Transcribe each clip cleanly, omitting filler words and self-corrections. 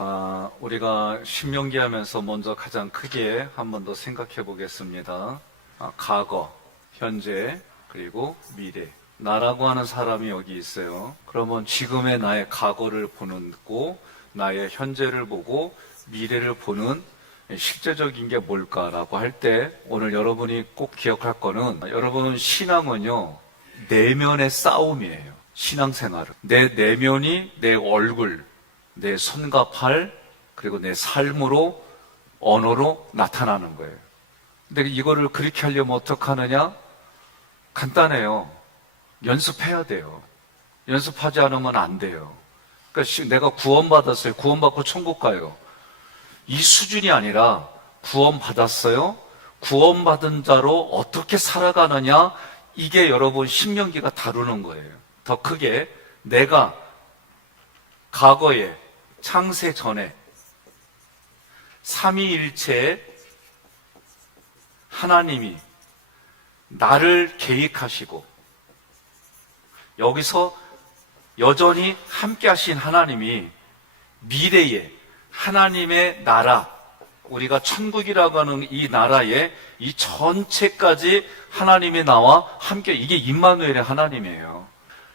자, 우리가 신명기 하면서 먼저 가장 크게 한 번 더 생각해 보겠습니다. 과거, 현재, 그리고 미래. 나라고 하는 사람이 여기 있어요. 그러면 지금의 나의 과거를 보는 거, 나의 현재를 보고 미래를 보는 실제적인 게 뭘까라고 할 때 오늘 여러분이 꼭 기억할 거는, 여러분 신앙은요, 내면의 싸움이에요. 신앙생활은. 내 내면이 내 얼굴, 내 손과 팔, 그리고 내 삶으로, 언어로 나타나는 거예요. 근데 이거를 그렇게 하려면 어떻게 하느냐? 간단해요. 연습해야 돼요. 연습하지 않으면 안 돼요. 그러니까 내가 구원받았어요. 구원받고 천국 가요. 이 수준이 아니라 구원받았어요. 구원받은 자로 어떻게 살아가느냐, 이게 여러분 신명기가 다루는 거예요. 더 크게 내가 과거에 창세 전에 삼위일체 하나님이 나를 계획하시고 여기서 여전히 함께 하신 하나님이 미래에 하나님의 나라, 우리가 천국이라고 하는 이 나라에 이 전체까지 하나님이 나와 함께, 이게 임마누엘의 하나님이에요.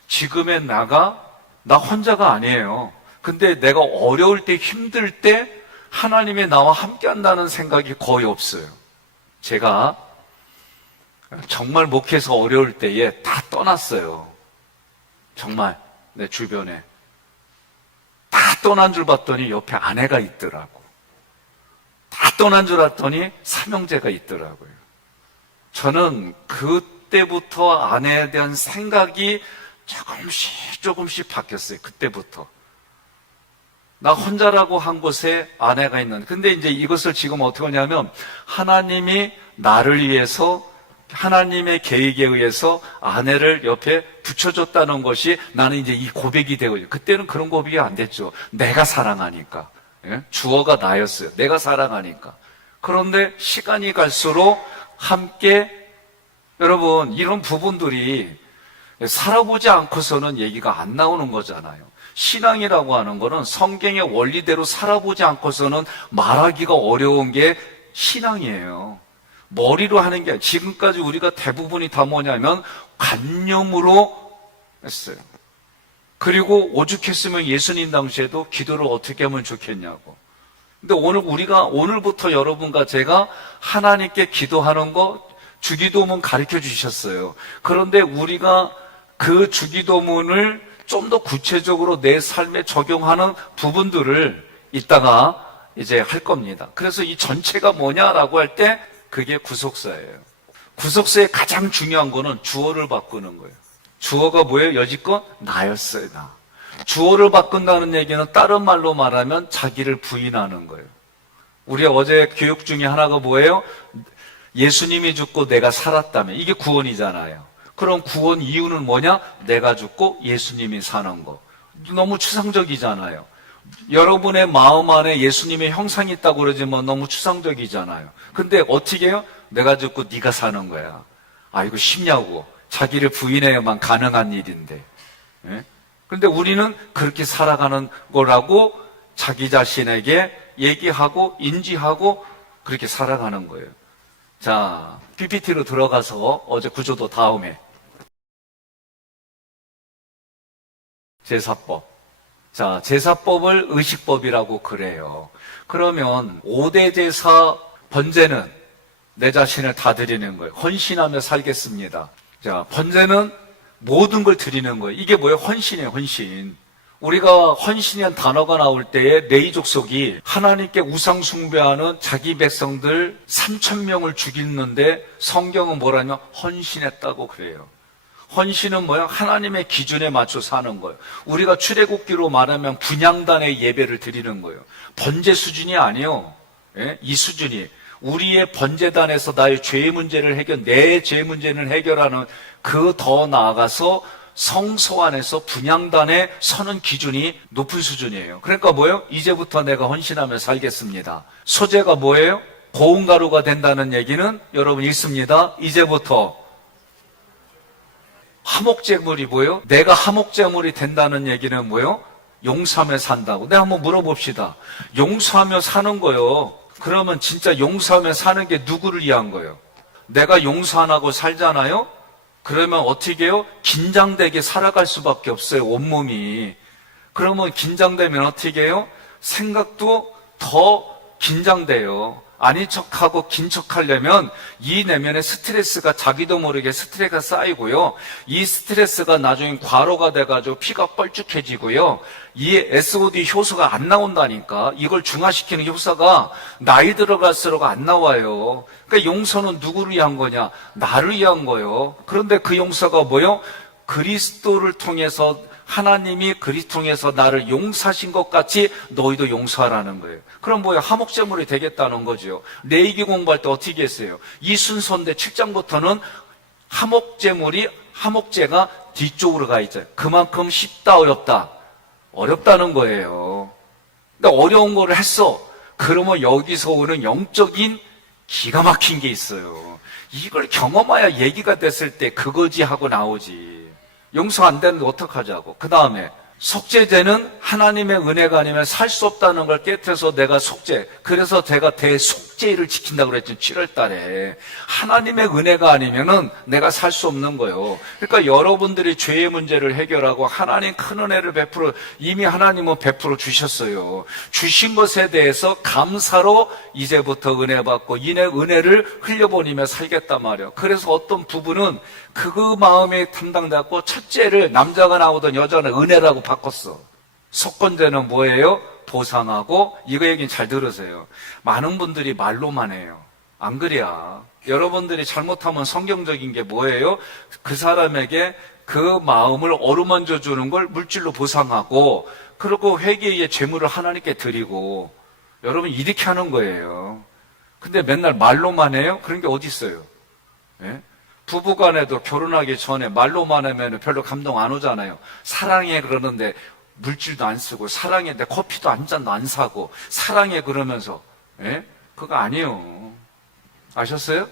지금의 나 혼자가 아니에요. 근데 내가 어려울 때, 힘들 때 하나님이 나와 함께 한다는 생각이 거의 없어요. 제가 정말 목회에서 어려울 때에 다 떠났어요. 정말 내 주변에 다 떠난 줄 봤더니 옆에 아내가 있더라고. 다 떠난 줄 알았더니 삼형제가 있더라고요. 저는 그때부터 아내에 대한 생각이 조금씩 바뀌었어요. 그때부터. 나 혼자라고 한 곳에 아내가 있는. 근데 이제 이것을 지금 어떻게 하냐면, 하나님이 나를 위해서, 하나님의 계획에 의해서 아내를 옆에 붙여줬다는 것이 나는 이제 이 고백이 되고, 그때는 그런 고백이 안 됐죠. 내가 사랑하니까. 예? 주어가 나였어요. 내가 사랑하니까. 그런데 시간이 갈수록 함께, 여러분, 이런 부분들이 살아보지 않고서는 얘기가 안 나오는 거잖아요. 신앙이라고 하는 거는 성경의 원리대로 살아보지 않고서는 말하기가 어려운 게 신앙이에요. 머리로 하는 게, 지금까지 우리가 대부분이 다 뭐냐면 관념으로 했어요. 그리고 오죽했으면 예수님 당시에도 기도를 어떻게 하면 좋겠냐고. 근데 오늘부터 여러분과 제가 하나님께 기도하는 거, 주기도문 가르쳐 주셨어요. 그런데 우리가 그 주기도문을 좀 더 구체적으로 내 삶에 적용하는 부분들을 이따가 이제 할 겁니다. 그래서 이 전체가 뭐냐라고 할 때 그게 구속사예요. 구속사의 가장 중요한 거는 주어를 바꾸는 거예요. 주어가 뭐예요? 여지껏 나였어요, 나. 주어를 바꾼다는 얘기는 다른 말로 말하면 자기를 부인하는 거예요. 우리 어제 교육 중에 하나가 뭐예요? 예수님이 죽고 내가 살았다면, 이게 구원이잖아요. 그럼 구원 이유는 뭐냐? 내가 죽고 예수님이 사는 거. 너무 추상적이잖아요. 여러분의 마음 안에 예수님의 형상이 있다고 그러지만 너무 추상적이잖아요. 근데 어떻게 해요? 내가 죽고 네가 사는 거야. 아, 이거 쉽냐고. 자기를 부인해야만 가능한 일인데. 예? 근데 우리는 그렇게 살아가는 거라고 자기 자신에게 얘기하고 인지하고 그렇게 살아가는 거예요. 자, PPT로 들어가서 어제 구조도 다음에 제사법. 자, 제사법을 의식법이라고 그래요. 그러면 5대 제사 번제는 내 자신을 다 드리는 거예요. 헌신하며 살겠습니다. 자, 번제는 모든 걸 드리는 거예요. 이게 뭐예요? 헌신이에요, 헌신. 우리가 헌신이란 단어가 나올 때에 레위 족속이 하나님께 우상 숭배하는 자기 백성들 3,000명을 죽이는데 성경은 뭐라냐면 헌신했다고 그래요. 헌신은 뭐야? 하나님의 기준에 맞춰 사는 거예요. 우리가 출애굽기로 말하면 분향단의 예배를 드리는 거예요. 번제 수준이 아니에요. 예? 이 수준이. 우리의 번제단에서 나의 죄의 문제를 내 죄의 문제를 해결하는, 그 더 나아가서 성소 안에서 분향단에 서는 기준이 높은 수준이에요. 그러니까 뭐예요? 이제부터 내가 헌신하며 살겠습니다. 소재가 뭐예요? 고운 가루가 된다는 얘기는 여러분 읽습니다. 이제부터 화목제물이 뭐예요? 내가 화목제물이 된다는 얘기는 뭐예요? 용서하며 산다고. 내가 한번 물어봅시다. 용서하며 사는 거요. 그러면 진짜 용서하며 사는 게 누구를 위한 거예요? 내가 용서 안 하고 살잖아요? 그러면 어떻게 해요? 긴장되게 살아갈 수밖에 없어요, 온몸이. 그러면 긴장되면 어떻게 해요? 생각도 더 긴장돼요. 아닌 척하고 긴 척하려면 이 내면의 스트레스가 자기도 모르게 스트레스가 쌓이고요. 이 스트레스가 나중에 과로가 돼가지고 피가 뻘쭉해지고요. 이 SOD 효소가 안 나온다니까. 이걸 중화시키는 효소가 나이 들어갈수록 안 나와요. 그러니까 용서는 누구를 위한 거냐? 나를 위한 거예요. 그런데 그 용서가 뭐요? 그리스도를 통해서 하나님이 그리스도 통해서 나를 용서하신 것 같이 너희도 용서하라는 거예요. 그럼 뭐예요? 화목제물이 되겠다는 거죠. 레위기 공부할 때 어떻게 했어요? 이 순서인데 7장부터는 화목제가 뒤쪽으로 가 있죠. 그만큼 쉽다 어렵다? 어렵다는 거예요. 근데 어려운 거를 했어. 그러면 여기서 오는 영적인 기가 막힌 게 있어요. 이걸 경험해야 얘기가 됐을 때 그거지 하고 나오지. 용서 안 되는데 어떡하자고. 그 다음에 속죄제는 하나님의 은혜가 아니면 살 수 없다는 걸 깨트려서 내가 속죄. 그래서 제가 대속죄를 지킨다고 그랬죠. 7월 달에. 하나님의 은혜가 아니면은 내가 살 수 없는 거예요. 그러니까 여러분들이 죄의 문제를 해결하고 하나님 큰 은혜를 이미 하나님은 베풀어 주셨어요. 주신 것에 대해서 감사로 이제부터 은혜 받고 이내 은혜를 흘려보내며 살겠단 말이에요. 그래서 어떤 부부는 그 마음에 담당되었고 첫째를 남자가 나오던 여자는 은혜라고 바꿨어. 속건제는 뭐예요? 보상하고. 이거 얘기는 잘 들으세요. 많은 분들이 말로만 해요. 안 그래야. 여러분들이 잘못하면 성경적인 게 뭐예요? 그 사람에게 그 마음을 어루만져 주는 걸 물질로 보상하고, 그리고 회개의 죄물을 하나님께 드리고. 여러분 이렇게 하는 거예요. 근데 맨날 말로만 해요? 그런 게 어디 있어요? 예? 부부간에도 결혼하기 전에 말로만 하면 별로 감동 안 오잖아요. 사랑해 그러는데 물질도 안 쓰고, 사랑해 내 커피도 한 잔도 안 사고, 사랑해 그러면서. 예? 그거 아니에요. 아셨어요?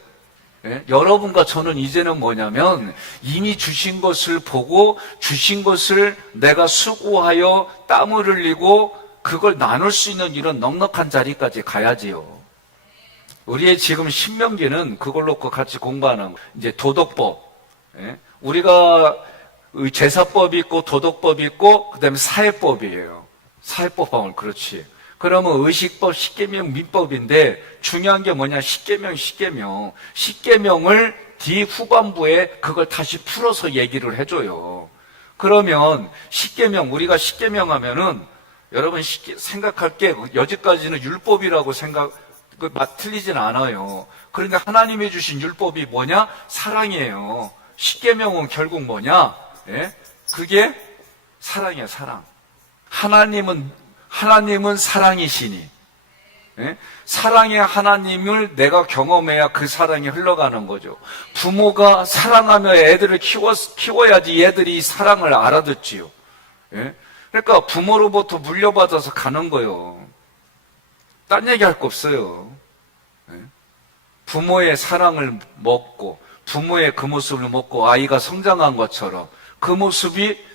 예? 여러분과 저는 이제는 뭐냐면 이미 주신 것을 보고 주신 것을 내가 수고하여 땀을 흘리고 그걸 나눌 수 있는 이런 넉넉한 자리까지 가야지요. 우리의 지금 신명기는 그걸 놓고 같이 공부하는 이제 도덕법. 예? 우리가 제사법이 있고 도덕법이 있고 그다음에 사회법이에요. 사회법방을 그렇지. 그러면 의식법, 십계명, 민법인데 중요한 게 뭐냐? 십계명을 뒤 후반부에 그걸 다시 풀어서 얘기를 해줘요. 그러면 십계명, 우리가 십계명 하면은 여러분 생각할 게 여지까지는 율법이라고 틀리진 않아요. 그러니까 하나님이 주신 율법이 뭐냐? 사랑이에요. 십계명은 결국 뭐냐? 예? 그게 사랑이에요, 사랑. 하나님은 사랑이시니. 예? 사랑의 하나님을 내가 경험해야 그 사랑이 흘러가는 거죠. 부모가 사랑하며 애들을 키워야지 애들이 사랑을 알아듣지요. 예? 그러니까 부모로부터 물려받아서 가는 거예요. 딴 얘기할 거 없어요. 부모의 사랑을 먹고 부모의 그 모습을 먹고 아이가 성장한 것처럼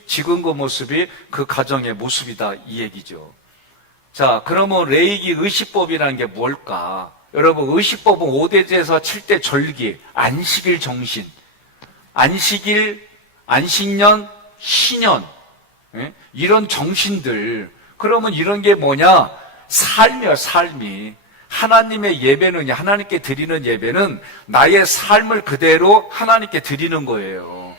지금 그 모습이 그 가정의 모습이다 이 얘기죠. 자, 그러면 레위기 의식법이라는 게 뭘까? 여러분, 의식법은 5대 제사, 7대 절기, 안식일 정신, 안식년, 신년, 이런 정신들. 그러면 이런 게 뭐냐? 삶이야, 삶이. 하나님의 예배는, 하나님께 드리는 예배는 나의 삶을 그대로 하나님께 드리는 거예요.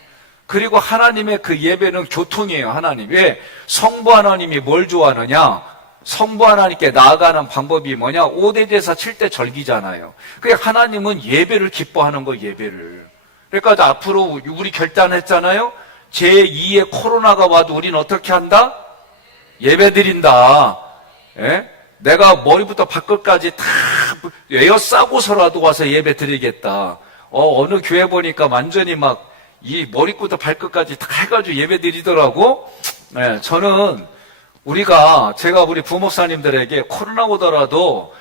그리고 하나님의 그 예배는 교통이에요, 하나님. 왜? 성부 하나님이 뭘 좋아하느냐? 성부 하나님께 나아가는 방법이 뭐냐? 5대 제사 7대 절기잖아요. 그러니까 하나님은 예배를 기뻐하는 거, 예배를. 그러니까 앞으로 우리 결단했잖아요. 제2의 코로나가 와도 우리는 어떻게 한다? 예배 드린다. 예? 내가 머리부터 발끝까지 다 에어싸고서라도 와서 예배 드리겠다. 어느 교회 보니까 완전히 막 이 머리부터 발끝까지 다 해가지고 예배 드리더라고. 예, 저는 제가 우리 부목사님들에게 코로나 오더라도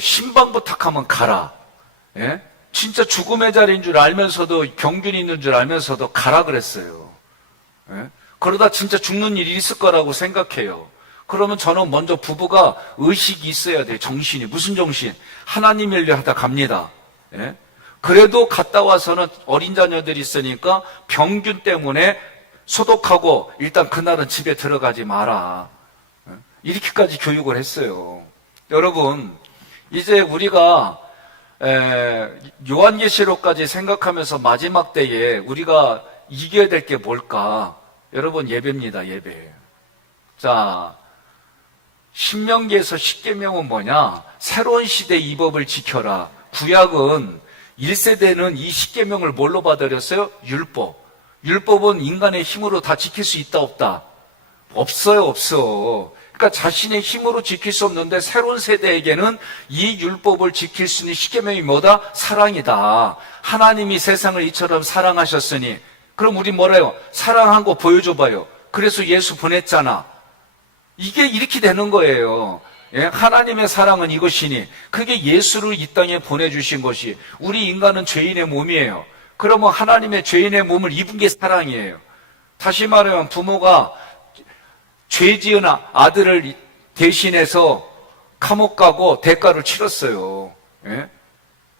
신방 부탁하면 가라. 예? 진짜 죽음의 자리인 줄 알면서도 병균이 있는 줄 알면서도 가라 그랬어요. 예? 그러다 진짜 죽는 일이 있을 거라고 생각해요. 그러면 저는 먼저 부부가 의식이 있어야 돼요. 정신이. 무슨 정신? 하나님 일을 하다 갑니다. 예? 그래도 갔다 와서는 어린 자녀들이 있으니까 병균 때문에 소독하고 일단 그날은 집에 들어가지 마라. 예? 이렇게까지 교육을 했어요. 여러분, 이제 우리가 요한계시록까지 생각하면서 마지막 때에 우리가 이겨야 될 게 뭘까? 여러분, 예배입니다. 예배. 자, 신명기에서 십계명은 뭐냐? 새로운 시대 이 법을 지켜라. 구약은 1세대는 이 십계명을 뭘로 받아들였어요? 율법. 율법은 인간의 힘으로 다 지킬 수 있다 없다? 없어요, 없어. 그러니까 자신의 힘으로 지킬 수 없는데 새로운 세대에게는 이 율법을 지킬 수 있는 십계명이 뭐다? 사랑이다. 하나님이 세상을 이처럼 사랑하셨으니 그럼 우리 뭐래요? 사랑한 거 보여줘봐요. 그래서 예수 보냈잖아. 이게 이렇게 되는 거예요. 예? 하나님의 사랑은 이것이니 그게 예수를 이 땅에 보내주신 것이 우리 인간은 죄인의 몸이에요. 그러면 하나님의 죄인의 몸을 입은 게 사랑이에요. 다시 말하면 부모가 죄 지은 아들을 대신해서 감옥 가고 대가를 치렀어요. 예?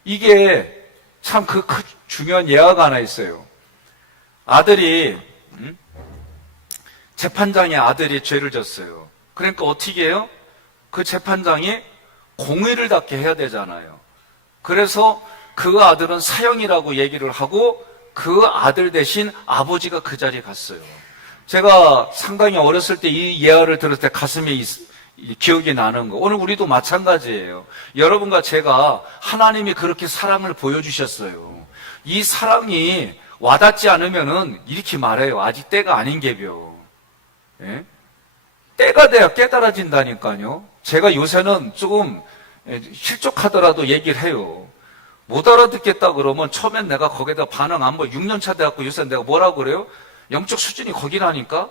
이게 참 그 중요한 예화가 하나 있어요. 아들이 재판장의 아들이 죄를 졌어요. 그러니까 어떻게 해요? 그 재판장이 공의를 닦게 해야 되잖아요. 그래서 그 아들은 사형이라고 얘기를 하고 그 아들 대신 아버지가 그 자리에 갔어요. 제가 상당히 어렸을 때 이 예화를 들을 때 가슴에 기억이 나는 거. 오늘 우리도 마찬가지예요. 여러분과 제가 하나님이 그렇게 사랑을 보여주셨어요. 이 사랑이 와닿지 않으면은 이렇게 말해요. 아직 때가 아닌 게벼. 예? 때가 돼야 깨달아진다니까요. 제가 요새는 조금 실족하더라도 얘기를 해요. 못 알아듣겠다 그러면 처음엔 내가 거기다 반응 안 보여. 6년 차 돼갖고 요새 내가 뭐라고 그래요? 영적 수준이 거기라니까?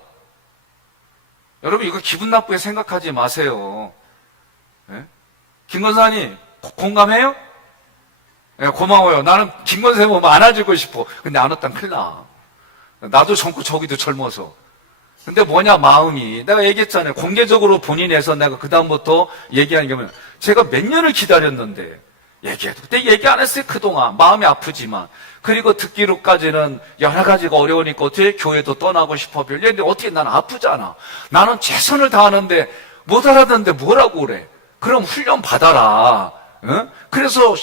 여러분 이거 기분 나쁘게 생각하지 마세요. 예? 김건사님 공감해요? 예, 고마워요. 나는 김건사 보면 안아주고 싶어. 근데 안 왔다면 큰일 나. 나도 젊고 저기도 젊어서. 근데 뭐냐 마음이. 내가 얘기했잖아요. 공개적으로 본인에서 내가 그 다음부터 얘기하는 게 뭐냐. 제가 몇 년을 기다렸는데 얘기해도 그때 얘기 안 했어요. 그동안 마음이 아프지만. 그리고 듣기로까지는 여러 가지가 어려우니까 어떻게 교회도 떠나고 싶어. 근데 어떻게 난 아프잖아. 나는 최선을 다하는데 못 알아듣는데 뭐라고 그래. 그럼 훈련 받아라. 응? 그래서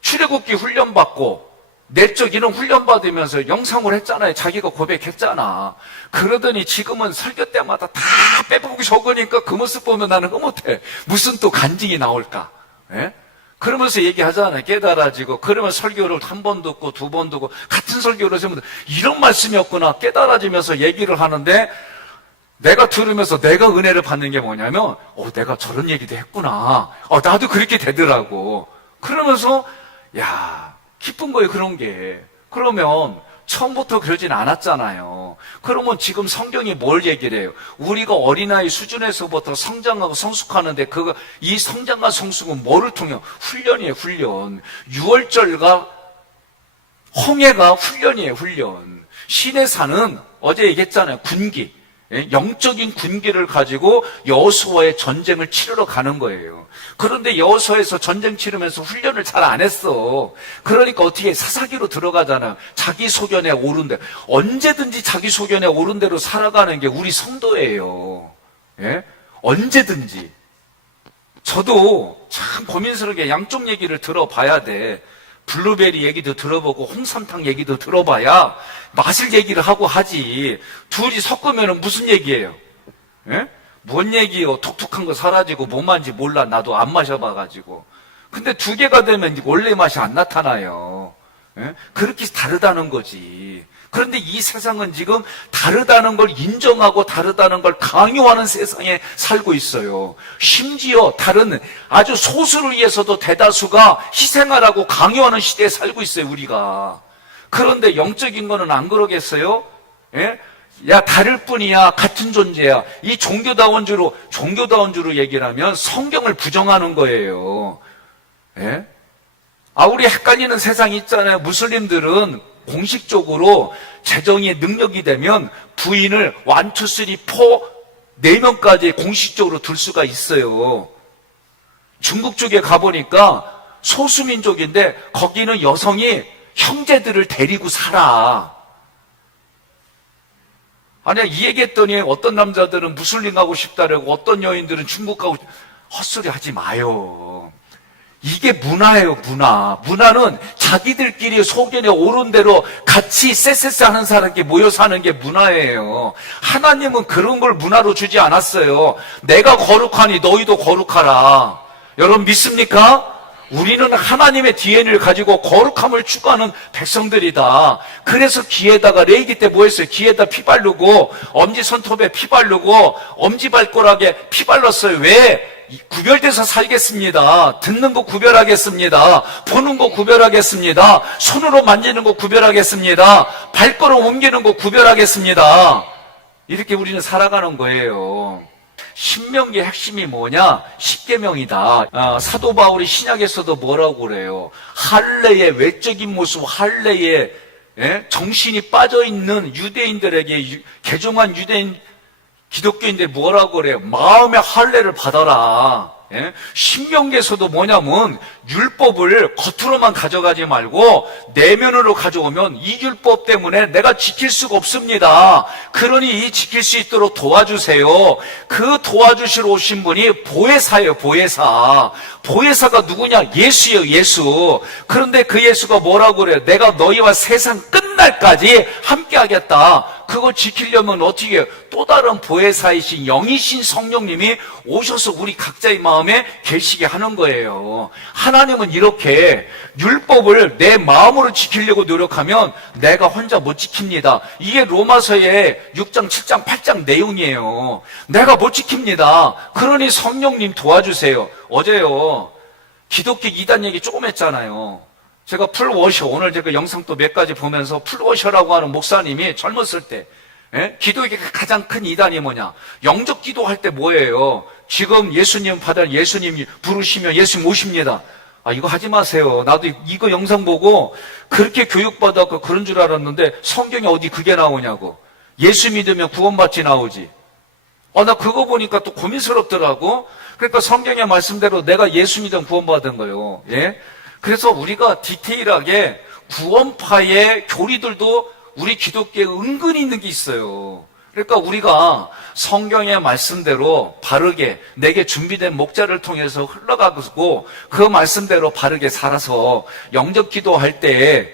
출애굽기 훈련 받고 내적인은 훈련 받으면서 영상을 했잖아요. 자기가 고백했잖아. 그러더니 지금은 설교 때마다 다 빼보기 적으니까 그 모습 보면 나는 흐뭇해. 무슨 또 간증이 나올까? 예? 그러면서 얘기하잖아요. 깨달아지고. 그러면 설교를 한 번 듣고 두 번 듣고 같은 설교를 하면 이런 말씀이었구나. 깨달아지면서 얘기를 하는데 내가 들으면서 내가 은혜를 받는 게 뭐냐면 내가 저런 얘기도 했구나. 나도 그렇게 되더라고. 그러면서 야 기쁜 거예요. 그런 게. 그러면 처음부터 그러진 않았잖아요. 그러면 지금 성경이 뭘 얘기를 해요? 우리가 어린아이 수준에서부터 성장하고 성숙하는데 이 성장과 성숙은 뭐를 통해? 훈련이에요. 훈련. 유월절과 홍해가 훈련이에요. 훈련. 시내산은 어제 얘기했잖아요. 군기. 영적인 군기를 가지고 여호수아의 전쟁을 치르러 가는 거예요. 그런데 여호수아에서 전쟁 치르면서 훈련을 잘 안 했어. 그러니까 어떻게 사사기로 들어가잖아요. 자기 소견에 옳은 대로. 언제든지 자기 소견에 옳은 대로 살아가는 게 우리 성도예요. 예? 언제든지. 저도 참 고민스럽게 양쪽 얘기를 들어봐야 돼. 블루베리 얘기도 들어보고 홍삼탕 얘기도 들어봐야 맛을 얘기를 하고 하지. 둘이 섞으면 무슨 얘기예요? 예? 뭔 얘기요? 톡톡한 거 사라지고 뭐 맛인지 몰라. 나도 안 마셔봐가지고. 근데 두 개가 되면 원래 맛이 안 나타나요. 예? 그렇게 다르다는 거지. 그런데 이 세상은 지금 다르다는 걸 인정하고 다르다는 걸 강요하는 세상에 살고 있어요. 심지어 다른 아주 소수를 위해서도 대다수가 희생하라고 강요하는 시대에 살고 있어요, 우리가. 그런데 영적인 거는 안 그러겠어요? 예? 야, 다를 뿐이야. 같은 존재야. 이 종교다운 주로 얘기를 하면 성경을 부정하는 거예요. 예? 우리 헷갈리는 세상이 있잖아요. 무슬림들은 공식적으로 재정의 능력이 되면 부인을 1, 2, 3, 4 4명까지 공식적으로 둘 수가 있어요. 중국 쪽에 가보니까 소수민족인데 거기는 여성이 형제들을 데리고 살아. 아니, 이 얘기했더니 어떤 남자들은 무슬림 가고 싶다라고, 어떤 여인들은 중국 가고 싶다. 헛소리 하지 마요. 이게 문화예요, 문화. 문화는 자기들끼리 소견에 오른 대로 같이 쎄쎄쎄 하는 사람끼리 모여 사는 게 문화예요. 하나님은 그런 걸 문화로 주지 않았어요. 내가 거룩하니 너희도 거룩하라. 여러분 믿습니까? 우리는 하나님의 DNA를 가지고 거룩함을 추구하는 백성들이다. 그래서 귀에다가 레이기 때 뭐 했어요? 귀에다 피 바르고 엄지손톱에 피 바르고 엄지발가락에 피 발랐어요. 왜? 구별돼서 살겠습니다. 듣는 거 구별하겠습니다. 보는 거 구별하겠습니다. 손으로 만지는 거 구별하겠습니다. 발걸음 옮기는 거 구별하겠습니다. 이렇게 우리는 살아가는 거예요. 신명기의 핵심이 뭐냐? 십계명이다. 사도 바울이 신약에서도 뭐라고 그래요? 할례의 외적인 모습, 할례의 정신이 빠져있는 유대인들에게, 개종한 유대인 기독교인들 뭐라고 그래요? 마음의 할례를 받아라. 신명기에서도 뭐냐면 율법을 겉으로만 가져가지 말고 내면으로 가져오면 이 율법 때문에 내가 지킬 수가 없습니다. 그러니 지킬 수 있도록 도와주세요. 그 도와주시러 오신 분이 보혜사예요. 보혜사. 보혜사가 누구냐? 예수예요. 예수. 그런데 그 예수가 뭐라고 그래요? 내가 너희와 세상 끝날까지 함께 하겠다. 그거 지키려면 어떻게 해요? 또 다른 보혜사이신 영이신 성령님이 오셔서 우리 각자의 마음에 계시게 하는 거예요. 하나님은 이렇게 율법을 내 마음으로 지키려고 노력하면 내가 혼자 못 지킵니다. 이게 로마서의 6장, 7장, 8장 내용이에요. 내가 못 지킵니다. 그러니 성령님 도와주세요. 어제요, 기독교 이단 얘기 조금 했잖아요. 제가 풀워셔, 오늘 제가 영상 또 몇 가지 보면서 풀워셔라고 하는 목사님이 젊었을 때, 기도의 가장 큰 이단이 뭐냐? 영적 기도할 때 뭐예요? 지금 예수님 예수님 부르시면 예수님 오십니다. 이거 하지 마세요. 나도 이거 영상 보고 그렇게 교육받았고 그런 줄 알았는데 성경에 어디 그게 나오냐고. 예수 믿으면 구원받지 나오지. 나 그거 보니까 또 고민스럽더라고. 그러니까 성경의 말씀대로 내가 예수 믿으면 구원받은 거예요. 그래서 우리가 디테일하게 구원파의 교리들도 우리 기독교에 은근히 있는 게 있어요. 그러니까 우리가 성경의 말씀대로 바르게 내게 준비된 목자를 통해서 흘러가고 그 말씀대로 바르게 살아서 영접 기도할 때,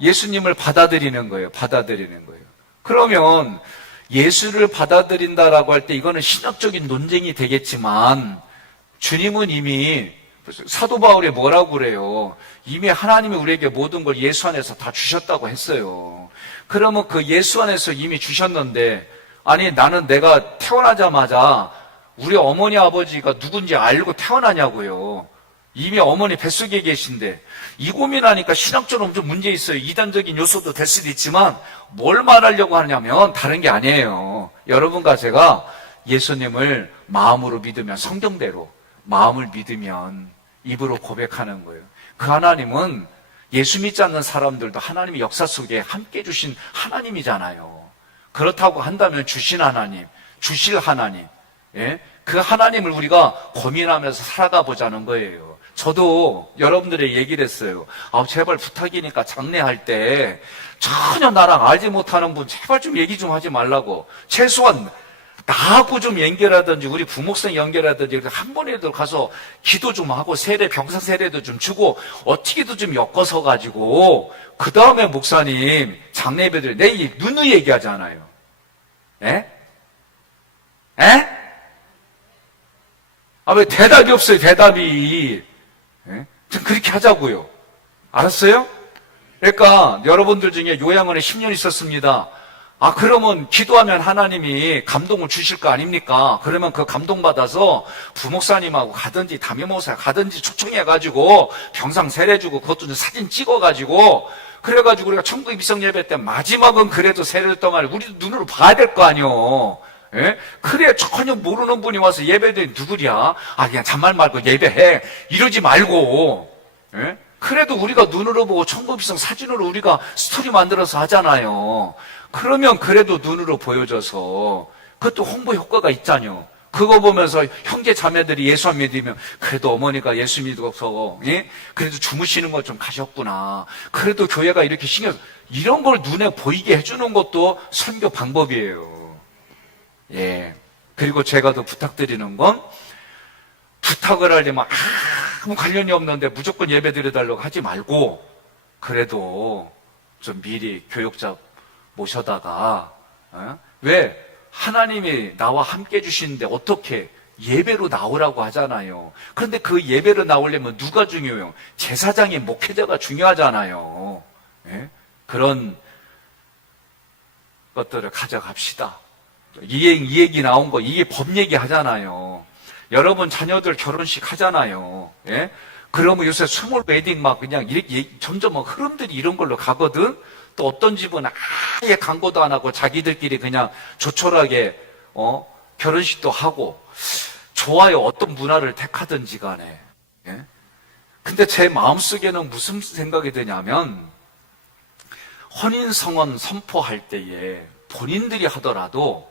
예수님을 받아들이는 거예요. 받아들이는 거예요. 그러면 예수를 받아들인다라고 할 때 이거는 신학적인 논쟁이 되겠지만 주님은 이미 사도 바울이 뭐라고 그래요? 이미 하나님이 우리에게 모든 걸 예수 안에서 다 주셨다고 했어요. 그러면 그 예수 안에서 이미 주셨는데, 아니 나는 내가 태어나자마자 우리 어머니 아버지가 누군지 알고 태어나냐고요. 이미 어머니 뱃속에 계신데. 이 고민하니까 신학적으로 좀 문제 있어요. 이단적인 요소도 될 수도 있지만 뭘 말하려고 하냐면 다른 게 아니에요. 여러분과 제가 예수님을 마음으로 믿으면, 성경대로 마음을 믿으면 입으로 고백하는 거예요. 그 하나님은 예수 믿지 않는 사람들도 하나님의 역사 속에 함께 주신 하나님이잖아요. 그렇다고 한다면 주신 하나님, 주실 하나님, 그 하나님을 우리가 고민하면서 살아가 보자는 거예요. 저도 여러분들의 얘기를 했어요. 제발 부탁이니까 장례할 때 전혀 나랑 알지 못하는 분 제발 좀 얘기 좀 하지 말라고. 최소한 나하고 좀 연결하든지 우리 부목성 연결하든지 한 번이라도 가서 기도 좀 하고 병사 세례도 좀 주고 어떻게든 좀 엮어서 가지고 그 다음에 목사님 장례배들 내 누누이 얘기하잖아요. 왜 대답이 없어요? 대답이. 좀 그렇게 하자고요. 알았어요? 그러니까 여러분들 중에 요양원에 10년 있었습니다. 그러면 기도하면 하나님이 감동을 주실 거 아닙니까? 그러면 그 감동받아서 부목사님하고 가든지 담임목사 가든지 초청해가지고 병상 세례주고 그것도 좀 사진 찍어가지고 그래가지고 우리가 천국의 비성 예배 때 마지막은 그래도 세례를 동안 우리도 눈으로 봐야 될 거 아니요. 그래 전혀 모르는 분이 와서 예배드린 누구랴? 그냥 잔말 말고 예배해. 이러지 말고. 그래도 우리가 눈으로 보고 천국의 비성 사진으로 우리가 스토리 만들어서 하잖아요. 그러면 그래도 눈으로 보여줘서 그것도 홍보 효과가 있잖요. 그거 보면서 형제 자매들이 예수 안 믿으면 그래도 어머니가 예수 믿어서 예? 그래도 주무시는 것 좀 가셨구나. 그래도 교회가 이렇게 신경 이런 걸 눈에 보이게 해주는 것도 선교 방법이에요. 예. 그리고 제가 더 부탁드리는 건 부탁을 하려면 아무 관련이 없는데 무조건 예배 드려달라고 하지 말고 그래도 좀 미리 교육자 모셔다가 왜 하나님이 나와 함께 해주시는데 어떻게 예배로 나오라고 하잖아요. 그런데 그 예배로 나오려면 누가 중요해요? 제사장이 목회자가 중요하잖아요. 예? 그런 것들을 가져갑시다. 이 얘기 나온 거 이게 법 얘기 하잖아요. 여러분 자녀들 결혼식 하잖아요. 예? 그러면 요새 스몰 웨딩 막 그냥 이렇게 점점 흐름들이 이런 걸로 가거든. 또 어떤 집은 아예 광고도 안 하고 자기들끼리 그냥 조촐하게 결혼식도 하고 좋아요. 어떤 문화를 택하든지 간에. 예? 근데 제 마음속에는 무슨 생각이 드냐면 혼인성원 선포할 때에 본인들이 하더라도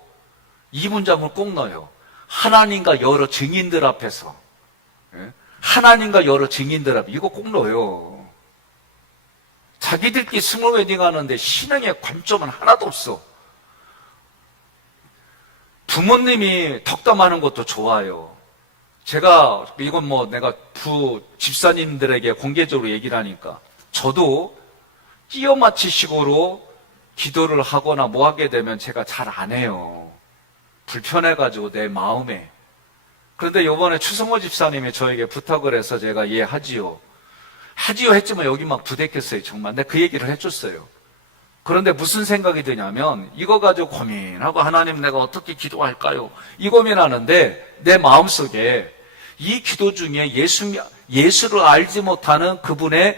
이 문장을 꼭 넣어요. 하나님과 여러 증인들 앞에서. 예? 하나님과 여러 증인들 앞에 이거 꼭 넣어요. 자기들끼리 스몰 웨딩 하는데 신앙의 관점은 하나도 없어. 부모님이 덕담하는 것도 좋아요. 제가 이건 내가 집사님들에게 공개적으로 얘기를 하니까 저도 끼어 맞추식으로 기도를 하거나 뭐 하게 되면 제가 잘 안 해요. 불편해가지고 내 마음에. 그런데 이번에 추성호 집사님이 저에게 부탁을 해서 제가 예 하지요 했지만 여기 막 부대꼈어요. 정말 내가 그 얘기를 해줬어요. 그런데 무슨 생각이 드냐면 이거 가지고 고민하고 하나님 내가 어떻게 기도할까요? 이 고민하는데 내 마음속에 이 기도 중에 예수를 알지 못하는 그분의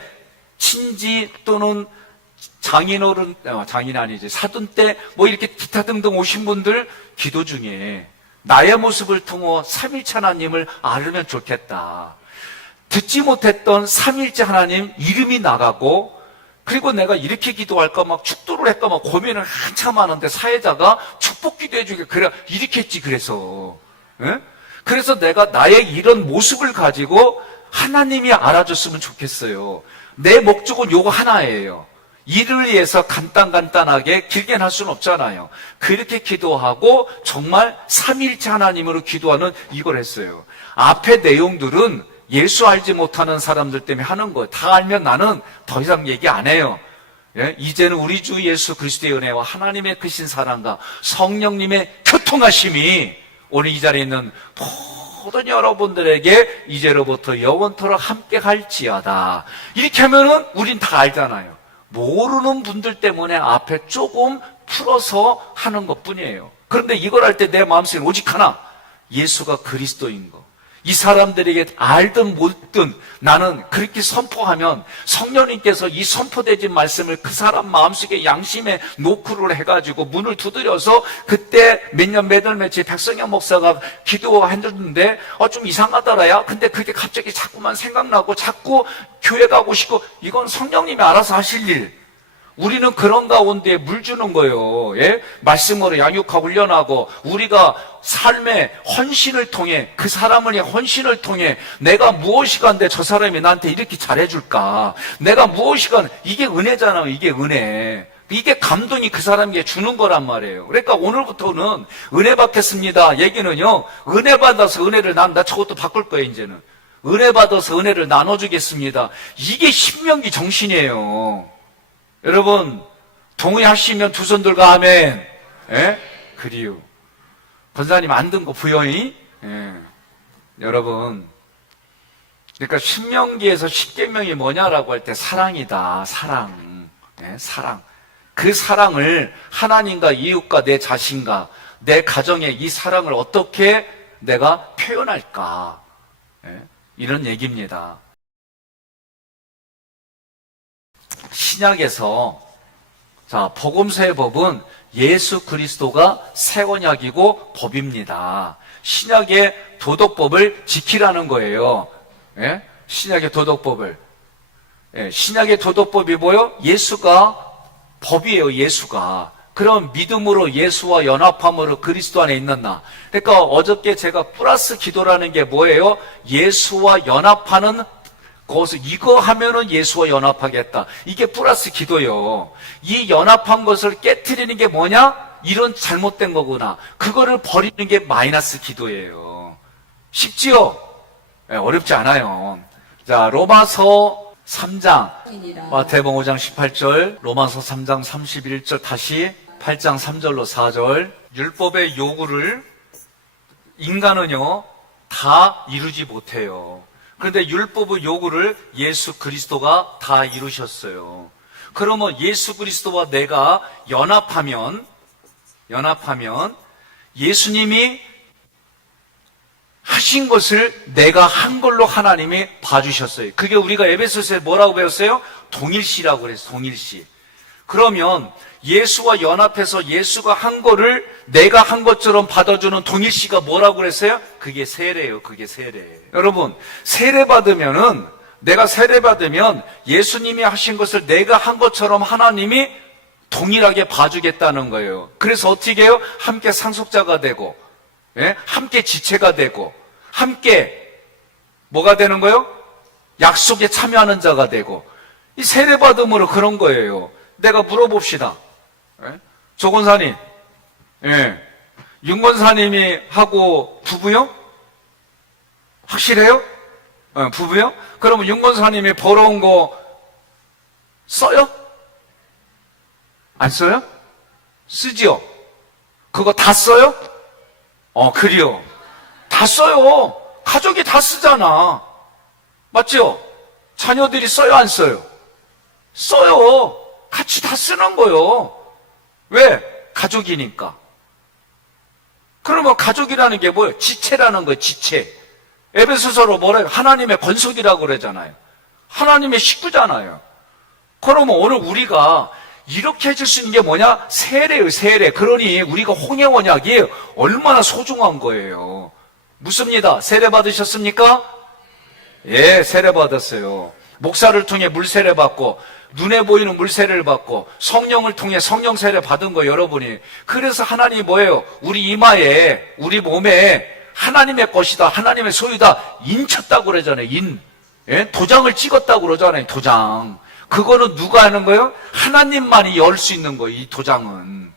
친지 또는 장인어른, 장인 아니지, 사돈 때 뭐 이렇게 기타 등등 오신 분들 기도 중에 나의 모습을 통해 삼일체 하나님을 알으면 좋겠다. 듣지 못했던 삼일째 하나님 이름이 나가고 그리고 내가 이렇게 기도할까 막 축도를 할까 막 고민을 한참 하는데 사회자가 축복 기도해 주게 그래 이렇게 했지 그래서 예? 그래서 내가 나의 이런 모습을 가지고 하나님이 알아줬으면 좋겠어요. 내 목적은 요거 하나예요. 이를 위해서 간단하게 길게 할 수는 없잖아요. 그렇게 기도하고 정말 삼일째 하나님으로 기도하는 이걸 했어요. 앞에 내용들은 예수 알지 못하는 사람들 때문에 하는 거예요. 다 알면 나는 더 이상 얘기 안 해요. 예? 이제는 우리 주 예수 그리스도의 은혜와 하나님의 크신 사랑과 성령님의 교통하심이 오늘 이 자리에 있는 모든 여러분들에게 이제로부터 영원토록 함께 갈지어다. 이렇게 하면은 우린 다 알잖아요. 모르는 분들 때문에 앞에 조금 풀어서 하는 것 뿐이에요. 그런데 이걸 할 때 내 마음속에 오직 하나, 예수가 그리스도인 거. 이 사람들에게 알든 못든 나는 그렇게 선포하면 성령님께서 이 선포되진 말씀을 그 사람 마음속에 양심에 노크를 해가지고 문을 두드려서 그때 몇 년 며칠 백성영 목사가 기도했는데 좀 이상하더라야. 근데 그게 갑자기 자꾸만 생각나고 자꾸 교회 가고 싶고 이건 성령님이 알아서 하실 일. 우리는 그런 가운데 물 주는 거예요. 예? 말씀으로 양육하고 훈련하고 우리가 삶의 헌신을 통해 그 사람을 위해 헌신을 통해 내가 무엇이간데 저 사람이 나한테 이렇게 잘해줄까? 내가 무엇이간 이게 은혜잖아요. 이게 은혜. 이게 감동이 그 사람에게 주는 거란 말이에요. 그러니까 오늘부터는 은혜 받겠습니다. 얘기는요. 은혜 받아서 은혜를 나 저것도 바꿀 거예요. 이제는 은혜 받아서 은혜를 나눠주겠습니다. 이게 신명기 정신이에요. 여러분 동의하시면 두 손 들고 아멘. 예? 그리요. 권사님 안 든 거 부여이? 예. 여러분 그러니까 신명기에서 십계명이 뭐냐라고 할 때 사랑이다. 사랑. 예? 사랑. 그 사랑을 하나님과 이웃과 내 자신과 내 가정에 이 사랑을 어떻게 내가 표현할까? 예? 이런 얘기입니다. 신약에서 복음서의 법은 예수 그리스도가 새 언약이고 법입니다. 신약의 도덕법을 지키라는 거예요. 예? 신약의 도덕법을. 예, 신약의 도덕법이 뭐요? 예수가 법이에요. 예수가. 그런 믿음으로 예수와 연합함으로 그리스도 안에 있는 나. 그러니까 어저께 제가 플러스 기도라는 게 뭐예요? 예수와 연합하는, 거기서 이거 하면은 예수와 연합하겠다. 이게 플러스 기도요. 이 연합한 것을 깨트리는 게 뭐냐? 이런 잘못된 거구나. 그거를 버리는 게 마이너스 기도예요. 쉽지요? 네, 어렵지 않아요. 자, 로마서 3장, 마태복음 5장 18절, 로마서 3장 31절, 다시 8장 3절로 4절. 율법의 요구를 인간은요 다 이루지 못해요. 그런데 율법의 요구를 예수 그리스도가 다 이루셨어요. 그러면 예수 그리스도와 내가 연합하면 예수님이 하신 것을 내가 한 걸로 하나님이 봐주셨어요. 그게 우리가 에베소서에 뭐라고 배웠어요? 동일시라고 그랬어요. 동일시. 그러면 예수와 연합해서 예수가 한 거를 내가 한 것처럼 받아주는 동일시가 뭐라고 그랬어요? 그게 세례예요. 그게 세례. 여러분, 세례 받으면은, 내가 세례 받으면 예수님이 하신 것을 내가 한 것처럼 하나님이 동일하게 봐주겠다는 거예요. 그래서 어떻게 해요? 함께 상속자가 되고, 예? 함께 지체가 되고, 함께 뭐가 되는 거예요? 약속에 참여하는 자가 되고. 이 세례 받음으로 그런 거예요. 내가 물어봅시다. 예? 조 권사님, 예. 윤 권사님이 하고 부부요? 확실해요? 부부요? 그러면 윤 권사님이 벌어온 거 써요? 안 써요? 쓰지요? 그거 다 써요? 그래요. 다 써요. 가족이 다 쓰잖아. 맞죠? 자녀들이 써요, 안 써요? 써요. 같이 다 쓰는 거요. 왜? 가족이니까. 그러면 가족이라는 게 뭐예요? 지체라는 거예요, 지체. 에베소서로 뭐래요? 하나님의 권속이라고 그러잖아요. 하나님의 식구잖아요. 그러면 오늘 우리가 이렇게 해줄 수 있는 게 뭐냐? 세례예요, 세례. 그러니 우리가 홍해 언약이 얼마나 소중한 거예요. 묻습니다. 세례 받으셨습니까? 예, 세례 받았어요. 목사를 통해 물세례 받고, 눈에 보이는 물세례를 받고, 성령을 통해 성령 세례 받은 거 여러분이. 그래서 하나님이 뭐예요? 우리 이마에, 우리 몸에 하나님의 것이다, 하나님의 소유다, 인쳤다고 그러잖아요. 예? 도장을 찍었다고 그러잖아요. 도장. 그거는 누가 하는 거예요? 하나님만이 열 수 있는 거예요, 이 도장은.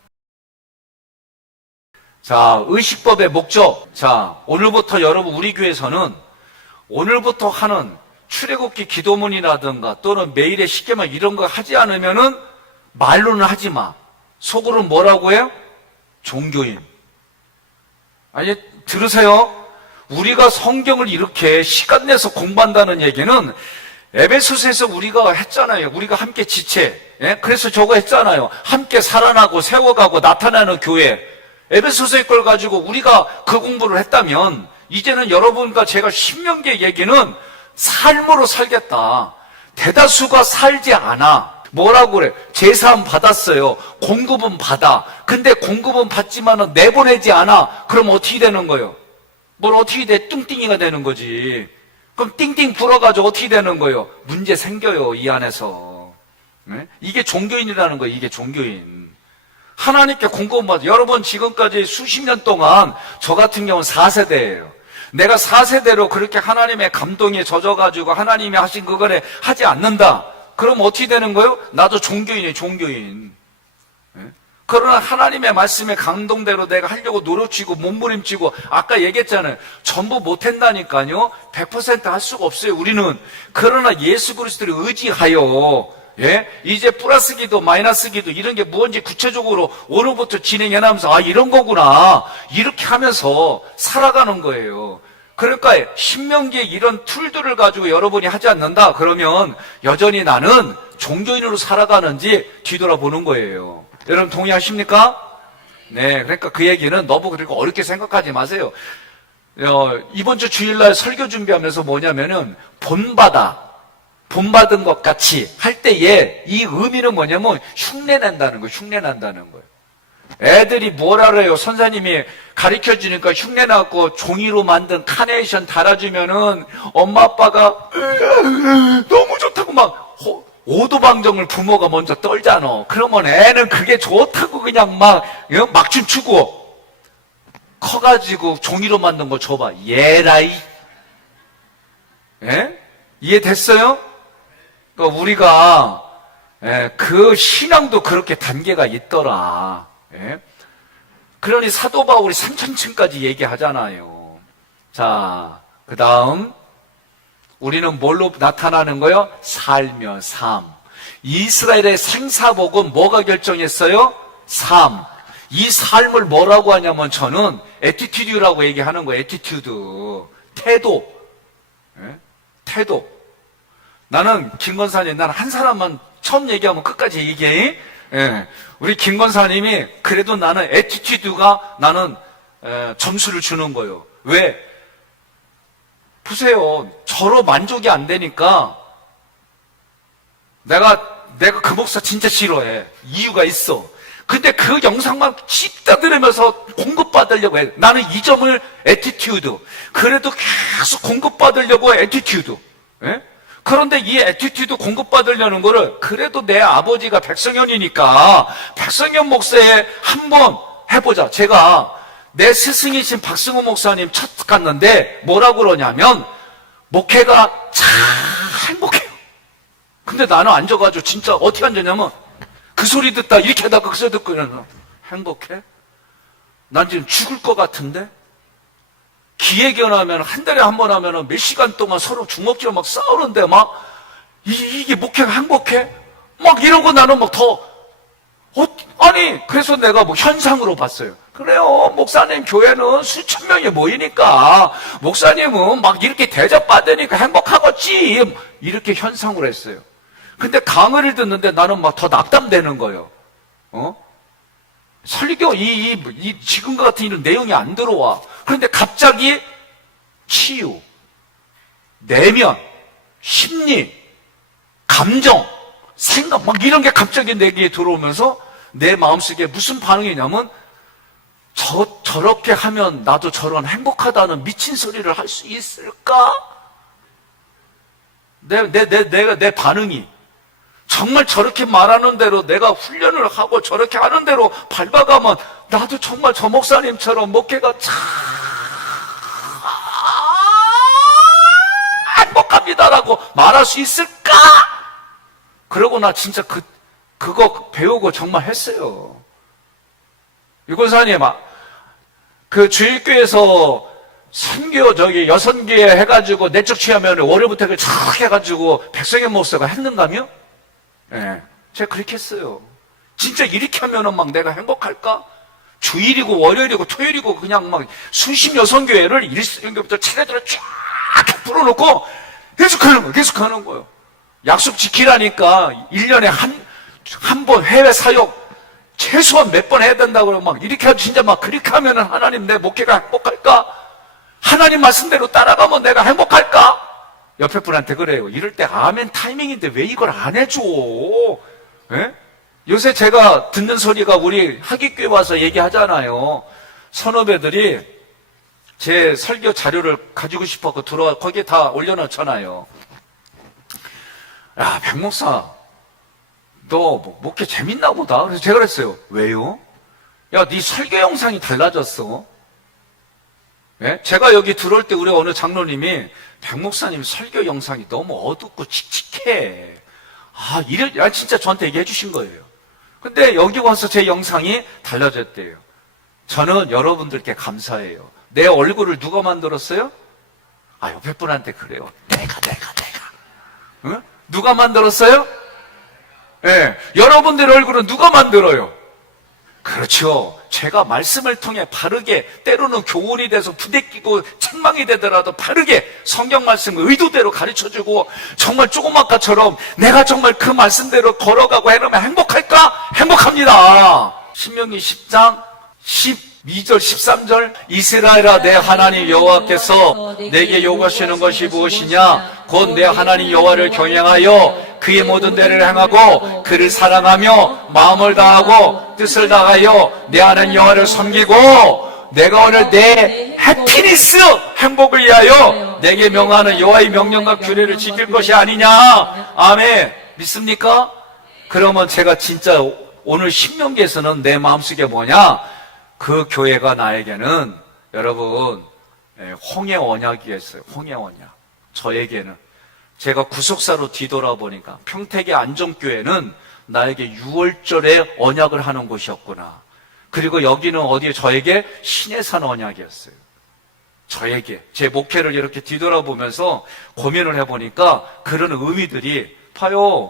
자, 의식법의 목적. 자, 오늘부터 여러분, 우리 교회에서는 오늘부터 하는 출애굽기 기도문이라든가 또는 매일의 십계명 이런 거 하지 않으면은 말로는 하지 마. 속으로는 뭐라고 해요? 종교인. 아니, 들으세요. 우리가 성경을 이렇게 시간 내서 공부한다는 얘기는 에베소서에서 우리가 했잖아요. 우리가 함께 지체. 예? 그래서 저거 했잖아요. 함께 살아나고 세워가고 나타나는 교회. 에베소서의 걸 가지고 우리가 그 공부를 했다면 이제는 여러분과 제가 신명기의 얘기는 삶으로 살겠다. 대다수가 살지 않아. 뭐라고 그래? 제사함 받았어요. 공급은 받아. 근데 공급은 받지만은 내보내지 않아. 그럼 어떻게 되는 거예요? 뭘 어떻게 돼? 뚱띵이가 되는 거지. 그럼 띵띵 불어가지고 어떻게 되는 거예요? 문제 생겨요, 이 안에서. 네? 이게 종교인이라는 거예요, 이게 종교인. 하나님께 공급은 받아. 여러분, 지금까지 수십 년 동안 저 같은 경우는 4세대예요. 내가 4세대로 그렇게 하나님의 감동에 젖어가지고 하나님이 하신 그거를 하지 않는다. 그럼 어떻게 되는 거예요? 나도 종교인이에요, 종교인. 네? 그러나 하나님의 말씀에 감동대로 내가 하려고 노력치고 몸부림치고 아까 얘기했잖아요. 전부 못한다니까요. 100% 할 수가 없어요, 우리는. 그러나 예수 그리스도를 의지하여 예? 이제 플러스 기도, 마이너스 기도 이런 게 뭔지 구체적으로 오늘부터 진행해 나가면서 이런 거구나. 이렇게 하면서 살아가는 거예요. 그러니까 신명기에 이런 툴들을 가지고 여러분이 하지 않는다. 그러면 여전히 나는 종교인으로 살아가는지 뒤돌아보는 거예요. 여러분 동의하십니까? 네, 그러니까 그 얘기는 너무 그렇게 어렵게 생각하지 마세요. 이번 주 주일날 설교 준비하면서 뭐냐면은 본받은 것 같이 할 때에 이 의미는 뭐냐면 흉내낸다는 거예요. 흉내낸다는 거예요. 애들이 뭘 알아요? 선생님이 가르쳐 주니까 흉내나고 종이로 만든 카네이션 달아주면은 엄마 아빠가 너무 좋다고 막 오도방정을 부모가 먼저 떨잖아. 그러면 애는 그게 좋다고 그냥 막 춤추고, 커가지고 종이로 만든 거 줘봐. 예라이. 예? 이해됐어요? 그러니까 우리가 그 신앙도 그렇게 단계가 있더라. 예? 그러니 사도 바울이 3000층까지 얘기하잖아요. 자, 그 다음 우리는 뭘로 나타나는 거요? 삶이요, 삶. 이스라엘의 생사복은 뭐가 결정했어요? 삶. 이 삶을 뭐라고 하냐면 저는 애티튜드라고 얘기하는 거예요. 애티튜드. 태도. 예? 태도. 나는 김건사님, 나는 한 사람만 처음 얘기하면 끝까지 얘기해. 예. 우리 김건사님이 그래도 나는 애티튜드가 나는 점수를 주는 거예요. 왜? 보세요. 저로 만족이 안 되니까 내가 그 목사 진짜 싫어해. 이유가 있어. 근데 그 영상만 씹다 들으면서 공급받으려고 해. 나는 이 점을 애티튜드. 그래도 계속 공급받으려고 애티튜드. 예? 그런데 이 애티튜드 공급받으려는 거를 그래도 내 아버지가 백성현이니까 백성현 목사에 한번 해보자. 제가 내 스승이신 박승호 목사님 첫 갔는데 뭐라고 그러냐면 목회가 참 행복해요. 근데 나는 앉아가지고 진짜 어떻게 앉았냐면 그 소리 듣다 이렇게 하다가 그 소리 듣고 이러면 행복해? 난 지금 죽을 것 같은데? 기회견하면 한 달에 한 번 하면 몇 시간 동안 서로 주먹질로 막 싸우는데 막 이게 목회가 행복해? 막 이러고 나는 막 아니 그래서 내가 뭐 현상으로 봤어요. 그래요, 목사님 교회는 수천 명이 모이니까 목사님은 막 이렇게 대접받으니까 행복하겠지, 이렇게 현상으로 했어요. 근데 강의를 듣는데 나는 막 더 낙담되는 거예요. 설교 지금과 같은 이런 내용이 안 들어와. 그런데 갑자기 치유, 내면, 심리, 감정, 생각 막 이런 게 갑자기 내게 들어오면서 내 마음속에 무슨 반응이냐면 저렇게 하면 나도 저런 행복하다는 미친 소리를 할 수 있을까? 내 반응이 정말 저렇게 말하는 대로 내가 훈련을 하고 저렇게 하는 대로 밟아가면 나도 정말 저 목사님처럼 목회가 참 행복합니다라고 말할 수 있을까? 그러고 나 진짜 그거 배우고 정말 했어요. 유권사님, 그 주일교에서 선교 여선교회 해가지고 내적 취하면 월요부터 촥 해가지고 백성현 목사가 했는가며? 예, 제가 그렇게 했어요. 진짜 이렇게 하면은 막 내가 행복할까? 주일이고 월요일이고 토요일이고 그냥 막 수십 여선교회를 일수연교부터 차례대로 쫙 풀어놓고 계속 하는 거예요. 약속 지키라니까 1년에 한 번 해외 사역 최소한 몇 번 해야 된다고 그러면 막 이렇게 하면 진짜 막 그렇게 하면은 하나님 내 목회가 행복할까? 하나님 말씀대로 따라가면 내가 행복할까? 옆에 분한테 그래요. 이럴 때 아멘 타이밍인데 왜 이걸 안 해줘? 예? 요새 제가 듣는 소리가 우리 하기교회 와서 얘기하잖아요. 선후배들이 제 설교 자료를 가지고 싶어서 들어와 거기에 다 올려놓잖아요. 야, 백 목사, 너 목회 재밌나 보다. 그래서 제가 그랬어요. 왜요? 야, 네 설교 영상이 달라졌어. 예? 제가 여기 들어올 때 우리 어느 장로님이 백 목사님 설교 영상이 너무 어둡고 칙칙해. 진짜 저한테 얘기해 주신 거예요. 근데 여기 와서 제 영상이 달라졌대요. 저는 여러분들께 감사해요. 내 얼굴을 누가 만들었어요? 옆에 분한테 그래요. 내가. 응? 누가 만들었어요? 예, 여러분들 얼굴은 누가 만들어요? 그렇죠. 제가 말씀을 통해 바르게, 때로는 교훈이 돼서 부대끼고 책망이 되더라도 바르게 성경 말씀을 의도대로 가르쳐주고 정말 조그마까처럼 내가 정말 그 말씀대로 걸어가고 해놓으면 행복할까? 행복합니다. 신명기 10장 12절 13절 이스라엘아 내 하나님 여호와께서 내게 요구하시는 것이 무엇이냐? 곧 내 하나님 여호와를 경외하여 그의 모든 대를 행하고 그를 사랑하며 마음을 다하고 뜻을 다하여 내 하나님 여호와를 섬기고 내가 오늘 내 해피니스 행복을 위하여 내게 명하는 여호와의 명령과 규례를 지킬 것이 아니냐. 아멘. 믿습니까? 그러면 제가 진짜 오늘 신명기에서는 내 마음속에 뭐냐? 그 교회가 나에게는 여러분 홍해 언약이었어요. 홍해 언약. 저에게는 제가 구속사로 뒤돌아보니까 평택의 안정교회는 나에게 6월절에 언약을 하는 곳이었구나. 그리고 여기는 어디에 저에게 신의 산 언약이었어요. 저에게 제 목회를 이렇게 뒤돌아보면서 고민을 해보니까 그런 의미들이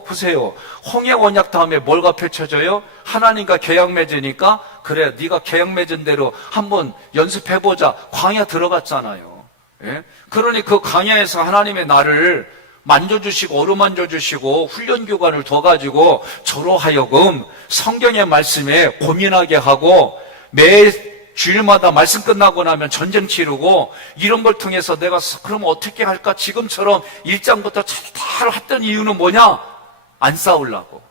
보세요. 홍해 언약 다음에 뭐가 펼쳐져요? 하나님과 계약 맺으니까 그래 네가 계약 맺은 대로 한번 연습해보자. 광야 들어갔잖아요. 예? 그러니 그 광야에서 하나님의 나를 만져주시고 어루만져주시고 훈련교관을 둬가지고 저로 하여금 성경의 말씀에 고민하게 하고 매 주일마다 말씀 끝나고 나면 전쟁 치르고 이런 걸 통해서 내가 그럼 어떻게 할까? 지금처럼 1장부터 잘 했던 이유는 뭐냐? 안 싸우려고.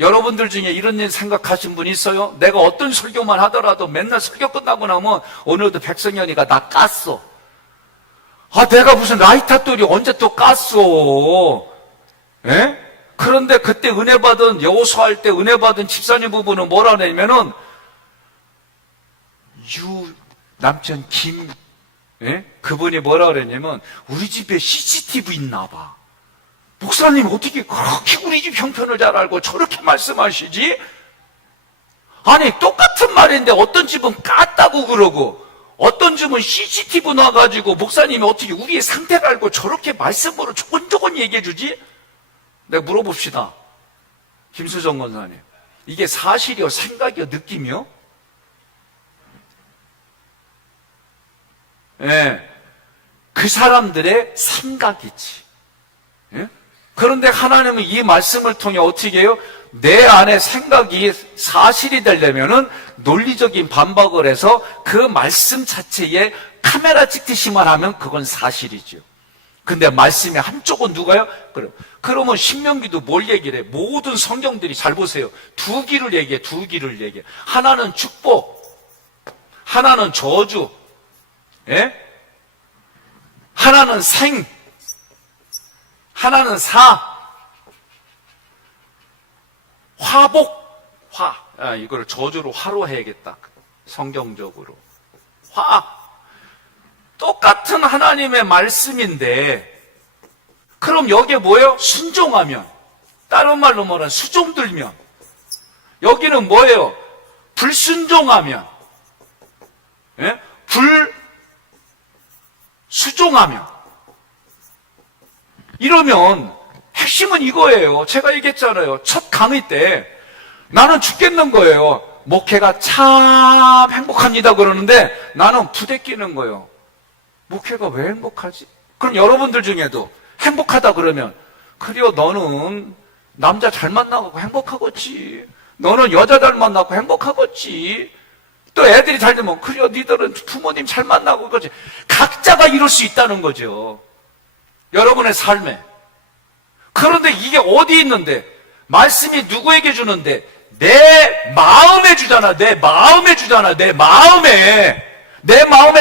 여러분들 중에 이런 일 생각하신 분 있어요? 내가 어떤 설교만 하더라도 맨날 설교 끝나고 나면 오늘도 백성현이가 나 깠어. 내가 무슨 라이타돌이 언제 또 깠어? 예? 그런데 그때 은혜 받은 여호수아 할 때 은혜 받은 집사님 부부는 뭐라 하냐면은 남편 김 그분이 뭐라 그랬냐면 우리 집에 CCTV 있나 봐. 목사님 어떻게 그렇게 우리 집 형편을 잘 알고 저렇게 말씀하시지? 아니 똑같은 말인데 어떤 집은 깠다고 그러고 어떤 집은 CCTV 놔가지고 목사님이 어떻게 우리의 상태를 알고 저렇게 말씀으로 조곤조곤 얘기해 주지? 내가 물어봅시다. 김수정 권사님, 이게 사실이요 생각이요 느낌이요? 예, 그 사람들의 생각이지. 예? 그런데 하나님은 이 말씀을 통해 어떻게 해요? 내 안에 생각이 사실이 되려면은 논리적인 반박을 해서 그 말씀 자체에 카메라 찍듯이만 하면 그건 사실이죠. 근데 말씀의 한쪽은 누가요? 그러면 신명기도 뭘 얘기를 해? 모든 성경들이 잘 보세요. 두 길을 얘기해, 두 길을 얘기해. 하나는 축복, 하나는 저주, 예? 하나는 생, 하나는 사, 화복, 이걸 저주로 화로 해야겠다. 성경적으로. 똑같은 하나님의 말씀인데, 그럼 여기에 뭐예요? 순종하면. 다른 말로 말하면 수종들면. 여기는 뭐예요? 불순종하면. 예? 불수종하면. 이러면 핵심은 이거예요. 제가 얘기했잖아요. 첫 강의 때 나는 죽겠는 거예요. 목회가 참 행복합니다 그러는데 나는 부대끼는 거예요. 목회가 왜 행복하지? 그럼 여러분들 중에도 행복하다 그러면 그래요, 너는 남자 잘 만나고 행복하겠지. 너는 여자 잘 만나고 행복하겠지. 또 애들이 잘 되면 그래요, 니들은 부모님 잘 만나고 그렇지. 각자가 이룰 수 있다는 거죠. 여러분의 삶에. 그런데 이게 어디 있는데? 말씀이 누구에게 주는데? 내 마음에 주잖아. 내 마음에 주잖아. 내 마음에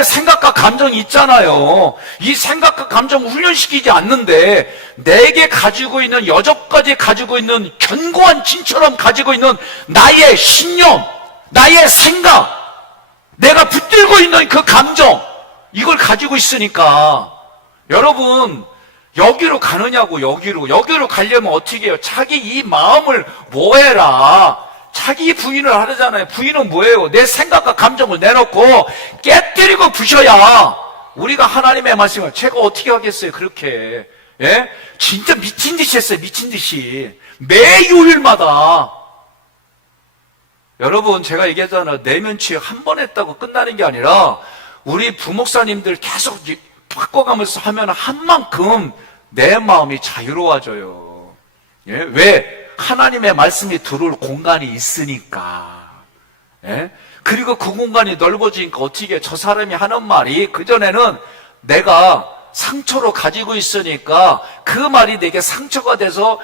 생각과 감정이 있잖아요. 이 생각과 감정을 훈련시키지 않는데 내게 가지고 있는, 여전까지 가지고 있는 견고한 진처럼 가지고 있는 나의 신념, 나의 생각, 내가 붙들고 있는 그 감정, 이걸 가지고 있으니까 여러분 여기로 가느냐고. 여기로 가려면 어떻게 해요? 자기 이 마음을 뭐해라. 자기 부인을 하려잖아요. 부인은 뭐예요? 내 생각과 감정을 내놓고 깨뜨리고 부셔야 우리가 하나님의 말씀을, 제가 어떻게 하겠어요 그렇게. 예? 진짜 미친 듯이 했어요. 미친 듯이 매 요일마다. 여러분 제가 얘기했잖아요. 내면치유 한 번 했다고 끝나는 게 아니라 우리 부목사님들 계속 바꿔가면서 하면 한 만큼 내 마음이 자유로워져요. 예? 왜? 하나님의 말씀이 들어올 공간이 있으니까. 예? 그리고 그 공간이 넓어지니까 어떻게, 저 사람이 하는 말이 그전에는 내가 상처로 가지고 있으니까 그 말이 내게 상처가 돼서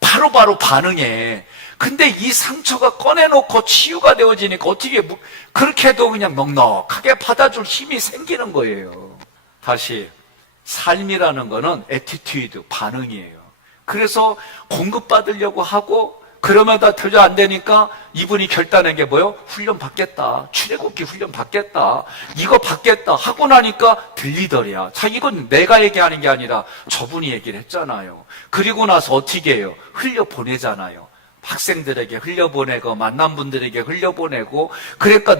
바로바로 반응해. 근데 이 상처가 꺼내놓고 치유가 되어지니까 어떻게 그렇게 해도 그냥 넉넉하게 받아줄 힘이 생기는 거예요. 다시 삶이라는 거는 애티튜드, 반응이에요. 그래서 공급받으려고 하고, 그러면 다 도저히 안 되니까 이분이 결단한 게 뭐예요? 훈련 받겠다. 출애굽기 훈련 받겠다. 이거 받겠다. 하고 나니까 들리더래야. 자, 이건 내가 얘기하는 게 아니라 저분이 얘기를 했잖아요. 그리고 나서 어떻게 해요? 흘려보내잖아요. 학생들에게 흘려보내고, 만난 분들에게 흘려보내고. 그러니까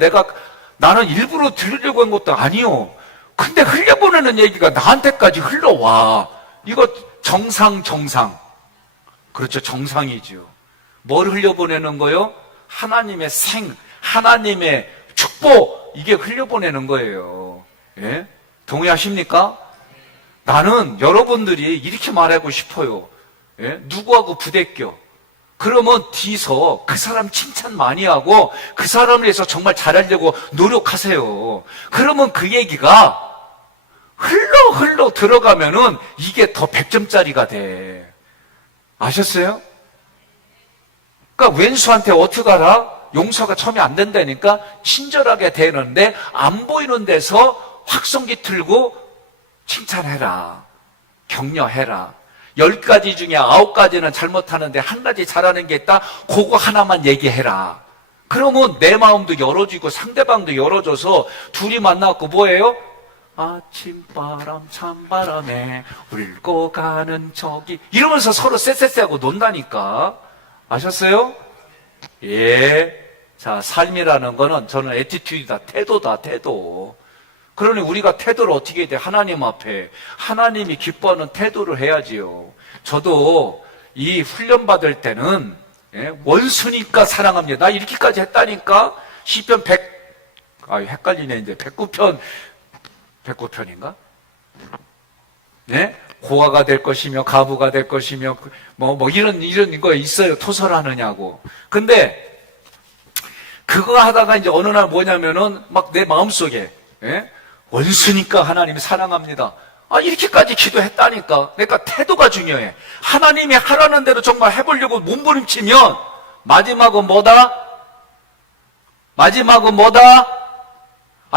나는 일부러 들으려고 한 것도 아니요. 근데 흘려보내는 얘기가 나한테까지 흘러와. 이거 정상. 그렇죠. 정상이죠. 뭘 흘려보내는 거요? 하나님의 하나님의 축복, 이게 흘려보내는 거예요. 예? 동의하십니까? 나는 여러분들이 이렇게 말하고 싶어요. 예? 누구하고 부대껴. 그러면 뒤서 그 사람 칭찬 많이 하고 그 사람을 위해서 정말 잘하려고 노력하세요. 그러면 그 얘기가 흘러 들어가면은 이게 더 100점짜리가 돼. 아셨어요? 그러니까 왼수한테 어떻게 알아? 용서가 처음에 안 된다니까 친절하게 대는데 안 보이는 데서 확성기 틀고 칭찬해라. 격려해라. 10가지 중에 9가지는 잘못하는데 한 가지 잘하는 게 있다. 그거 하나만 얘기해라. 그러면 내 마음도 열어지고 상대방도 열어줘서 둘이 만나고 뭐예요? 아침바람 찬바람에 울고 가는 저기 이러면서 서로 쎄쎄쎄하고 논다니까. 아셨어요? 예. 자, 삶이라는 거는 저는 애티튜드다. 태도다. 태도. 그러니 우리가 태도를 어떻게 해야 돼? 하나님 앞에 하나님이 기뻐하는 태도를 해야지요. 저도 이 훈련 받을 때는 원수니까 사랑합니다. 나 이렇게까지 했다니까. 시편 100 헷갈리네 이제. 109편인가? 네? 고아가 될 것이며 가부가 될 것이며 이런 거 있어요. 토설하느냐고. 근데 그거 하다가 이제 어느 날 뭐냐면은 막 내 마음속에 원수니까 하나님이 사랑합니다. 이렇게까지 기도했다니까. 그러니까 태도가 중요해. 하나님이 하라는 대로 정말 해보려고 몸부림치면 마지막은 뭐다?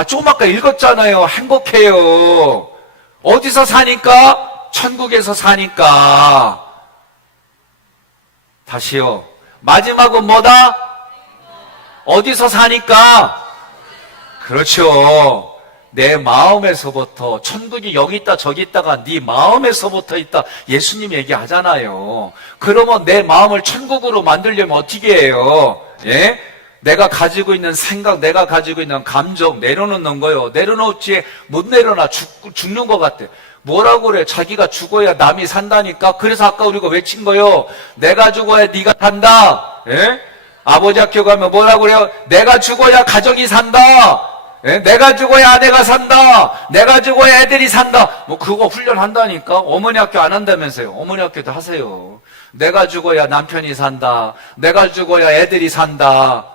조금 아까 읽었잖아요. 행복해요. 어디서 사니까? 천국에서 사니까. 다시요. 마지막은 뭐다? 어디서 사니까? 그렇죠. 내 마음에서부터. 천국이 여기 있다 저기 있다가 네 마음에서부터 있다. 예수님 얘기하잖아요. 그러면 내 마음을 천국으로 만들려면 어떻게 해요? 예? 내가 가지고 있는 생각, 내가 가지고 있는 감정 내려놓는 거예요. 내려놓지 못 내려놔. 죽는 것 같아. 뭐라고 그래? 자기가 죽어야 남이 산다니까. 그래서 아까 우리가 외친 거요. 내가 죽어야 네가 산다. 예? 아버지 학교 가면 뭐라고 그래요? 내가 죽어야 가정이 산다. 예? 내가 죽어야 아내가 산다. 내가 죽어야 애들이 산다. 그거 훈련한다니까. 어머니 학교 안 한다면서요. 어머니 학교도 하세요. 내가 죽어야 남편이 산다. 내가 죽어야 애들이 산다.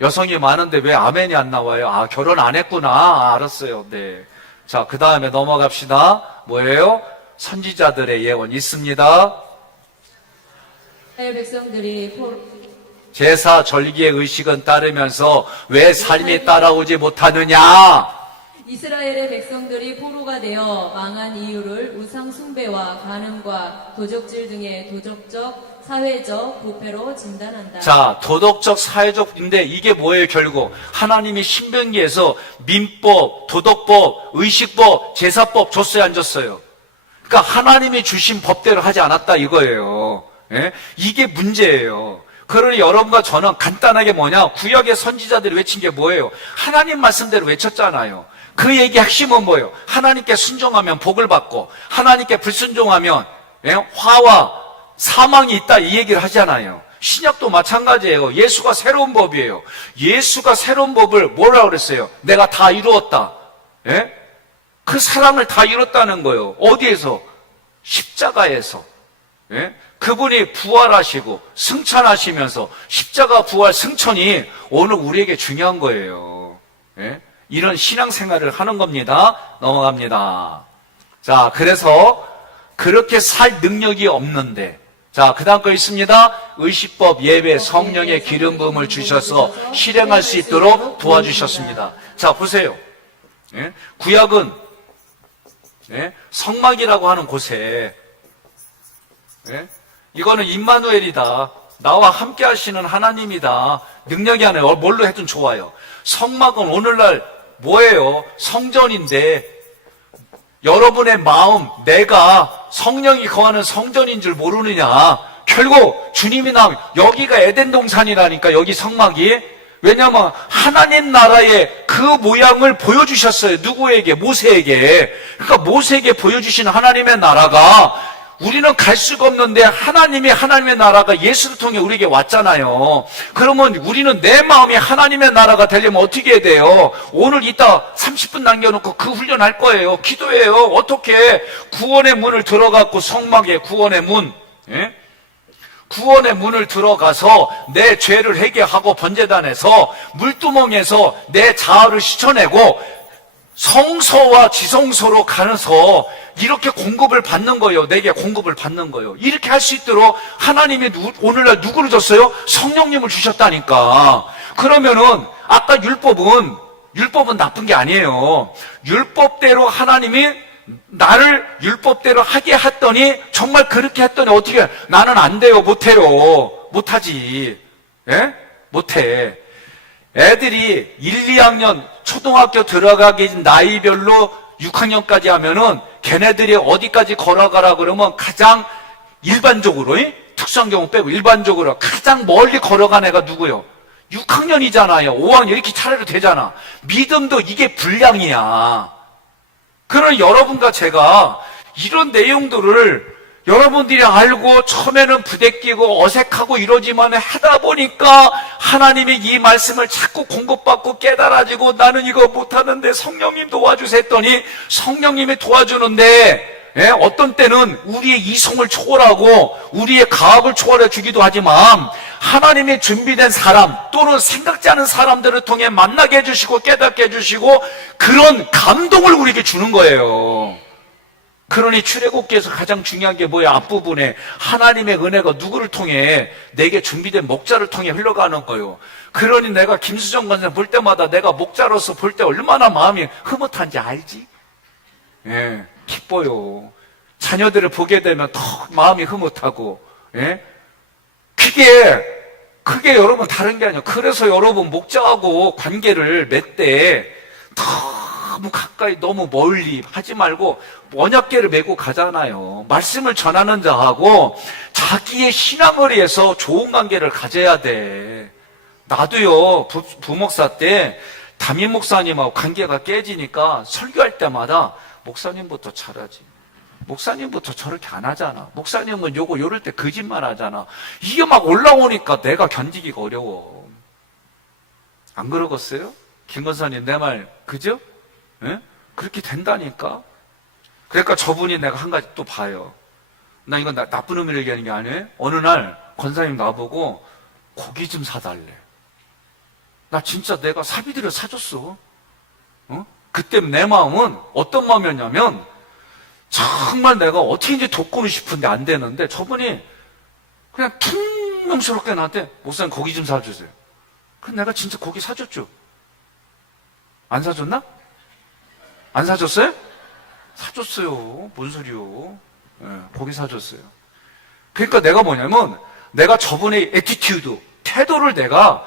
여성이 많은데 왜 아멘이 안 나와요? 결혼 안 했구나. 알았어요. 네. 자, 그 다음에 넘어갑시다. 뭐예요? 선지자들의 예언 있습니다. 백성들이 제사 절기의 의식은 따르면서 왜 삶이 따라오지 못하느냐? 이스라엘의 백성들이 포로가 되어 망한 이유를 우상 숭배와 간음과 도적질 등의 도덕적, 사회적 부패로 진단한다. 자, 도덕적, 사회적인데 이게 뭐예요, 결국? 하나님이 신명기에서 민법, 도덕법, 의식법, 제사법 줬어요, 안 줬어요? 그러니까 하나님이 주신 법대로 하지 않았다 이거예요. 예? 이게 문제예요. 그러니 여러분과 저는 간단하게 구약의 선지자들이 외친 게 뭐예요? 하나님 말씀대로 외쳤잖아요. 그 얘기 핵심은 뭐예요? 하나님께 순종하면 복을 받고 하나님께 불순종하면 화와 사망이 있다 이 얘기를 하잖아요. 신약도 마찬가지예요. 예수가 새로운 법이에요. 예수가 새로운 법을 뭐라고 그랬어요? 내가 다 이루었다. 그 사랑을 다 이뤘다는 거예요. 어디에서? 십자가에서. 그분이 부활하시고 승천하시면서 십자가 부활 승천이 오늘 우리에게 중요한 거예요. 이런 신앙생활을 하는 겁니다. 넘어갑니다. 자, 그래서 그렇게 살 능력이 없는데, 자, 그 다음 거 있습니다. 의식법, 예배, 성령의 기름 부음을 주셔서 실행할 수 있도록 도와주셨습니다. 자, 보세요. 구약은 성막이라고 하는 곳에 예? 이거는 임마누엘이다. 나와 함께 하시는 하나님이다. 능력이 아니에요. 뭘로 해도 좋아요. 성막은 오늘날 뭐예요? 성전인데 여러분의 마음, 내가 성령이 거하는 성전인 줄 모르느냐? 결국 주님이 여기가 에덴 동산이라니까, 여기 성막이. 왜냐하면 하나님 나라의 그 모양을 보여주셨어요. 누구에게? 모세에게. 그러니까 모세에게 보여주신 하나님의 나라가 우리는 갈 수가 없는데 하나님의 나라가 예수를 통해 우리에게 왔잖아요. 그러면 우리는 내 마음이 하나님의 나라가 되려면 어떻게 해야 돼요? 오늘 이따 30분 남겨놓고 그 훈련할 거예요. 기도해요. 어떻게? 구원의 문을 들어갔고, 성막의 구원의 문. 예? 구원의 문을 들어가서 내 죄를 회개하고 번제단에서 물두멍에서 내 자아를 씻어내고 성소와 지성소로 가서 이렇게 공급을 받는 거예요. 내게 공급을 받는 거예요. 이렇게 할 수 있도록 하나님이 오늘날 누구를 줬어요? 성령님을 주셨다니까. 그러면은 아까 율법은 나쁜 게 아니에요. 율법대로 하나님이 나를 율법대로 하게 했더니, 정말 그렇게 했더니 어떻게, 나는 안 돼요. 못해요. 못하지. 예? 못해. 애들이 1, 2학년 초등학교 들어가기 나이별로 6학년까지 하면은 걔네들이 어디까지 걸어가라 그러면 가장 일반적으로, 특수한 경우 빼고 일반적으로 가장 멀리 걸어간 애가 누구요? 6학년이잖아요. 5학년 이렇게 차례로 되잖아. 믿음도 이게 분량이야. 그러나 여러분과 제가 이런 내용들을 여러분들이 알고 처음에는 부대끼고 어색하고 이러지만 하다 보니까 하나님이 이 말씀을 자꾸 공급받고 깨달아지고, 나는 이거 못하는데 성령님 도와주세요 했더니 성령님이 도와주는데, 예? 어떤 때는 우리의 이성을 초월하고 우리의 가학을 초월해 주기도 하지만, 하나님이 준비된 사람 또는 생각지 않은 사람들을 통해 만나게 해주시고 깨닫게 해주시고 그런 감동을 우리에게 주는 거예요. 그러니 출애굽기에서 가장 중요한 게 뭐예요? 앞부분에 하나님의 은혜가 누구를 통해? 내게 준비된 목자를 통해 흘러가는 거예요. 그러니 내가 김수정 권사님 볼 때마다 내가 목자로서 볼 때 얼마나 마음이 흐뭇한지 알지? 예, 기뻐요. 자녀들을 보게 되면 더 마음이 흐뭇하고, 예? 그게 여러분 다른 게 아니에요. 그래서 여러분 목자하고 관계를 맺되 너무 가까이 너무 멀리 하지 말고 언약궤를 메고 가잖아요. 말씀을 전하는 자하고 자기의 신앙을 위해서 좋은 관계를 가져야 돼. 나도요, 부목사 때 담임 목사님하고 관계가 깨지니까 설교할 때마다 목사님부터 잘하지. 목사님부터 저렇게 안 하잖아. 목사님은 요럴 때 거짓말 하잖아. 이게 막 올라오니까 내가 견디기가 어려워. 안 그러겠어요? 김 권사님 내 말 그죠? 예? 그렇게 된다니까. 그러니까 저분이 내가 한 가지 또 봐요. 나 이건 나쁜 의미를 얘기하는 게 아니에요. 어느 날 권사님 나보고 고기 좀 사달래. 나 진짜 내가 사비들여 사줬어. 그때 내 마음은 어떤 마음이었냐면, 정말 내가 어떻게든지 돕고는 싶은데 안 되는데 저분이 그냥 퉁명스럽게 나한테 목사님 고기 좀 사주세요. 그럼 내가 진짜 고기 사줬죠. 안 사줬나? 안 사줬어요? 사줬어요. 뭔 소리요? 네, 고기 사줬어요. 그러니까 내가 뭐냐면, 내가 저분의 애티튜드, 태도를 내가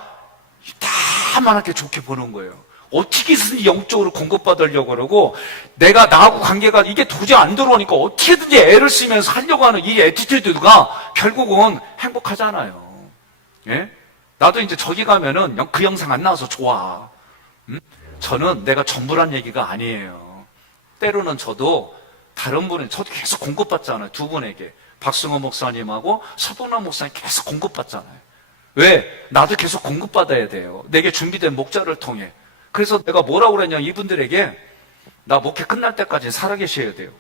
다만하게 좋게 보는 거예요. 어떻게든지 영적으로 공급받으려고 그러고, 내가 나하고 관계가 이게 도저히 안 들어오니까 어떻게든지 애를 쓰면서 하려고 하는 이 애티튜드가 결국은 행복하잖아요. 예? 나도 이제 저기 가면은 그 영상 안 나와서 좋아. 저는 내가 전부란 얘기가 아니에요. 때로는 저도 다른 분은, 저도 계속 공급받잖아요. 두 분에게. 박승호 목사님하고 서동남 목사님 계속 공급받잖아요. 왜? 나도 계속 공급받아야 돼요. 내게 준비된 목자를 통해. 그래서 내가 뭐라고 그랬냐, 이분들에게, 나 목회 끝날 때까지 살아계셔야 돼요.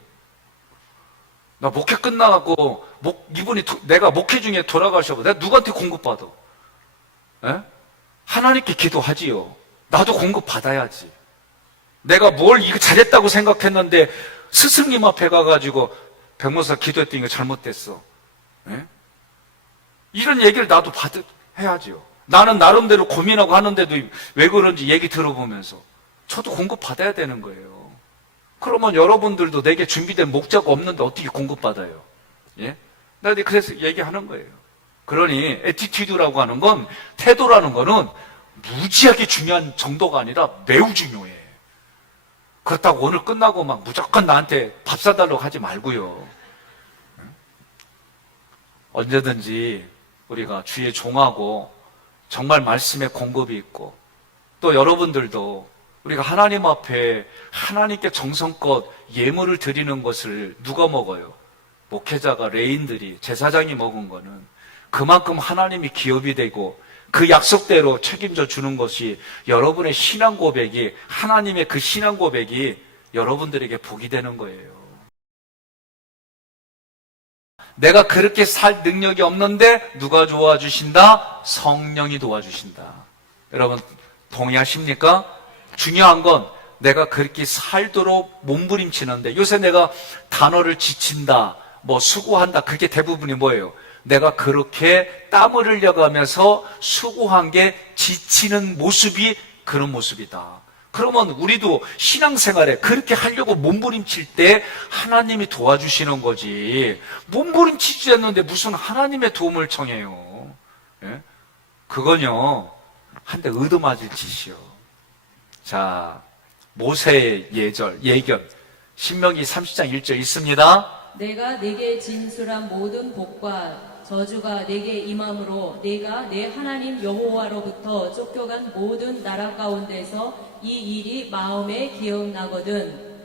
나 목회 끝나고 이분이 내가 목회 중에 돌아가셔도 내가 누구한테 공급받아? 에? 하나님께 기도하지요. 나도 공급받아야지. 내가 뭘 이거 잘했다고 생각했는데 스승님 앞에 가가지고 백모사 기도했더니 이거 잘못됐어. 에? 이런 얘기를 나도 해야지요. 나는 나름대로 고민하고 하는데도 왜 그런지 얘기 들어보면서 저도 공급받아야 되는 거예요. 그러면 여러분들도 내게 준비된 목자가 없는데 어떻게 공급받아요? 예? 나 그래서 얘기하는 거예요. 그러니 애티튜드라고 하는 건, 태도라는 거는 무지하게 중요한 정도가 아니라 매우 중요해. 그렇다고 오늘 끝나고 막 무조건 나한테 밥 사달라고 하지 말고요. 언제든지 우리가 주의 종하고 정말 말씀의 공급이 있고, 또 여러분들도 우리가 하나님 앞에 하나님께 정성껏 예물을 드리는 것을 누가 먹어요? 목회자가, 레인들이, 제사장이 먹은 거는 그만큼 하나님이 기업이 되고 그 약속대로 책임져 주는 것이 여러분의 신앙 고백이, 하나님의 그 신앙 고백이 여러분들에게 복이 되는 거예요. 내가 그렇게 살 능력이 없는데 누가 도와주신다? 성령이 도와주신다. 여러분 동의하십니까? 중요한 건 내가 그렇게 살도록 몸부림치는데, 요새 내가 단어를 지친다, 뭐 수고한다, 그게 대부분이 뭐예요? 내가 그렇게 땀을 흘려가면서 수고한 게 지치는 모습이 그런 모습이다. 그러면 우리도 신앙생활에 그렇게 하려고 몸부림칠 때 하나님이 도와주시는 거지, 몸부림치지 않는데 무슨 하나님의 도움을 청해요. 예? 그건요 한 대 얻어맞을 짓이요. 자, 모세의 예견 신명기 30장 1절 있습니다. 내가 내게 진술한 모든 복과 저주가 내게 임함으로 내가 내 하나님 여호와로부터 쫓겨간 모든 나라 가운데서 이 일이 마음에 기억나거든.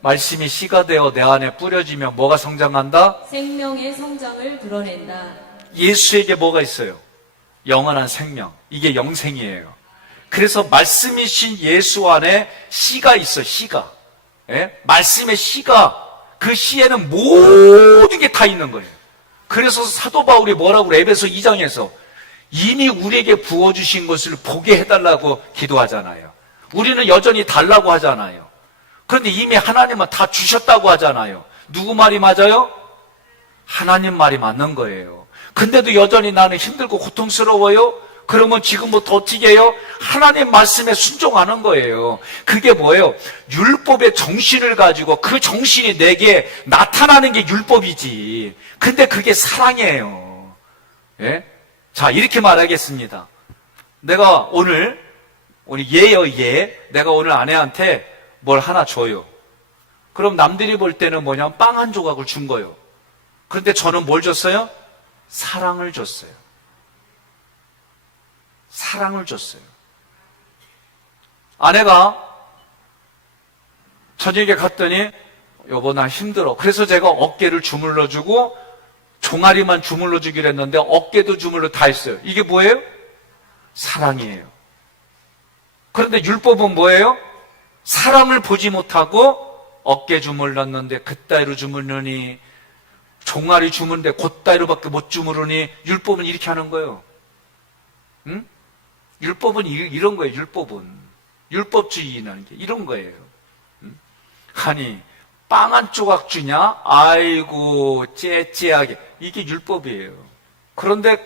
말씀이 씨가 되어 내 안에 뿌려지면 뭐가 성장한다? 생명의 성장을 드러낸다. 예수에게 뭐가 있어요? 영원한 생명. 이게 영생이에요. 그래서 말씀이신 예수 안에 씨가 있어, 씨가. 예? 말씀의 씨가, 그 씨에는 모든 게 다 있는 거예요. 그래서 사도 바울이 뭐라고 그래? 에베소 2장에서 이미 우리에게 부어주신 것을 보게 해달라고 기도하잖아요. 우리는 여전히 달라고 하잖아요. 그런데 이미 하나님은 다 주셨다고 하잖아요. 누구 말이 맞아요? 하나님 말이 맞는 거예요. 근데도 여전히 나는 힘들고 고통스러워요? 그러면 지금부터 어떻게 해요? 하나님 말씀에 순종하는 거예요. 그게 뭐예요? 율법의 정신을 가지고 그 정신이 내게 나타나는 게 율법이지. 근데 그게 사랑이에요. 예? 자, 이렇게 말하겠습니다. 내가 오늘 얘요, 얘. 내가 오늘 아내한테 뭘 하나 줘요. 그럼 남들이 볼 때는 뭐냐? 빵 한 조각을 준 거예요. 그런데 저는 뭘 줬어요? 사랑을 줬어요. 사랑을 줬어요. 아내가 저녁에 갔더니 여보 나 힘들어. 그래서 제가 어깨를 주물러주고 종아리만 주물러주기로 했는데 어깨도 주물러 다 했어요. 이게 뭐예요? 사랑이에요. 그런데 율법은 뭐예요? 사랑을 보지 못하고 어깨 주물렀는데 그따위로 주물르니, 종아리 주물는데 그따위로밖에 못 주물르니, 율법은 이렇게 하는 거예요. 응? 율법은 이런 거예요. 율법주의라는 게 이런 거예요. 응? 아니 빵 한 조각 주냐? 아이고 째째하게. 이게 율법이에요. 그런데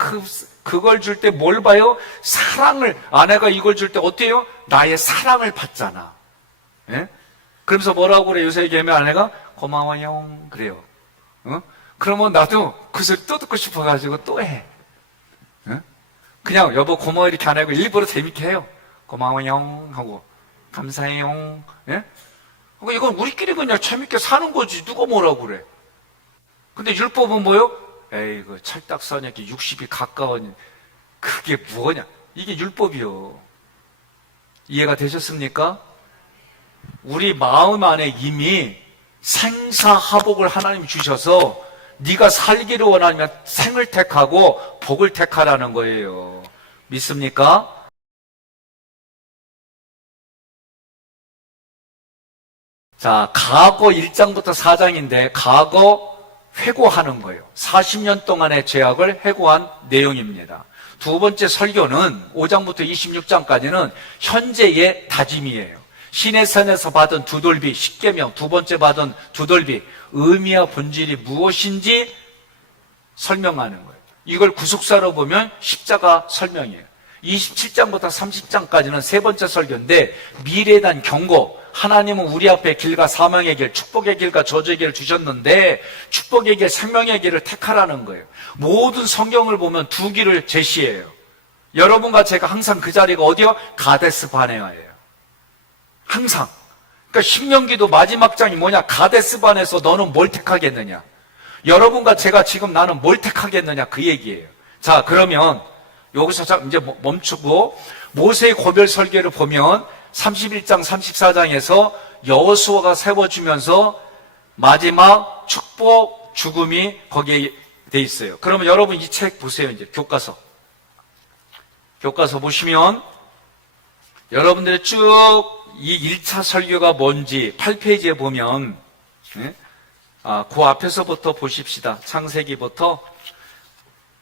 그걸 줄 때 뭘 봐요? 사랑을. 아내가 이걸 줄 때 어때요? 나의 사랑을 받잖아. 예? 그러면서 뭐라고 그래? 요새 얘기하면 아내가 고마워요 그래요. 어? 그러면 나도 그 소리 또 듣고 싶어가지고 또 해. 그냥 여보 고마워 이렇게 안 하고 일부러 재밌게 해요. 고마워요 하고 감사해요. 예? 이건 우리끼리 그냥 재밌게 사는 거지 누가 뭐라고 그래. 근데 율법은 뭐요? 에이 그 철딱서니까 60이 가까운 그게 뭐냐. 이게 율법이요. 이해가 되셨습니까? 우리 마음 안에 이미 생사하복을 하나님이 주셔서 네가 살기를 원하면 생을 택하고 복을 택하라는 거예요. 믿습니까? 자, 과거 1장부터 4장인데 과거 회고하는 거예요. 40년 동안의 죄악을 회고한 내용입니다. 두 번째 설교는 5장부터 26장까지는 현재의 다짐이에요. 시내산에서 받은 두돌비, 십계명, 두 번째 받은 두돌비, 의미와 본질이 무엇인지 설명하는 거예요. 이걸 구속사로 보면 십자가 설명이에요. 27장부터 30장까지는 세 번째 설교인데 미래에 대한 경고, 하나님은 우리 앞에 길과 사망의 길, 축복의 길과 저주의 길을 주셨는데 축복의 길, 생명의 길을 택하라는 거예요. 모든 성경을 보면 두 길을 제시해요. 여러분과 제가 항상 그 자리가 어디요? 가데스 바네아예요. 항상. 그러니까 신명기도 마지막 장이 뭐냐? 가데스 바네에서 너는 뭘 택하겠느냐? 여러분과 제가 지금 나는 뭘 택하겠느냐? 그 얘기예요. 자, 그러면 여기서 이제 멈추고 모세의 고별 설계를 보면 31장, 34장에서 여호수아가 세워주면서 마지막 축복 죽음이 거기에 돼 있어요. 그러면 여러분 이 책 보세요. 이제 교과서 보시면 여러분들이 쭉 이 1차 설교가 뭔지 8페이지에 보면 그 앞에서부터 보십시다. 창세기부터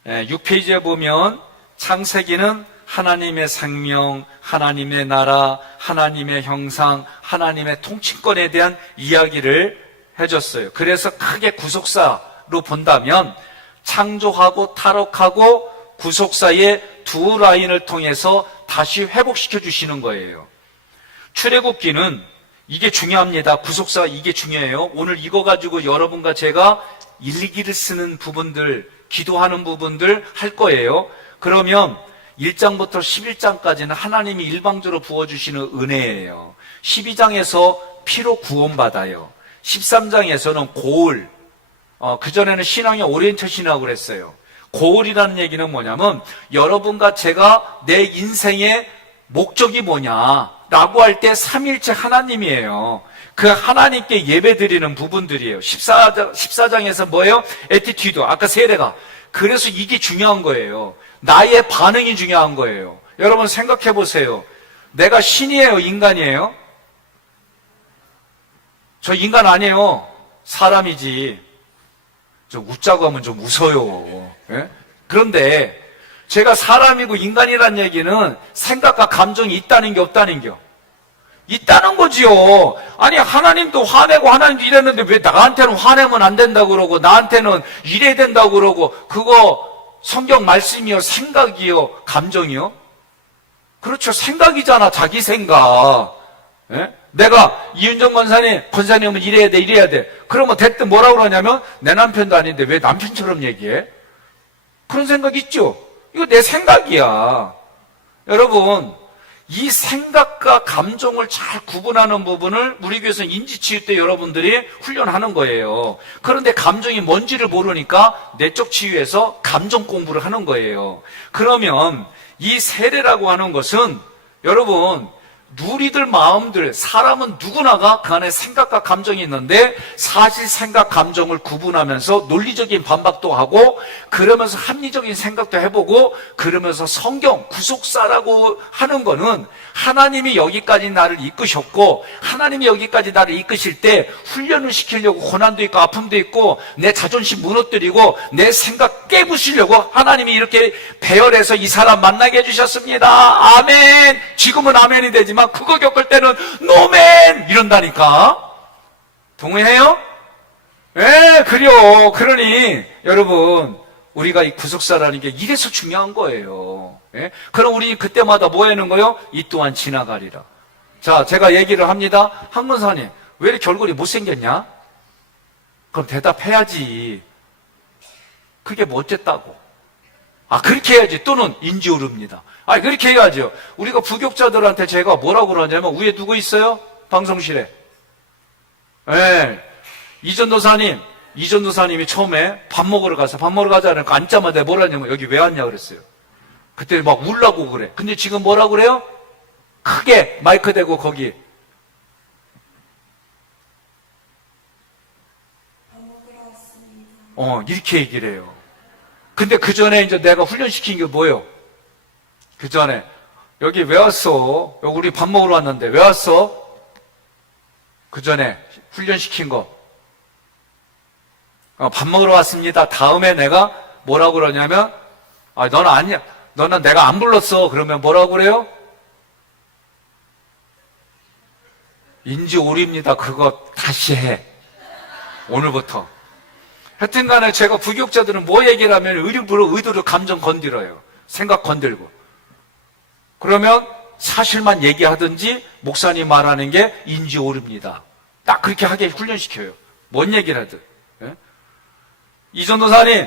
6페이지에 보면 창세기는 하나님의 생명, 하나님의 나라, 하나님의 형상, 하나님의 통치권에 대한 이야기를 해줬어요. 그래서 크게 구속사로 본다면 창조하고 탈옥하고 구속사의 두 라인을 통해서 다시 회복시켜 주시는 거예요. 출애굽기는 이게 중요합니다. 구속사 이게 중요해요. 오늘 이거 가지고 여러분과 제가 일기를 쓰는 부분들, 기도하는 부분들 할 거예요. 그러면 1장부터 11장까지는 하나님이 일방적으로 부어주시는 은혜예요. 12장에서 피로 구원받아요. 13장에서는 고을, 그전에는 신앙의 오리엔테이션이라고 그랬어요. 고을이라는 얘기는 뭐냐면 여러분과 제가 내 인생의 목적이 뭐냐라고 할 때 삼위일체 하나님이에요. 그 하나님께 예배드리는 부분들이에요. 14장에서 뭐예요? 에티튜드, 아까 세례가. 그래서 이게 중요한 거예요. 나의 반응이 중요한 거예요. 여러분 생각해 보세요. 내가 신이에요? 인간이에요? 저 인간 아니에요. 사람이지. 좀 웃자고 하면 좀 웃어요. 예? 그런데 제가 사람이고 인간이란 얘기는 생각과 감정이 있다는 게 없다는 게 있다는 거지요. 아니 하나님도 화내고 하나님도 이랬는데 왜 나한테는 화내면 안 된다고 그러고 나한테는 이래야 된다고 그러고 그거 성경 말씀이요 생각이요 감정이요? 그렇죠. 생각이잖아. 자기 생각. 예? 내가 이윤정 권사님은 이래야 돼. 그러면 대뜸 뭐라고 그러냐면 내 남편도 아닌데 왜 남편처럼 얘기해? 그런 생각 있죠? 이거 내 생각이야. 여러분, 이 생각과 감정을 잘 구분하는 부분을 우리 교회에서 인지치유 때 여러분들이 훈련하는 거예요. 그런데 감정이 뭔지를 모르니까 내적 치유에서 감정 공부를 하는 거예요. 그러면 이 세례라고 하는 것은 여러분 누리들 마음들, 사람은 누구나가 그 안에 생각과 감정이 있는데 사실 생각, 감정을 구분하면서 논리적인 반박도 하고 그러면서 합리적인 생각도 해보고 그러면서 성경, 구속사라고 하는 거는 하나님이 여기까지 나를 이끄셨고 하나님이 여기까지 나를 이끄실 때 훈련을 시키려고 고난도 있고 아픔도 있고 내 자존심 무너뜨리고 내 생각 깨부시려고 하나님이 이렇게 배열해서 이 사람 만나게 해주셨습니다. 아멘. 지금은 아멘이 되지만 그거 겪을 때는 노멘 이런다니까. 동의해요? 예, 그래요. 그러니 여러분 우리가 이 구속사라는 게 이래서 중요한 거예요. 예? 그럼 우리 그때마다 뭐 하는 거예요? 이 또한 지나가리라. 자, 제가 얘기를 합니다. 한 권사님 왜 이렇게 얼굴이 못생겼냐? 그럼 대답해야지. 그게 뭐 어쨌다고. 그렇게 해야지. 또는 인지 오릅니다. 그렇게 해야죠. 우리가 부교육자들한테 제가 뭐라고 그러냐면 위에 누구 있어요? 방송실에. 예. 이전도사님이 처음에 밥 먹으러 가자 그러니까 앉자마자 뭐라 하냐면 여기 왜 왔냐 그랬어요. 그때 막 울라고 그래. 근데 지금 뭐라고 그래요? 크게 마이크 대고 거기. 이렇게 얘기를 해요. 근데 그 전에 이제 내가 훈련시킨 게 뭐예요? 그 전에 여기 왜 왔어? 여기 우리 밥 먹으러 왔는데 왜 왔어? 그 전에 훈련시킨 거. 밥 먹으러 왔습니다. 다음에 내가 뭐라고 그러냐면 너는 아니야. 너는 내가 안 불렀어. 그러면 뭐라고 그래요? 인지 오립니다. 그거 다시 해. 오늘부터. 하여튼 간에 제가 부교육자들은 뭐 얘기를 하면 의도로 감정 건드려요. 생각 건들고. 그러면 사실만 얘기하든지 목사님 말하는 게 인지 오릅니다. 딱 그렇게 하게 훈련시켜요. 뭔 얘기를 하든. 예? 이 전도사님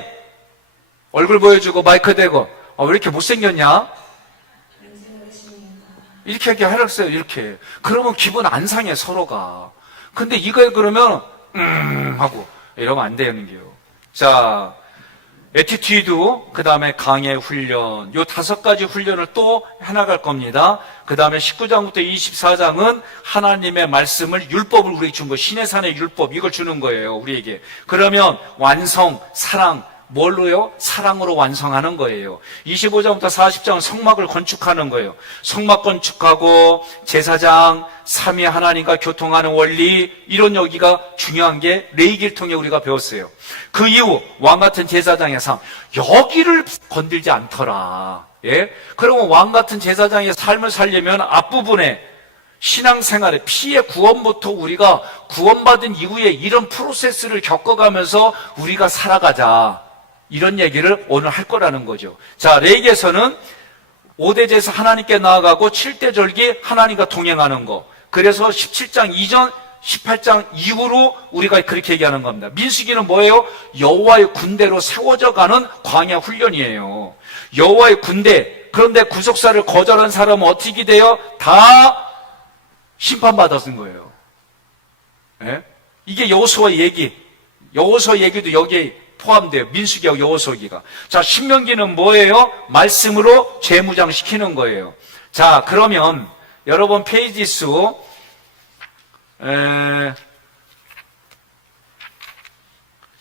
얼굴 보여주고 마이크 대고 왜 이렇게 못생겼냐? 이렇게 얘기하라고 했어요. 이렇게. 그러면 기분 안 상해 서로가. 근데 이거에 그러면 하고 이러면 안 되는 게요. 자, 애티튜드, 그 다음에 강의 훈련, 요 5가지 훈련을 또 해나갈 겁니다. 그 다음에 19장부터 24장은 하나님의 말씀을, 율법을 우리에게 준 거, 시내산의 율법, 이걸 주는 거예요, 우리에게. 그러면 완성, 사랑, 뭘로요? 사랑으로 완성하는 거예요. 25장부터 40장은 성막을 건축하는 거예요. 성막 건축하고 제사장, 삼위 하나님과 교통하는 원리, 이런 여기가 중요한 게 레위기를 통해 우리가 배웠어요. 그 이후 왕같은 제사장의 삶, 여기를 건들지 않더라. 예? 그러면 왕같은 제사장의 삶을 살려면 앞부분에 신앙생활의 피의 구원부터 우리가 구원받은 이후에 이런 프로세스를 겪어가면서 우리가 살아가자. 이런 얘기를 오늘 할 거라는 거죠. 자, 레위기에서는 5대 제사 하나님께 나아가고 7대 절기 하나님과 동행하는 거. 그래서 17장 이전 18장 이후로 우리가 그렇게 얘기하는 겁니다. 민수기는 뭐예요? 여호와의 군대로 세워져 가는 광야 훈련이에요. 여호와의 군대. 그런데 구속사를 거절한 사람은 어떻게 돼요? 다 심판받았은 거예요. 예? 이게 여호수아 얘기. 여호수아 얘기도 여기에 포함돼요. 민수기하고 여호수아기가. 자, 신명기는 뭐예요? 말씀으로 재무장시키는 거예요. 자, 그러면 여러분 페이지 수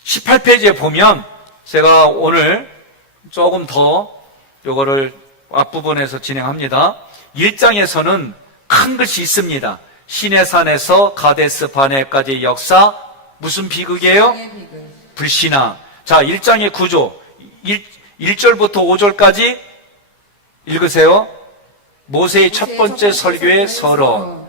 18페이지에 보면 제가 오늘 조금 더 요거를 앞부분에서 진행합니다. 1장에서는 큰 글씨 있습니다. 시내산에서 가데스 바네까지의 역사, 무슨 비극이에요? 불신앙. 자, 1장의 구조. 1절부터 5절까지 읽으세요. 모세의 첫 번째 설교의 서론.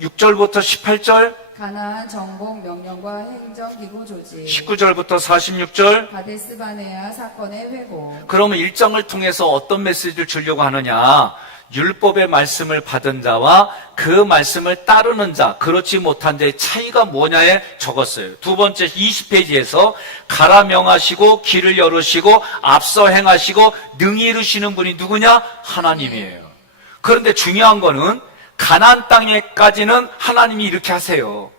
6절부터 18절. 가나안 정복 명령과 행정기구 조직. 19절부터 46절. 가데스 바네아 사건의 회고. 그러면 1장을 통해서 어떤 메시지를 주려고 하느냐? 율법의 말씀을 받은 자와 그 말씀을 따르는 자, 그렇지 못한 자의 차이가 뭐냐에 적었어요. 두 번째 20페이지에서 가라 명하시고 길을 열으시고 앞서 행하시고 능히 이루시는 분이 누구냐? 하나님이에요. 그런데 중요한 거는 가나안 땅에까지는 하나님이 이렇게 하세요.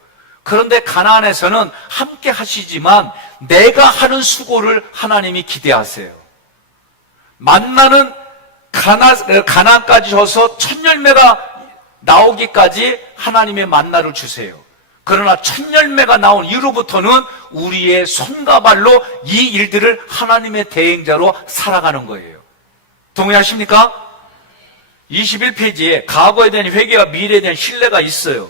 그런데 가나안에서는 함께 하시지만 내가 하는 수고를 하나님이 기대하세요. 만나는 가나안까지 져서 첫 열매가 나오기까지 하나님의 만나를 주세요. 그러나 첫 열매가 나온 이후로부터는 우리의 손과 발로 이 일들을 하나님의 대행자로 살아가는 거예요. 동의하십니까? 21페이지에 과거에 대한 회개와 미래에 대한 신뢰가 있어요.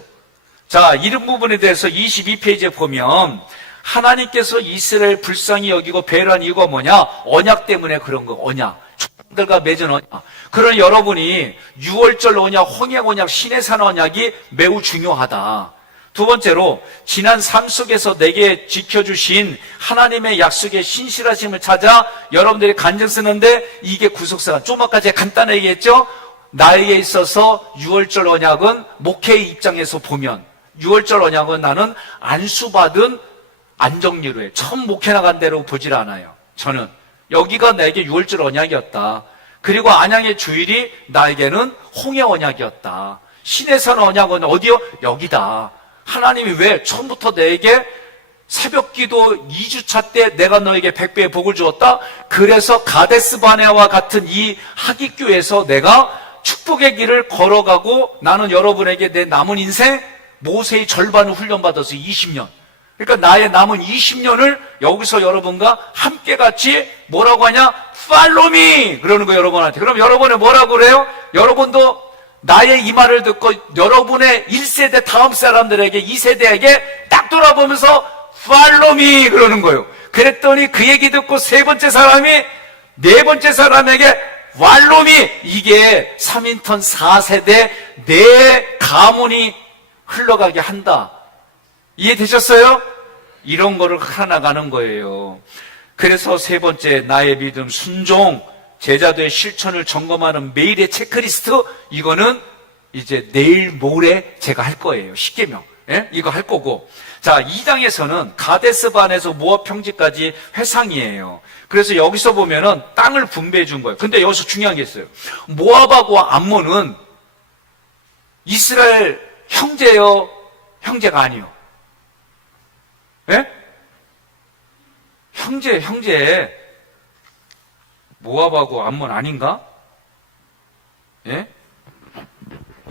자, 이런 부분에 대해서 22페이지에 보면 하나님께서 이스라엘 불쌍히 여기고 배려한 이유가 뭐냐? 언약 때문에 그런 거, 언약. 들과 맺은 언약. 그러나 여러분이 6월절 언약, 홍해 언약, 시내산 언약이 매우 중요하다. 두 번째로 지난 삶 속에서 내게 지켜주신 하나님의 약속의 신실하심을 찾아 여러분들이 간증 쓰는데 이게 구속사가 좀 아까 제가 간단하게 얘기했죠. 나에게 있어서 6월절 언약은 목회의 입장에서 보면 6월절 언약은 나는 안수받은 안정리로 해. 처음 목회 나간 대로 보질 않아요. 저는 여기가 나에게 6월절 언약이었다. 그리고 안양의 주일이 나에게는 홍해 언약이었다. 시내산 언약은 어디요? 여기다. 하나님이 왜 처음부터 내게 새벽기도 2주차 때 내가 너에게 100배의 복을 주었다? 그래서 가데스 바네아와 같은 이 하깃교에서 내가 축복의 길을 걸어가고 나는 여러분에게 내 남은 인생 모세의 절반을 훈련받아서 20년. 그러니까 나의 남은 20년을 여기서 여러분과 함께 같이 뭐라고 하냐? Follow me! 그러는 거예요, 여러분한테. 그럼 여러분은 뭐라고 그래요? 여러분도 나의 이 말을 듣고 여러분의 1세대 다음 사람들에게 2세대에게 딱 돌아보면서 Follow me! 그러는 거예요. 그랬더니 그 얘기 듣고 세 번째 사람이 네 번째 사람에게 Follow me! 이게 3인턴 4세대 내 가문이 흘러가게 한다. 이해되셨어요? 이런 거를 하나가는 거예요. 그래서 세 번째 나의 믿음 순종. 제자도의 실천을 점검하는 매일의 체크리스트, 이거는 이제 내일 모레 제가 할 거예요. 10계명. 예? 이거 할 거고. 자, 2장에서는 가데스반에서 모압 평지까지 회상이에요. 그래서 여기서 보면은 땅을 분배해 준 거예요. 근데 여기서 중요한 게 있어요. 모압하고 암몬은 이스라엘 형제요, 형제가 아니요. 예? 형제. 모압하고 암몬 아닌가? 예?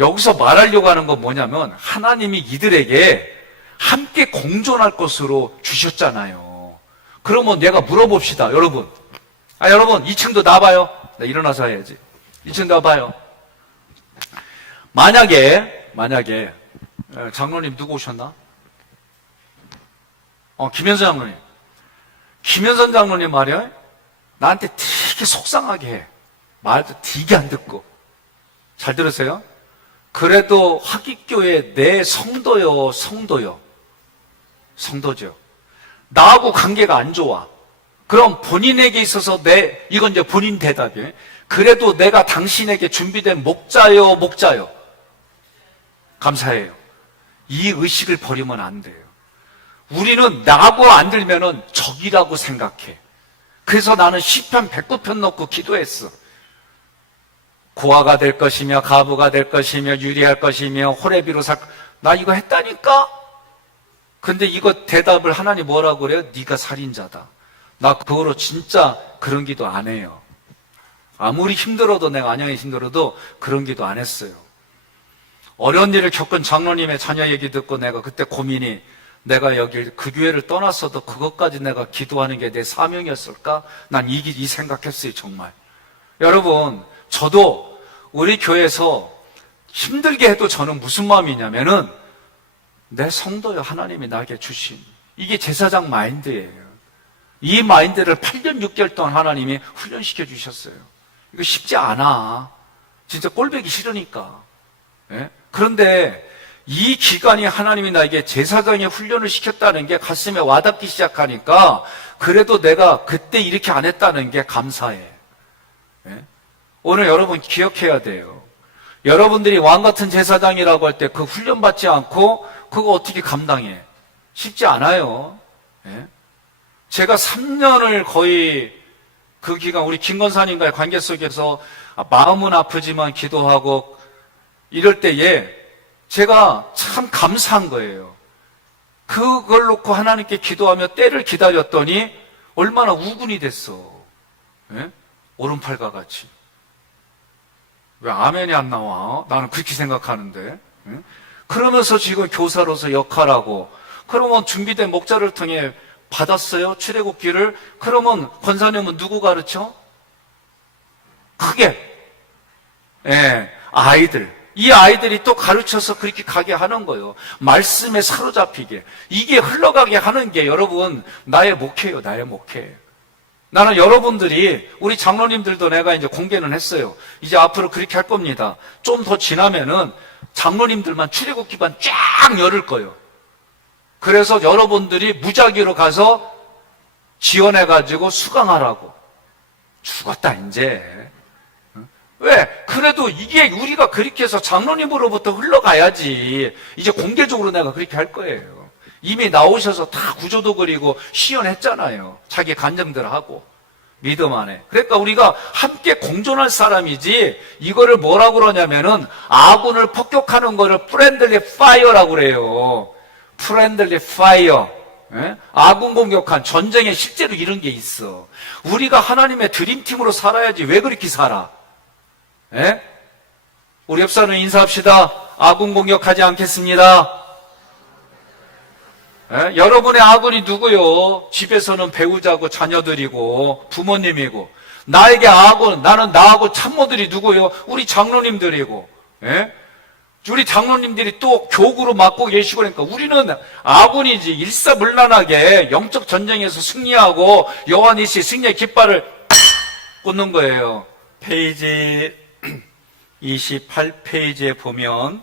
여기서 말하려고 하는 건 뭐냐면 하나님이 이들에게 함께 공존할 것으로 주셨잖아요. 그러면 내가 물어봅시다, 여러분. 여러분, 2층도 나와봐요. 나 일어나서 해야지. 2층 나와봐요. 만약에 장로님 누구 오셨나? 김현선 장로님. 김현선 장로님 말이야, 나한테 되게 속상하게 해. 말도 되게 안 듣고. 잘 들으세요? 그래도 화기교회 내 성도죠. 나하고 관계가 안 좋아. 그럼 본인에게 있어서 이건 이제 본인 대답이에요. 그래도 내가 당신에게 준비된 목자요. 감사해요. 이 의식을 버리면 안 돼요. 우리는 나하고 안 들면은 적이라고 생각해. 그래서 나는 시편 109편 놓고 기도했어. 고아가 될 것이며 가부가 될 것이며 유리할 것이며 호레비로 나 이거 했다니까? 근데 이거 대답을 하나님 뭐라고 그래요? 네가 살인자다. 나 그거로 진짜 그런 기도 안 해요. 아무리 힘들어도, 내가 안양이 힘들어도 그런 기도 안 했어요. 어려운 일을 겪은 장로님의 자녀 얘기 듣고 내가 그때 고민이, 내가 여기 그 교회를 떠났어도 그것까지 내가 기도하는 게 내 사명이었을까? 난 이 생각했어요, 정말. 여러분, 저도 우리 교회에서 힘들게 해도 저는 무슨 마음이냐면은 내 성도요, 하나님이 나에게 주신 이게 제사장 마인드예요. 이 마인드를 8년 6개월 동안 하나님이 훈련시켜 주셨어요. 이거 쉽지 않아. 진짜 꼴보기 싫으니까. 예? 그런데 이 기간이 하나님이 나에게 제사장의 훈련을 시켰다는 게 가슴에 와닿기 시작하니까 그래도 내가 그때 이렇게 안 했다는 게 감사해. 예? 오늘 여러분 기억해야 돼요. 여러분들이 왕 같은 제사장이라고 할 때 그 훈련 받지 않고 그거 어떻게 감당해? 쉽지 않아요. 예? 제가 3년을 거의 그 기간 우리 김건사님과의 관계 속에서 마음은 아프지만 기도하고 이럴 때에 제가 참 감사한 거예요. 그걸 놓고 하나님께 기도하며 때를 기다렸더니 얼마나 우군이 됐어. 예? 오른팔과 같이. 왜 아멘이 안 나와? 나는 그렇게 생각하는데. 예? 그러면서 지금 교사로서 역할하고, 그러면 준비된 목자를 통해 받았어요? 출애굽기를. 그러면 권사님은 누구 가르쳐? 크게. 예, 아이들. 이 아이들이 또 가르쳐서 그렇게 가게 하는 거예요. 말씀에 사로잡히게. 이게 흘러가게 하는 게 여러분, 나의 목회예요, 나의 목회. 나는 여러분들이, 우리 장로님들도 내가 이제 공개는 했어요. 이제 앞으로 그렇게 할 겁니다. 좀 더 지나면은 장로님들만 출애굽기반 쫙 열을 거예요. 그래서 여러분들이 무작위로 가서 지원해가지고 수강하라고. 죽었다, 이제. 왜? 그래도 이게 우리가 그렇게 해서 장로님으로부터 흘러가야지. 이제 공개적으로 내가 그렇게 할 거예요. 이미 나오셔서 다 구조도 그리고 시연했잖아요. 자기 간증들 하고. 믿음 안에. 그러니까 우리가 함께 공존할 사람이지, 이거를 뭐라고 그러냐면은 아군을 폭격하는 거를 프렌들리 파이어라고 그래요. 프렌들리 파이어. 예? 아군 공격한 전쟁에 실제로 이런 게 있어. 우리가 하나님의 드림팀으로 살아야지 왜 그렇게 살아? 예? 우리 옆사람 인사합시다. 아군 공격하지 않겠습니다. 예? 여러분의 아군이 누구요? 집에서는 배우자고 자녀들이고 부모님이고, 나에게 아군, 나는 나하고 참모들이 누구요? 우리 장로님들이고. 예? 우리 장로님들이 또 교구로 맡고 계시고, 그러니까 우리는 아군이지. 일사불란하게 영적 전쟁에서 승리하고 여호와니시 승리의 깃발을 꽂는 거예요. 페이지 28페이지에 보면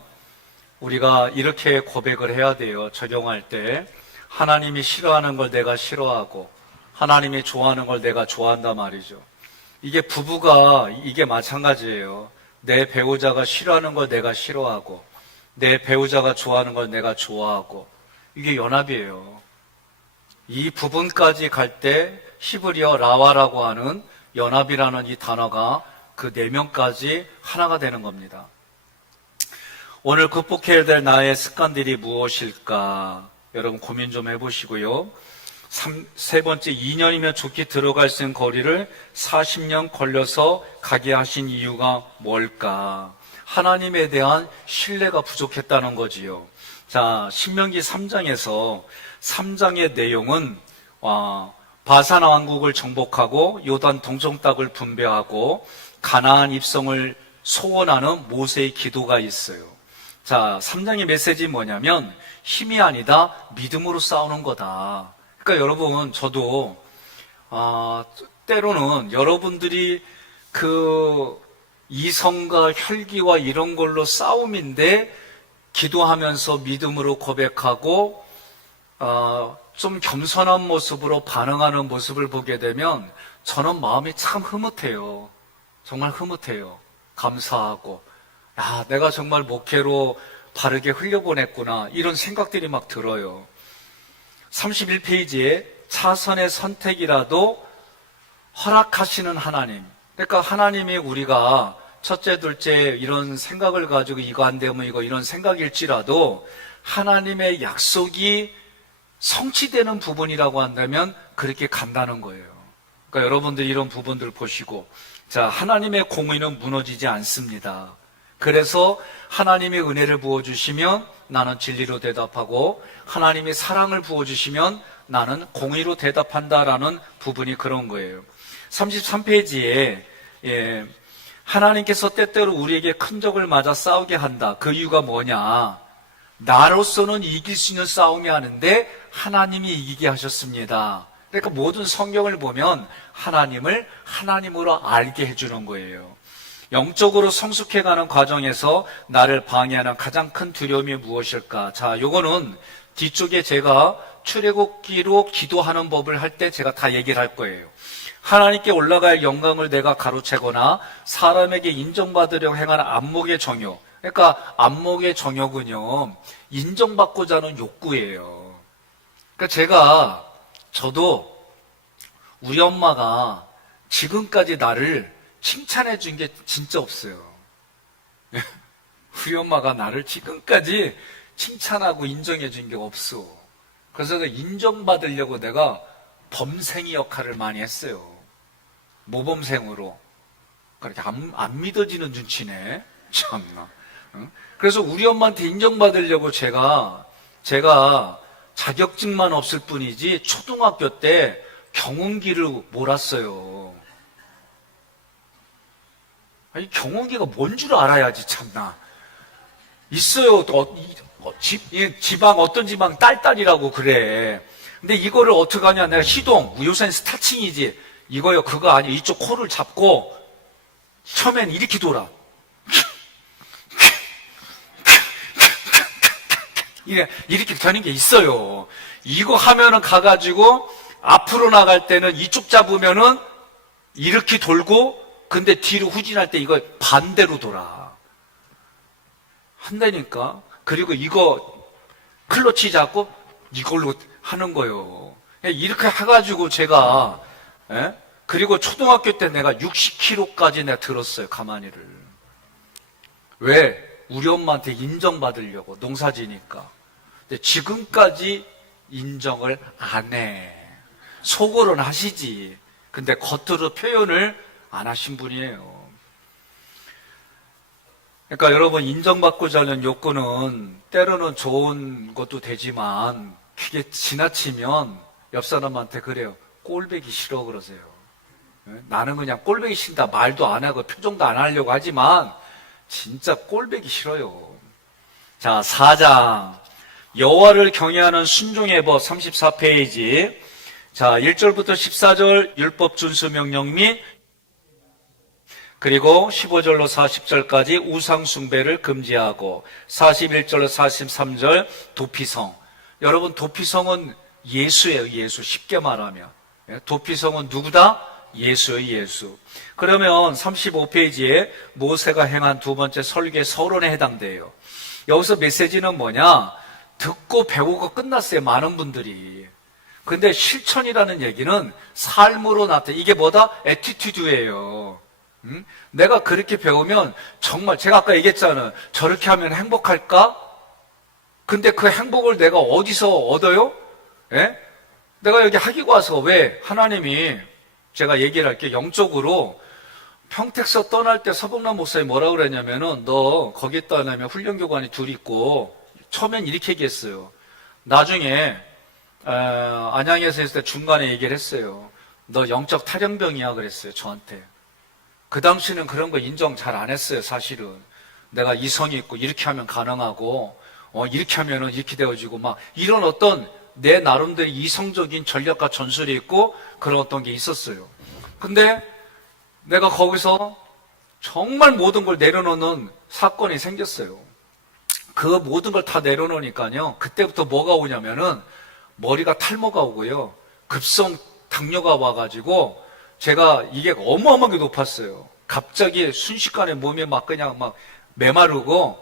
우리가 이렇게 고백을 해야 돼요. 적용할 때 하나님이 싫어하는 걸 내가 싫어하고 하나님이 좋아하는 걸 내가 좋아한단 말이죠. 이게 부부가 이게 마찬가지예요. 내 배우자가 싫어하는 걸 내가 싫어하고 내 배우자가 좋아하는 걸 내가 좋아하고 이게 연합이에요. 이 부분까지 갈 때 히브리어 라와라고 하는 연합이라는 이 단어가 그 4명까지 하나가 되는 겁니다. 오늘 극복해야 될 나의 습관들이 무엇일까? 여러분 고민 좀 해보시고요. 세 번째, 2년이면 좋게 들어갈 수 있는 거리를 40년 걸려서 가게 하신 이유가 뭘까? 하나님에 대한 신뢰가 부족했다는 거지요. 자, 신명기 3장에서 3장의 내용은 바산 왕국을 정복하고 요단 동쪽 땅을 분배하고 가나안 입성을 소원하는 모세의 기도가 있어요. 자, 3장의 메시지는 뭐냐면 힘이 아니다, 믿음으로 싸우는 거다. 그러니까 여러분, 저도 때로는 여러분들이 그 이성과 혈기와 이런 걸로 싸움인데 기도하면서 믿음으로 고백하고 좀 겸손한 모습으로 반응하는 모습을 보게 되면 저는 마음이 참 흐뭇해요. 정말 흐뭇해요. 감사하고 내가 정말 목회로 바르게 흘려보냈구나 이런 생각들이 막 들어요. 31페이지에 차선의 선택이라도 허락하시는 하나님. 그러니까 하나님이 우리가 첫째, 둘째 이런 생각을 가지고 이거 안 되면 이거 이런 생각일지라도 하나님의 약속이 성취되는 부분이라고 한다면 그렇게 간다는 거예요. 그러니까 여러분들 이런 부분들 보시고, 자, 하나님의 공의는 무너지지 않습니다. 그래서 하나님의 은혜를 부어주시면 나는 진리로 대답하고 하나님의 사랑을 부어주시면 나는 공의로 대답한다라는 부분이 그런 거예요. 33페이지에 하나님께서 때때로 우리에게 큰 적을 맞아 싸우게 한다. 그 이유가 뭐냐? 나로서는 이길 수 있는 싸움이 아닌데 하나님이 이기게 하셨습니다. 그러니까 모든 성경을 보면 하나님을 하나님으로 알게 해주는 거예요. 영적으로 성숙해가는 과정에서 나를 방해하는 가장 큰 두려움이 무엇일까? 자, 요거는 뒤쪽에 제가 출애굽기로 기도하는 법을 할 때 제가 다 얘기를 할 거예요. 하나님께 올라갈 영광을 내가 가로채거나 사람에게 인정받으려고 행하는 안목의 정욕. 그러니까 안목의 정욕은요, 인정받고자 하는 욕구예요. 그러니까 저도 우리 엄마가 지금까지 나를 칭찬해 준 게 진짜 없어요. 우리 엄마가 나를 지금까지 칭찬하고 인정해 준 게 없어. 그래서 인정받으려고 내가 범생이 역할을 많이 했어요. 모범생으로. 그렇게 안 믿어지는 눈치네. 참나. 그래서 우리 엄마한테 인정받으려고 제가 자격증만 없을 뿐이지 초등학교 때 경운기를 몰았어요. 아니, 경운기가 뭔 줄 알아야지, 참나. 있어요. 지방, 어떤 지방 딸딸이라고 그래. 근데 이거를 어떻게 하냐. 내가 희동, 요새는 스타칭이지. 이거요, 그거 아니에요. 이쪽 코를 잡고, 처음엔 이렇게 돌아. 이렇게 되는 게 있어요. 이거 하면은 가가지고, 앞으로 나갈 때는 이쪽 잡으면은, 이렇게 돌고, 근데 뒤로 후진할 때 이거 반대로 돌아. 한다니까. 그리고 이거 클러치 잡고 이걸로 하는 거예요. 이렇게 해가지고 제가, 그리고 초등학교 때 내가 60kg까지 내가 들었어요, 가만히를. 왜? 우리 엄마한테 인정받으려고, 농사지니까. 근데 지금까지 인정을 안 해. 속으로는 하시지. 근데 겉으로 표현을 안 하신 분이에요. 그러니까 여러분, 인정받고자 하는 욕구는 때로는 좋은 것도 되지만 그게 지나치면 옆 사람한테 그래요. 꼴배기 싫어 그러세요. 나는 그냥 꼴배기 싫다 말도 안 하고 표정도 안 하려고 하지만 진짜 꼴배기 싫어요. 자, 4장 여호와를 경외하는 순종의 법 34페이지. 자, 1절부터 14절 율법 준수 명령 및 그리고 15절로 40절까지 우상 숭배를 금지하고 41절로 43절 도피성. 여러분, 도피성은 예수예요. 예수. 쉽게 말하면 도피성은 누구다? 예수의 예수. 그러면 35페이지에 모세가 행한 두 번째 설교의 서론에 해당돼요. 여기서 메시지는 뭐냐? 듣고 배우고 끝났어요, 많은 분들이. 근데 실천이라는 얘기는 삶으로 나타나. 이게 뭐다? 애티튜드예요. 내가 그렇게 배우면 정말, 제가 아까 얘기했잖아요. 저렇게 하면 행복할까? 근데 그 행복을 내가 어디서 얻어요? 예? 내가 여기 학위고 와서 왜 하나님이, 제가 얘기를 할게요. 영적으로 평택서 떠날 때 서복남 목사님 뭐라고 그랬냐면은, 너 거기 떠나면 훈련교관이 둘 있고, 처음엔 이렇게 얘기했어요. 나중에 안양에서 있을 때 중간에 얘기를 했어요. 너 영적 탈영병이야 그랬어요, 저한테. 그 당시는 그런 거 인정 잘 안 했어요, 사실은. 내가 이성이 있고 이렇게 하면 가능하고 이렇게 하면은 이렇게 되어지고 막 이런 어떤 내 나름대로 이성적인 전략과 전술이 있고 그런 어떤 게 있었어요. 근데 내가 거기서 정말 모든 걸 내려놓는 사건이 생겼어요. 그 모든 걸 다 내려놓으니까요, 그때부터 뭐가 오냐면은 머리가 탈모가 오고요, 급성 당뇨가 와가지고 제가 이게 어마어마하게 높았어요. 갑자기 순식간에 몸이 막 그냥 막 메마르고,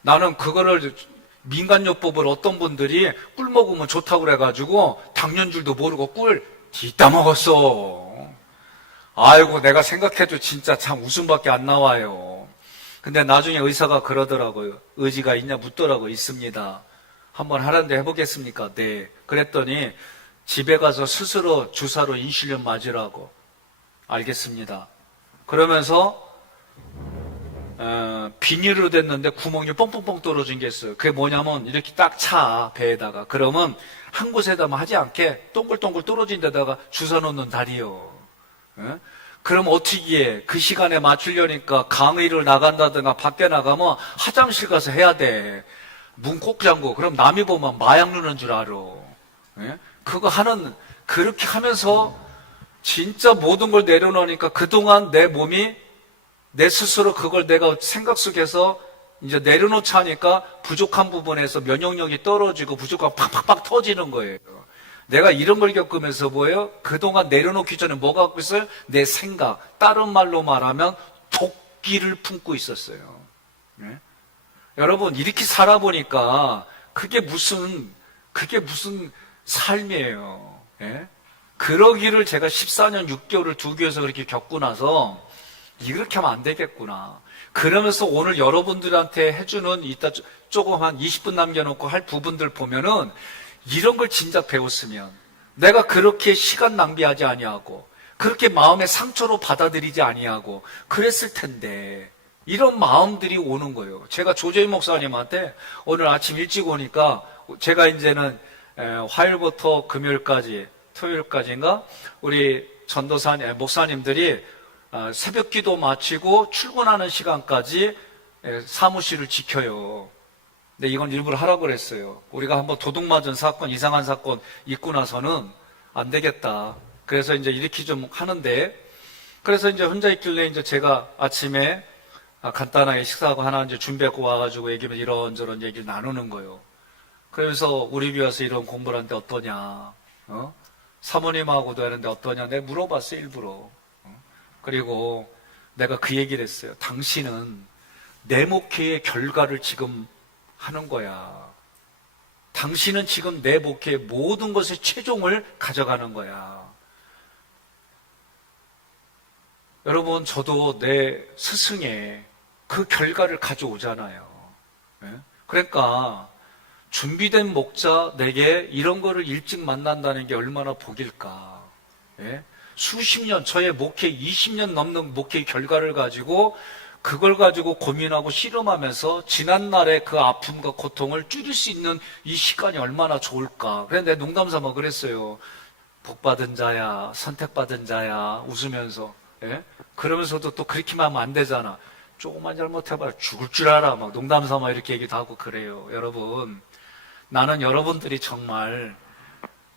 나는 그거를 민간요법을 어떤 분들이 꿀 먹으면 좋다고 그래가지고 당뇨줄도 모르고 꿀 뒤따 먹었어. 아이고, 내가 생각해도 진짜 참 웃음밖에 안 나와요. 근데 나중에 의사가 그러더라고요. 의지가 있냐 묻더라고요. 있습니다. 한번 하라는데 해보겠습니까? 네. 그랬더니 집에 가서 스스로 주사로 인슐린 맞으라고. 알겠습니다. 그러면서 비닐로 됐는데 구멍이 뻥뻥뻥 떨어진 게 있어요. 그게 뭐냐면 이렇게 딱 차, 배에다가. 그러면 한 곳에다만 하지 않게 동글동글 떨어진 데다가 주사 놓는 다리요. 예? 그럼 어떻게 해? 그 시간에 맞추려니까 강의를 나간다든가 밖에 나가면 화장실 가서 해야 돼. 문 꼭 잠고. 그럼 남이 보면 마약 누는 줄 알아. 예? 그거 그렇게 하면서 진짜 모든 걸 내려놓으니까 그동안 내 몸이 내 스스로 그걸 내가 생각 속에서 이제 내려놓자 하니까 부족한 부분에서 면역력이 떨어지고 부족한 팍팍팍 터지는 거예요. 내가 이런 걸 겪으면서 뭐예요? 그동안 내려놓기 전에 뭐가 갖고 있어요? 내 생각. 다른 말로 말하면 도끼를 품고 있었어요. 네? 여러분, 이렇게 살아보니까 그게 무슨 삶이에요. 예? 그러기를 제가 14년 6개월을 두 교회에서 그렇게 겪고 나서 이렇게 하면 안 되겠구나. 그러면서 오늘 여러분들한테 해주는, 이따 조금 한 20분 남겨놓고 할 부분들 보면은 이런 걸 진작 배웠으면 내가 그렇게 시간 낭비하지 아니하고 그렇게 마음의 상처로 받아들이지 아니하고 그랬을 텐데, 이런 마음들이 오는 거예요. 제가 조재희 목사님한테 오늘 아침 일찍 오니까, 제가 이제는 화요일부터 금요일까지, 토요일까지인가 우리 전도사님, 목사님들이 새벽 기도 마치고 출근하는 시간까지 사무실을 지켜요. 근데 이건 일부러 하라고 그랬어요. 우리가 한번 도둑 맞은 사건, 이상한 사건 있고 나서는 안 되겠다. 그래서 이제 이렇게 좀 하는데, 그래서 이제 혼자 있길래 이제 제가 아침에 간단하게 식사하고 하나 이제 준비하고 와가지고 얘기하면 이런저런 얘기를 나누는 거예요. 그래서 우리 교회 와서 이런 공부를 하는데 어떠냐, 사모님하고도 하는데 어떠냐, 내가 물어봤어요, 일부러. 그리고 내가 그 얘기를 했어요. 당신은 내 목회의 결과를 지금 하는 거야. 당신은 지금 내 목회의 모든 것의 최종을 가져가는 거야. 여러분, 저도 내 스승의 그 결과를 가져오잖아요. 그러니까 준비된 목자 내게 이런 거를 일찍 만난다는 게 얼마나 복일까. 수십 년, 저의 목회 20년 넘는 목회의 결과를 가지고 그걸 가지고 고민하고 씨름하면서 지난날의 그 아픔과 고통을 줄일 수 있는 이 시간이 얼마나 좋을까. 그래서 내가 농담 삼아 그랬어요. 복받은 자야, 선택받은 자야, 웃으면서. 그러면서도 또 그렇게만 하면 안 되잖아. 조금만 잘못해봐야 죽을 줄 알아. 막 농담 삼아 이렇게 얘기도 하고 그래요. 여러분, 나는 여러분들이 정말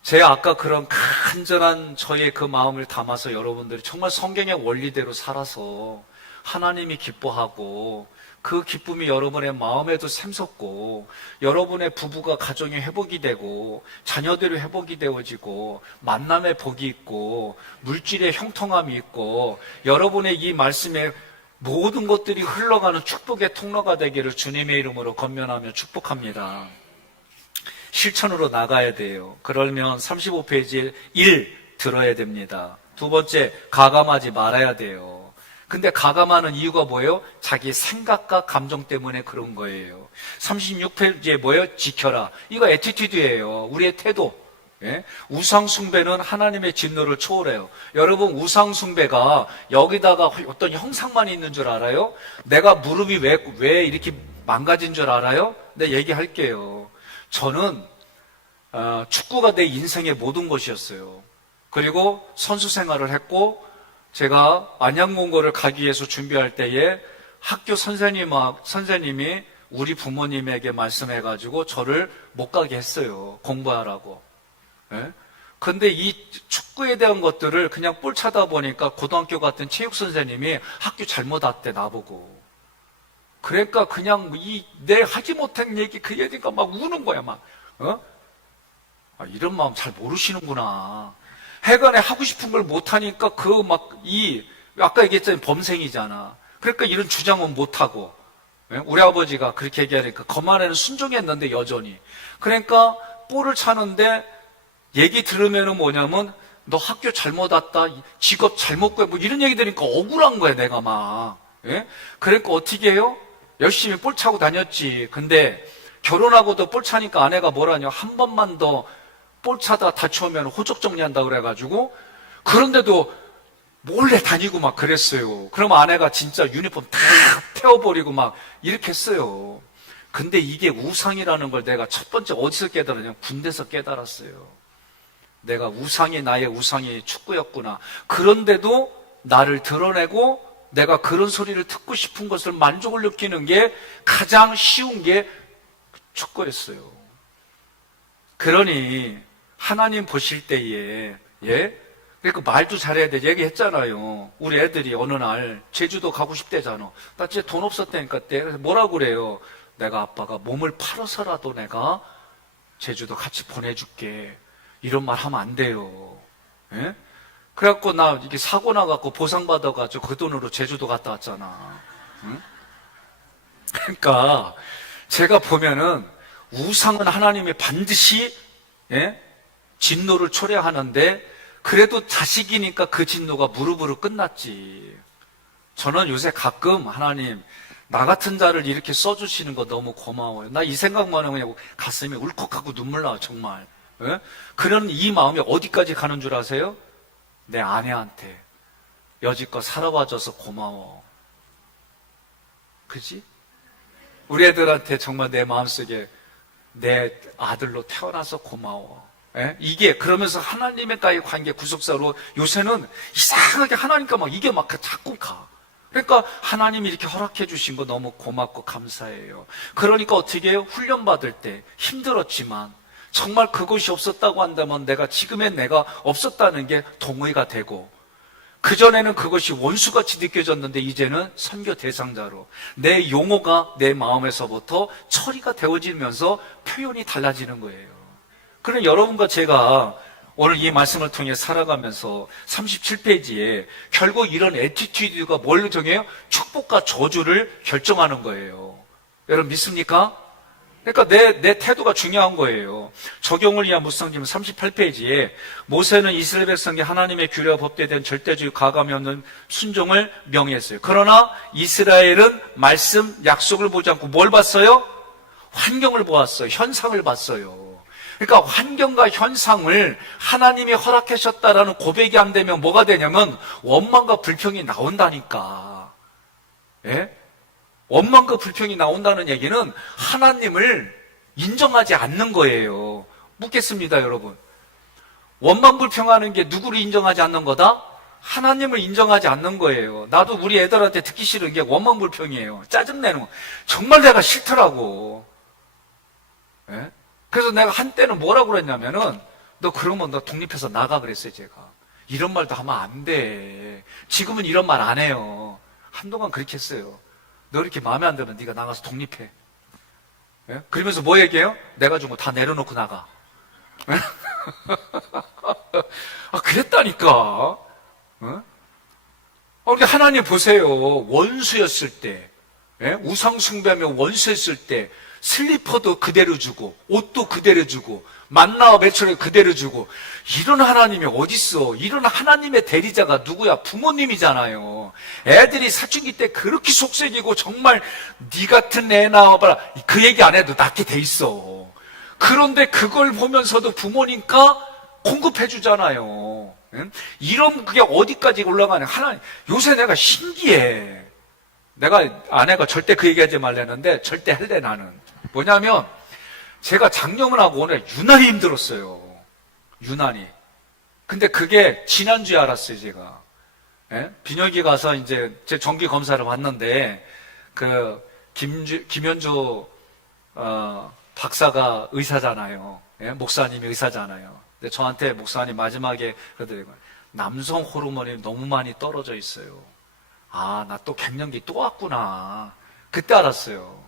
제 아까 그런 간절한 저의 그 마음을 담아서 여러분들이 정말 성경의 원리대로 살아서 하나님이 기뻐하고 그 기쁨이 여러분의 마음에도 샘솟고 여러분의 부부가 가정의 회복이 되고 자녀들의 회복이 되어지고 만남의 복이 있고 물질의 형통함이 있고 여러분의 이 말씀에 모든 것들이 흘러가는 축복의 통로가 되기를 주님의 이름으로 권면하며 축복합니다. 실천으로 나가야 돼요. 그러면 35페이지에 1 들어야 됩니다. 두 번째, 가감하지 말아야 돼요. 근데 가감하는 이유가 뭐예요? 자기 생각과 감정 때문에 그런 거예요. 36페이지에 뭐예요? 지켜라. 이거 애티튜드예요. 우리의 태도. 예? 우상숭배는 하나님의 진노를 초월해요. 여러분, 우상숭배가 여기다가 어떤 형상만 있는 줄 알아요? 내가 무릎이 왜 이렇게 망가진 줄 알아요? 네, 얘기할게요. 저는 축구가 내 인생의 모든 것이었어요. 그리고 선수 생활을 했고 제가 안양공고를 가기 위해서 준비할 때에 학교 선생님이 우리 부모님에게 말씀해가지고 저를 못 가게 했어요. 공부하라고. 예? 근데 이 축구에 대한 것들을 그냥 볼 차다 보니까 고등학교 같은 체육 선생님이 학교 잘못 왔대, 나보고. 그러니까 그냥 내 하지 못한 얘기 그 얘기가 막 우는 거야, 막. 이런 마음 잘 모르시는구나. 해간에 하고 싶은 걸 못하니까 아까 얘기했잖아요. 범생이잖아. 그러니까 이런 주장은 못하고. 우리 아버지가 그렇게 얘기하니까 거만에는 순종했는데 여전히. 그러니까 볼을 차는데 얘기 들으면은 뭐냐면 너 학교 잘못 왔다. 직업 잘못 구해. 뭐 이런 얘기 들으니까 억울한 거야, 내가 막. 예? 그러니까 어떻게 해요? 열심히 볼 차고 다녔지. 근데 결혼하고도 볼 차니까 아내가 뭐라냐. 한 번만 더 볼 차다 다쳐오면 호적 정리한다 그래가지고 그런데도 몰래 다니고 막 그랬어요. 그러면 아내가 진짜 유니폼 다 태워버리고 막 이렇게 했어요. 근데 이게 우상이라는 걸 내가 첫 번째 어디서 깨달았냐면 군대에서 깨달았어요. 내가 나의 우상이 축구였구나. 그런데도 나를 드러내고 내가 그런 소리를 듣고 싶은 것을 만족을 느끼는 게 가장 쉬운 게 축구였어요. 그러니 하나님 보실 때에 그러니까 말도 잘해야 돼. 얘기했잖아요. 우리 애들이 어느 날 제주도 가고 싶대잖아. 나 진짜 돈 없었다니까 때. 그래서 뭐라고 그래요? 내가 아빠가 몸을 팔아서라도 내가 제주도 같이 보내줄게. 이런 말 하면 안 돼요. 예? 그래갖고 나 이게 사고 나갖고 보상받아가지고 그 돈으로 제주도 갔다 왔잖아. 응? 그러니까 제가 보면은 우상은 하나님이 반드시 진노를 초래하는데 그래도 자식이니까 그 진노가 무릎으로 끝났지. 저는 요새 가끔 하나님 나 같은 자를 이렇게 써주시는 거 너무 고마워요. 나 이 생각만 하면 그냥 가슴이 울컥하고 눈물 나와 정말. 그런 이 마음이 어디까지 가는 줄 아세요? 내 아내한테 여지껏 살아봐줘서 고마워. 그지? 우리 애들한테 정말 내 마음속에 내 아들로 태어나서 고마워. 이게 그러면서 하나님과의 관계 구속사로 요새는 이상하게 하나님과 이게 자꾸 가. 그러니까 하나님이 이렇게 허락해 주신 거 너무 고맙고 감사해요. 그러니까 어떻게 해요? 훈련 받을 때 힘들었지만 정말 그것이 없었다고 한다면 지금의 내가 없었다는 게 동의가 되고 그전에는 그것이 원수같이 느껴졌는데 이제는 선교 대상자로 내 용어가 내 마음에서부터 처리가 되어지면서 표현이 달라지는 거예요. 그럼 여러분과 제가 오늘 이 말씀을 통해 살아가면서 37페이지에 결국 이런 애티튜드가 뭘 정해요? 축복과 저주를 결정하는 거예요. 여러분 믿습니까? 그러니까 내 태도가 중요한 거예요. 적용을 위한 묵상지문 38페이지에 모세는 이스라엘 백성에게 하나님의 규례와 법대에 대한 절대주의 가감이 없는 순종을 명했어요. 그러나 이스라엘은 말씀, 약속을 보지 않고 뭘 봤어요? 환경을 보았어요. 현상을 봤어요. 그러니까 환경과 현상을 하나님이 허락하셨다라는 고백이 안 되면 뭐가 되냐면 원망과 불평이 나온다니까. 예? 원망과 불평이 나온다는 얘기는 하나님을 인정하지 않는 거예요. 묻겠습니다, 여러분. 원망 불평하는 게 누구를 인정하지 않는 거다? 하나님을 인정하지 않는 거예요. 나도 우리 애들한테 듣기 싫은 게 원망 불평이에요. 짜증내는 거. 정말 내가 싫더라고. 예? 그래서 내가 한때는 뭐라고 그랬냐면은 너 그러면 너 독립해서 나가 그랬어요, 제가. 이런 말도 하면 안 돼. 지금은 이런 말 안 해요. 한동안 그렇게 했어요. 너 이렇게 마음에 안 들면 네가 나가서 독립해. 예? 그러면서 뭐 얘기해요? 내가 준 거 다 내려놓고 나가. 예? 아, 그랬다니까. 어? 우리 하나님 보세요. 원수였을 때, 예? 우상숭배하며 원수였을 때 슬리퍼도 그대로 주고 옷도 그대로 주고 만나와 배추를 그대로 주고, 이런 하나님이 어딨어. 이런 하나님의 대리자가 누구야? 부모님이잖아요. 애들이 사춘기 때 그렇게 속색이고 정말 네 같은 애 나와봐라, 그 얘기 안 해도 낳게 돼 있어. 그런데 그걸 보면서도 부모님과 공급해 주잖아요. 응? 이런 그게 어디까지 올라가냐. 하나님, 요새 내가 신기해. 내가 아내가 절대 그 얘기하지 말라는데 절대 할래. 나는 뭐냐면, 제가 작년하고 오늘 유난히 힘들었어요. 유난히. 근데 그게 지난주에 알았어요, 제가. 예? 빈혈기 가서 이제 제 정기 검사를 받는데, 김현주 박사가 의사잖아요. 예? 목사님이 의사잖아요. 근데 저한테 목사님 마지막에 그러더라고요. 남성 호르몬이 너무 많이 떨어져 있어요. 아, 나 또 갱년기 또 왔구나. 그때 알았어요.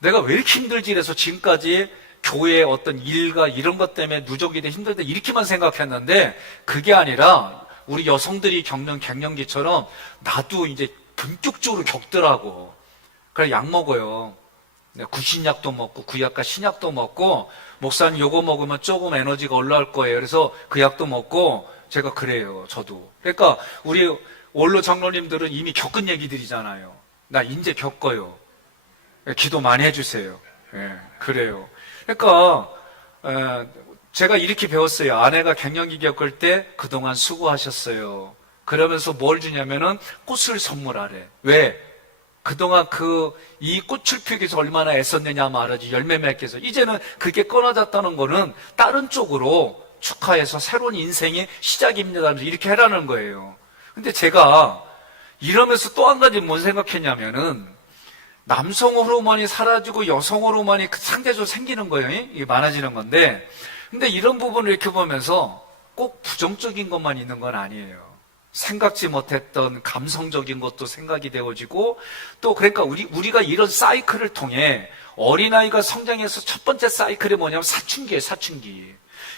내가 왜 이렇게 힘들지? 이래서 지금까지 교회의 어떤 일과 이런 것 때문에 누적이 돼 힘들다 이렇게만 생각했는데, 그게 아니라 우리 여성들이 겪는 갱년기처럼 나도 이제 본격적으로 겪더라고. 그래, 약 먹어요. 구신약도 먹고 구약과 신약도 먹고, 목사님 요거 먹으면 조금 에너지가 올라올 거예요. 그래서 그 약도 먹고 제가 그래요. 저도. 그러니까 우리 원로 장로님들은 이미 겪은 얘기들이잖아요. 나 이제 겪어요. 기도 많이 해주세요. 예, 그래요. 그러니까 제가 이렇게 배웠어요. 아내가 갱년기 겪을 때 그동안 수고하셨어요. 그러면서 뭘 주냐면은 꽃을 선물하래. 왜? 그동안 이 꽃을 피우기 위해서 얼마나 애썼느냐 말하지. 열매 맺기 위해서. 이제는 그게 끊어졌다는 거는 다른 쪽으로 축하해서 새로운 인생의 시작입니다. 이렇게 해라는 거예요. 근데 제가 이러면서 또 한 가지 뭔 생각했냐면은, 남성 호르몬이 사라지고 여성 호르몬이 상대적으로 생기는 거예요. 이게 많아지는 건데, 근데 이런 부분을 이렇게 보면서 꼭 부정적인 것만 있는 건 아니에요. 생각지 못했던 감성적인 것도 생각이 되어지고, 또 그러니까 우리가 이런 사이클을 통해, 어린아이가 성장해서 첫 번째 사이클이 뭐냐면 사춘기예요. 사춘기.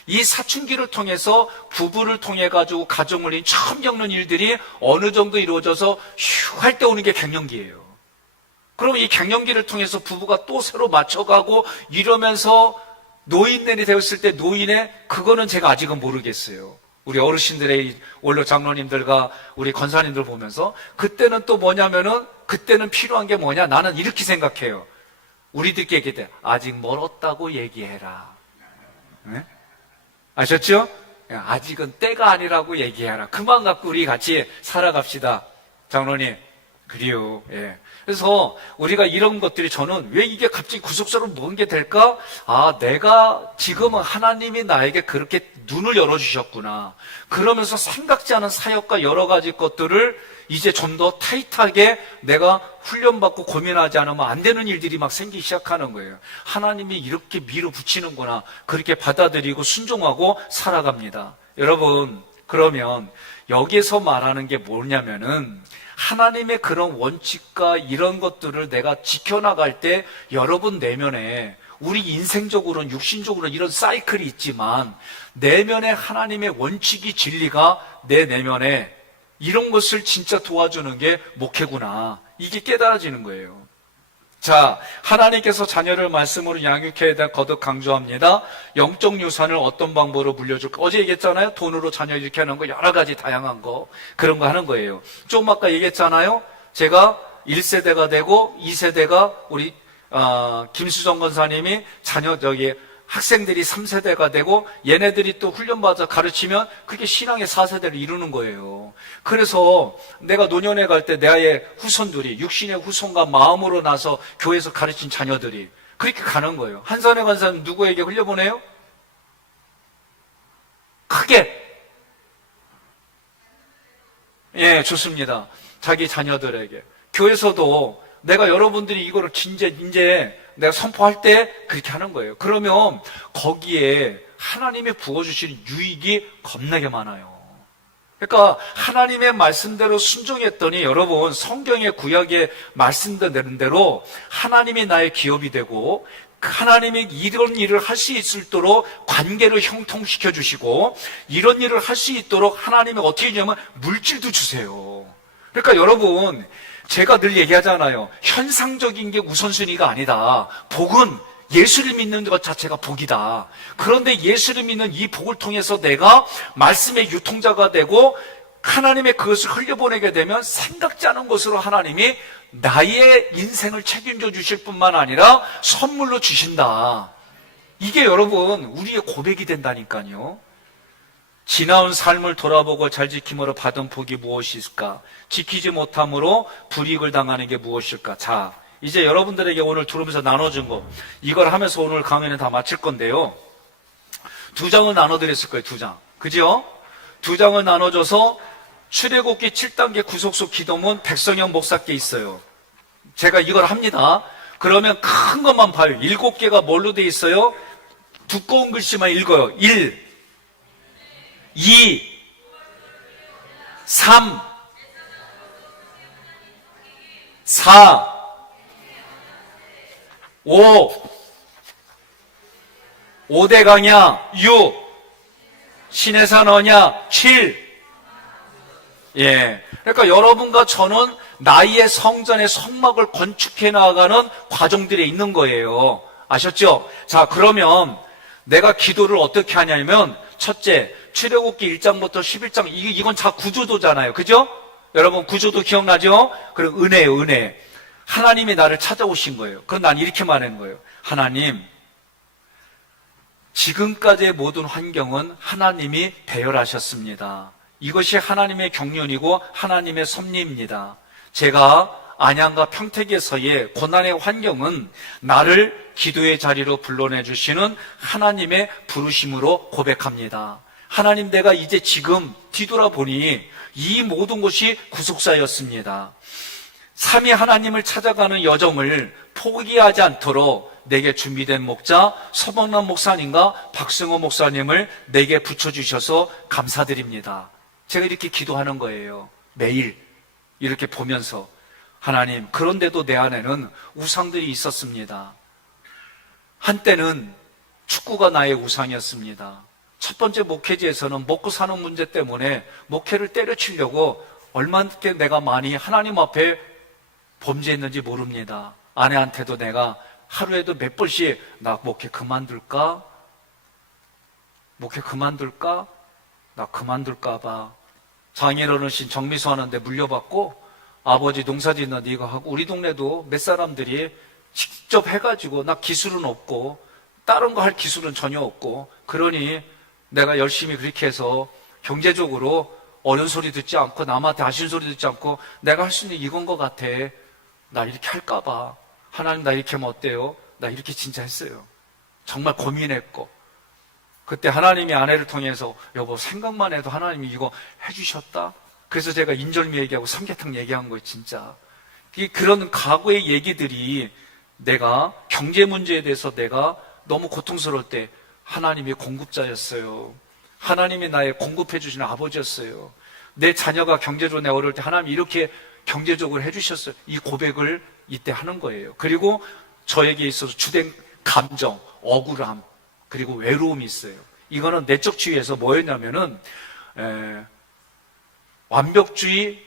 이 사춘기를 통해서 부부를 통해 가지고 가정을 처음 겪는 일들이 어느 정도 이루어져서 휴 할 때 오는 게 갱년기예요. 그럼 이 갱년기를 통해서 부부가 또 새로 맞춰가고 이러면서 노인년이 되었을 때 그거는 제가 아직은 모르겠어요. 우리 어르신들의 원로 장로님들과 우리 권사님들 보면서, 그때는 또 뭐냐면은, 그때는 필요한 게 뭐냐? 나는 이렇게 생각해요. 우리들께 얘기해. 아직 멀었다고 얘기해라. 네? 아셨죠? 아직은 때가 아니라고 얘기해라. 그만 갖고 우리 같이 살아갑시다. 장로님. 그래요. 예. 그래서 우리가 이런 것들이, 저는 왜 이게 갑자기 구속사로 모은 게 될까? 아, 내가 지금은 하나님이 나에게 그렇게 눈을 열어주셨구나. 그러면서 생각지 않은 사역과 여러 가지 것들을 이제 좀 더 타이트하게 내가 훈련받고 고민하지 않으면 안 되는 일들이 막 생기기 시작하는 거예요. 하나님이 이렇게 밀어붙이는구나. 그렇게 받아들이고 순종하고 살아갑니다. 여러분, 그러면 여기에서 말하는 게 뭐냐면은, 하나님의 그런 원칙과 이런 것들을 내가 지켜나갈 때 여러분 내면에, 우리 인생적으로는 육신적으로는 이런 사이클이 있지만 내면에 하나님의 원칙이, 진리가 내 내면에 이런 것을 진짜 도와주는 게 목회구나. 이게 깨달아지는 거예요. 자, 하나님께서 자녀를 말씀으로 양육해야 될 거듭 강조합니다. 영적 유산을 어떤 방법으로 물려줄까? 어제 얘기했잖아요. 돈으로 자녀 이렇게 하는 거, 여러 가지 다양한 거, 그런 거 하는 거예요. 좀 아까 얘기했잖아요. 제가 1세대가 되고 2세대가 우리 김수정 권사님이 자녀 학생들이 3세대가 되고, 얘네들이 또 훈련받아 가르치면 그게 신앙의 4세대를 이루는 거예요. 그래서 내가 노년에 갈 때 나의 후손들이, 육신의 후손과 마음으로 나서 교회에서 가르친 자녀들이 그렇게 가는 거예요. 한산의 권사는 누구에게 흘려보내요? 크게. 예, 좋습니다. 자기 자녀들에게. 교회에서도 내가 여러분들이 이거를 이제 내가 선포할 때 그렇게 하는 거예요. 그러면 거기에 하나님이 부어주시는 유익이 겁나게 많아요. 그러니까 하나님의 말씀대로 순종했더니 여러분 성경의 구약의 말씀되는 대로 하나님이 나의 기업이 되고 하나님이 이런 일을 할 수 있도록 관계를 형통시켜 주시고 이런 일을 할 수 있도록 하나님이 어떻게 주냐면 물질도 주세요. 그러니까 여러분 제가 늘 얘기하잖아요. 현상적인 게 우선순위가 아니다. 복은 예수를 믿는 것 자체가 복이다. 그런데 예수를 믿는 이 복을 통해서 내가 말씀의 유통자가 되고 하나님의 그것을 흘려보내게 되면 생각지 않은 것으로 하나님이 나의 인생을 책임져 주실 뿐만 아니라 선물로 주신다. 이게 여러분 우리의 고백이 된다니까요. 지나온 삶을 돌아보고 잘 지킴으로 받은 복이 무엇이 있을까? 지키지 못함으로 불이익을 당하는 게 무엇일까? 자, 이제 여러분들에게 오늘 들으면서 나눠준 거 이걸 하면서 오늘 강연을 다 마칠 건데요. 2장을 나눠드렸을 거예요. 2장. 그죠? 2장을 나눠줘서 출애굽기 7단계 구속소 기도문 백성현 목사께 있어요. 제가 이걸 합니다. 그러면 큰 것만 봐요. 7개가 뭘로 돼 있어요? 두꺼운 글씨만 읽어요. 1, 2, 3, 4, 5대 강야 6, 신해산 언약 7. 예. 그러니까 여러분과 저는 나의 성전의 성막을 건축해 나가는 과정들에 있는 거예요. 아셨죠? 자, 그러면 내가 기도를 어떻게 하냐면 첫째, 출애굽기 1장부터 11장 이건 다 구조도잖아요. 그죠? 여러분 구조도 기억나죠? 그리고 은혜예요, 은혜. 하나님이 나를 찾아오신 거예요. 그럼 난 이렇게 말하는 거예요. 하나님, 지금까지의 모든 환경은 하나님이 배열하셨습니다. 이것이 하나님의 경륜이고 하나님의 섭리입니다. 제가 안양과 평택에서의 고난의 환경은 나를 기도의 자리로 불러내주시는 하나님의 부르심으로 고백합니다. 하나님, 내가 이제 지금 뒤돌아보니 이 모든 것이 구속사였습니다. 삼위 하나님을 찾아가는 여정을 포기하지 않도록 내게 준비된 목자 서범남 목사님과 박승호 목사님을 내게 붙여주셔서 감사드립니다. 제가 이렇게 기도하는 거예요. 매일 이렇게 보면서 하나님, 그런데도 내 안에는 우상들이 있었습니다. 한때는 축구가 나의 우상이었습니다. 첫 번째 목회지에서는 먹고 사는 문제 때문에 목회를 때려치려고 얼마나 내가 많이 하나님 앞에 범죄했는지 모릅니다. 아내한테도 내가 하루에도 몇 번씩 나 목회 그만둘까? 목회 그만둘까? 나 그만둘까 봐. 장인 어르신 정미수 하는데 물려받고 아버지 농사 짓는데 이거 하고 우리 동네도 몇 사람들이 직접 해가지고 나 기술은 없고 다른 거 할 기술은 전혀 없고 그러니 내가 열심히 그렇게 해서 경제적으로 어려운 소리 듣지 않고 남한테 아쉬운 소리 듣지 않고 내가 할 수 있는 이건 것 같아. 나 이렇게 할까 봐. 하나님, 나 이렇게 하면 어때요? 나 이렇게 진짜 했어요. 정말 고민했고 그때 하나님이 아내를 통해서 여보 생각만 해도 하나님이 이거 해주셨다. 그래서 제가 인절미 얘기하고 삼계탕 얘기한 거예요. 진짜 그런 과거의 얘기들이 내가 경제 문제에 대해서 내가 너무 고통스러울 때 하나님이 공급자였어요. 하나님이 나의 공급해 주시는 아버지였어요. 내 자녀가 경제적으로 내가 어려울 때 하나님이 이렇게 경제적으로 해주셨어요. 이 고백을 이때 하는 거예요. 그리고 저에게 있어서 주된 감정, 억울함, 그리고 외로움이 있어요. 이거는 내적주의에서 뭐였냐면은 완벽주의,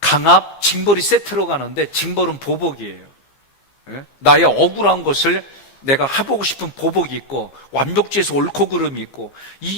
강압, 징벌이 세트로 가는데 징벌은 보복이에요. 나의 억울한 것을 내가 해보고 싶은 보복이 있고 완벽주의에서 옳고 그름이 있고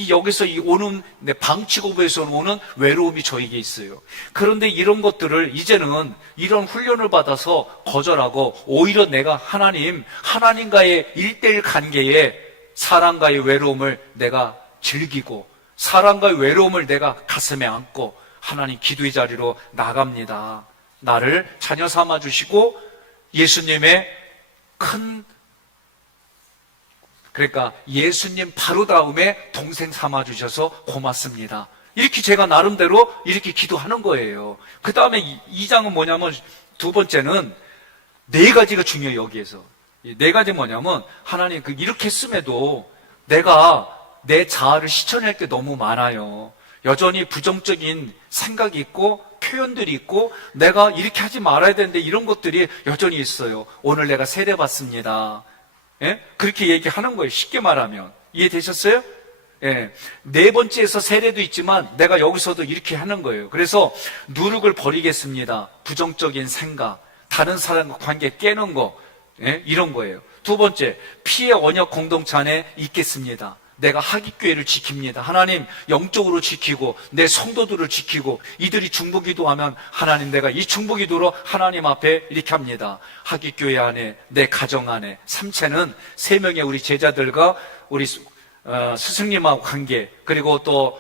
여기서 오는 내 방치고부에서 오는 외로움이 저에게 있어요. 그런데 이런 것들을 이제는 이런 훈련을 받아서 거절하고 오히려 내가 하나님과의 1:1 관계에 사랑과의 외로움을 내가 즐기고 사랑과의 외로움을 내가 가슴에 안고 하나님 기도의 자리로 나갑니다. 나를 자녀 삼아 주시고 예수님의 그러니까 예수님 바로 다음에 동생 삼아 주셔서 고맙습니다. 이렇게 제가 나름대로 이렇게 기도하는 거예요. 그 다음에 2장은 뭐냐면 두 번째는 4가지가 중요해요. 여기에서 4가지 뭐냐면 하나님 이렇게 했음에도 내가 내 자아를 실천할 게 너무 많아요. 여전히 부정적인 생각이 있고 표현들이 있고 내가 이렇게 하지 말아야 되는데 이런 것들이 여전히 있어요. 오늘 내가 세례받습니다. 예? 그렇게 얘기하는 거예요. 쉽게 말하면. 이해되셨어요? 예. 네 번째에서 세례도 있지만 내가 여기서도 이렇게 하는 거예요. 그래서 누룩을 버리겠습니다. 부정적인 생각, 다른 사람과 관계 깨는 거, 예? 이런 거예요. 두 번째, 피의 언약 공동체 안에 있겠습니다. 내가 하깃교회를 지킵니다. 하나님 영적으로 지키고 내 성도들을 지키고 이들이 중보기도하면 하나님 내가 이 중보기도로 하나님 앞에 이렇게 합니다. 하깃교회 안에 내 가정 안에 삼체는 3명의 우리 제자들과 우리 스승님하고 관계, 그리고 또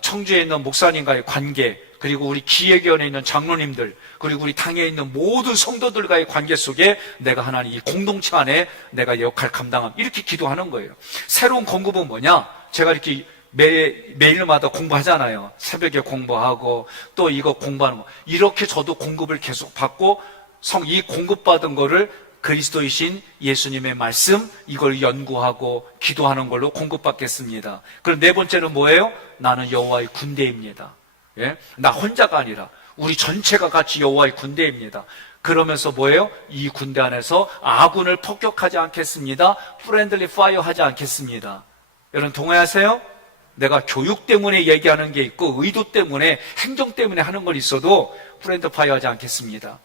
청주에 있는 목사님과의 관계, 그리고 우리 기획위원회에 있는 장로님들, 그리고 우리 당에 있는 모든 성도들과의 관계 속에 내가 하나님 이 공동체 안에 내가 역할 감당함, 이렇게 기도하는 거예요. 새로운 공급은 뭐냐? 제가 이렇게 매일마다 공부하잖아요. 새벽에 공부하고 또 이거 공부하는 거, 이렇게 저도 공급을 계속 받고 이 공급받은 거를 그리스도이신 예수님의 말씀, 이걸 연구하고 기도하는 걸로 공급받겠습니다. 그럼 네 번째는 뭐예요? 나는 여호와의 군대입니다. 예? 나 혼자가 아니라 우리 전체가 같이 여호와의 군대입니다. 그러면서 뭐예요? 이 군대 안에서 아군을 폭격하지 않겠습니다. 프렌들리 파이어 하지 않겠습니다. 여러분 동의하세요? 내가 교육 때문에 얘기하는 게 있고 의도 때문에, 행정 때문에 하는 건 있어도 프렌드 파이어 하지 않겠습니다.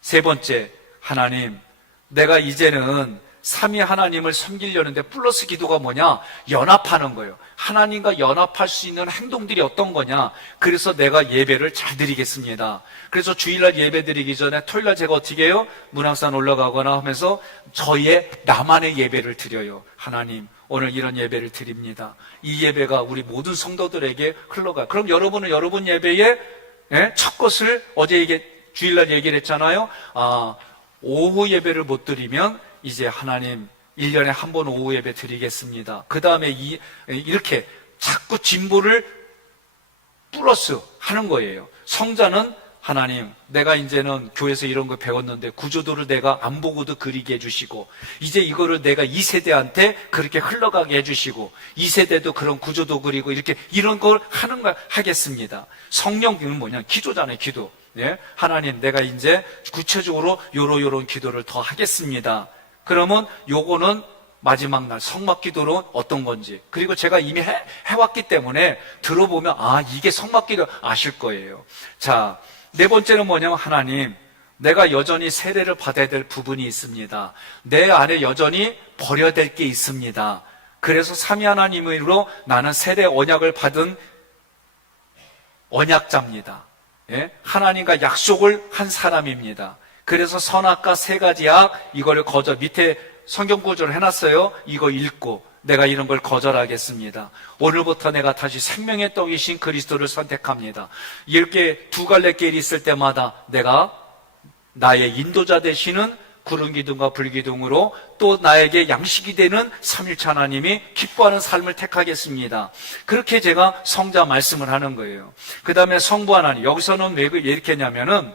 세 번째, 하나님, 내가 이제는 삼위 하나님을 섬기려는데 플러스 기도가 뭐냐? 연합하는 거예요. 하나님과 연합할 수 있는 행동들이 어떤 거냐? 그래서 내가 예배를 잘 드리겠습니다. 그래서 주일날 예배 드리기 전에 토요일날 제가 어떻게 해요? 문학산 올라가거나 하면서 저의 나만의 예배를 드려요. 하나님, 오늘 이런 예배를 드립니다. 이 예배가 우리 모든 성도들에게 흘러가요. 그럼 여러분은 여러분 예배의 첫 것을 어제 주일날 얘기를 했잖아요. 오후 예배를 못 드리면 이제 하나님 1년에 한 번 오후 예배 드리겠습니다. 그 다음에 이렇게 자꾸 진보를 플러스 하는 거예요. 성자는 하나님, 내가 이제는 교회에서 이런 거 배웠는데 구조도를 내가 안 보고도 그리게 해주시고, 이제 이거를 내가 2세대한테 그렇게 흘러가게 해주시고, 2세대도 그런 구조도 그리고 이렇게 이런 걸 하는 거 하겠습니다. 성령은 뭐냐? 기도잖아요, 기도. 예? 하나님, 내가 이제 구체적으로 요런 기도를 더 하겠습니다. 그러면 요거는 마지막 날 성막 기도는 어떤 건지, 그리고 제가 이미 해왔기 때문에 들어보면 이게 성막 기도 아실 거예요. 자, 네 번째는 뭐냐면 하나님, 내가 여전히 세례를 받아야 될 부분이 있습니다. 내 안에 여전히 버려야 될 게 있습니다. 그래서 삼위 하나님으로 나는 세례 언약을 받은 언약자입니다. 예? 하나님과 약속을 한 사람입니다. 그래서 선악과 3가지 악, 이걸 밑에 성경 구절을 해놨어요. 이거 읽고 내가 이런 걸 거절하겠습니다. 오늘부터 내가 다시 생명의 떡이신 그리스도를 선택합니다. 이렇게 2갈래 길이 있을 때마다 내가 나의 인도자 되시는 구름 기둥과 불 기둥으로 또 나에게 양식이 되는 삼일체 하나님이 기뻐하는 삶을 택하겠습니다. 그렇게 제가 성자 말씀을 하는 거예요. 그 다음에 성부 하나님, 여기서는 왜 이렇게 했냐면은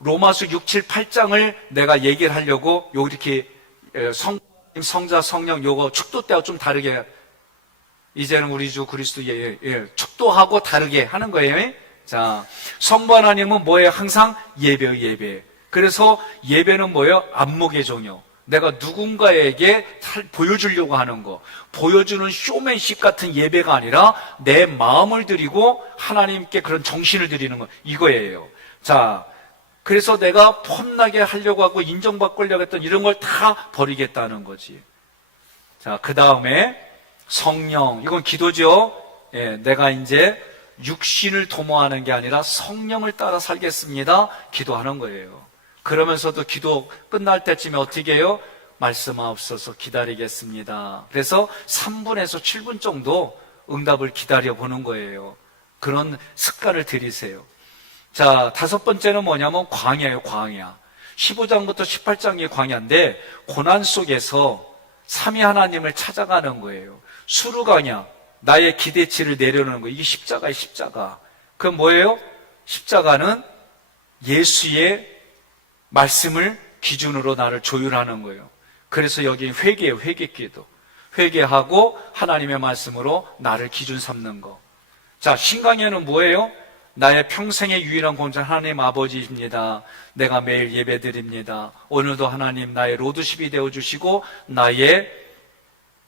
로마서 6, 7, 8장을 내가 얘기를 하려고 이렇게 성자, 성령 요거 축도 때와 좀 다르게, 이제는 우리 주 그리스도 축도하고 다르게 하는 거예요. 자, 성부 하나님은 뭐예요? 항상 예배. 그래서 예배는 뭐예요? 안목의 종요. 내가 누군가에게 보여주려고 하는 거, 보여주는 쇼맨십 같은 예배가 아니라 내 마음을 드리고 하나님께 그런 정신을 드리는 거, 이거예요. 자, 그래서 내가 폼나게 하려고 하고 인정받으려고 했던 이런 걸 다 버리겠다는 거지. 자, 그 다음에 성령, 이건 기도죠. 예, 내가 이제 육신을 도모하는 게 아니라 성령을 따라 살겠습니다. 기도하는 거예요. 그러면서도 기도 끝날 때쯤에 어떻게 해요? 말씀하옵소서 기다리겠습니다. 그래서 3분에서 7분 정도 응답을 기다려보는 거예요. 그런 습관을 들이세요. 자, 5번째는 뭐냐면 광야예요, 광야. 15장부터 18장이 광야인데 고난 속에서 삼위 하나님을 찾아가는 거예요. 수르광야, 나의 기대치를 내려놓는 거예요. 이게 십자가예요, 십자가. 그건 뭐예요? 십자가는 예수의 말씀을 기준으로 나를 조율하는 거예요. 그래서 여기 회개예요, 회개기도. 회개하고 하나님의 말씀으로 나를 기준 삼는 거. 자, 신강에는 뭐예요? 나의 평생의 유일한 공자 하나님 아버지입니다. 내가 매일 예배드립니다. 오늘도 하나님 나의 로드십이 되어주시고 나의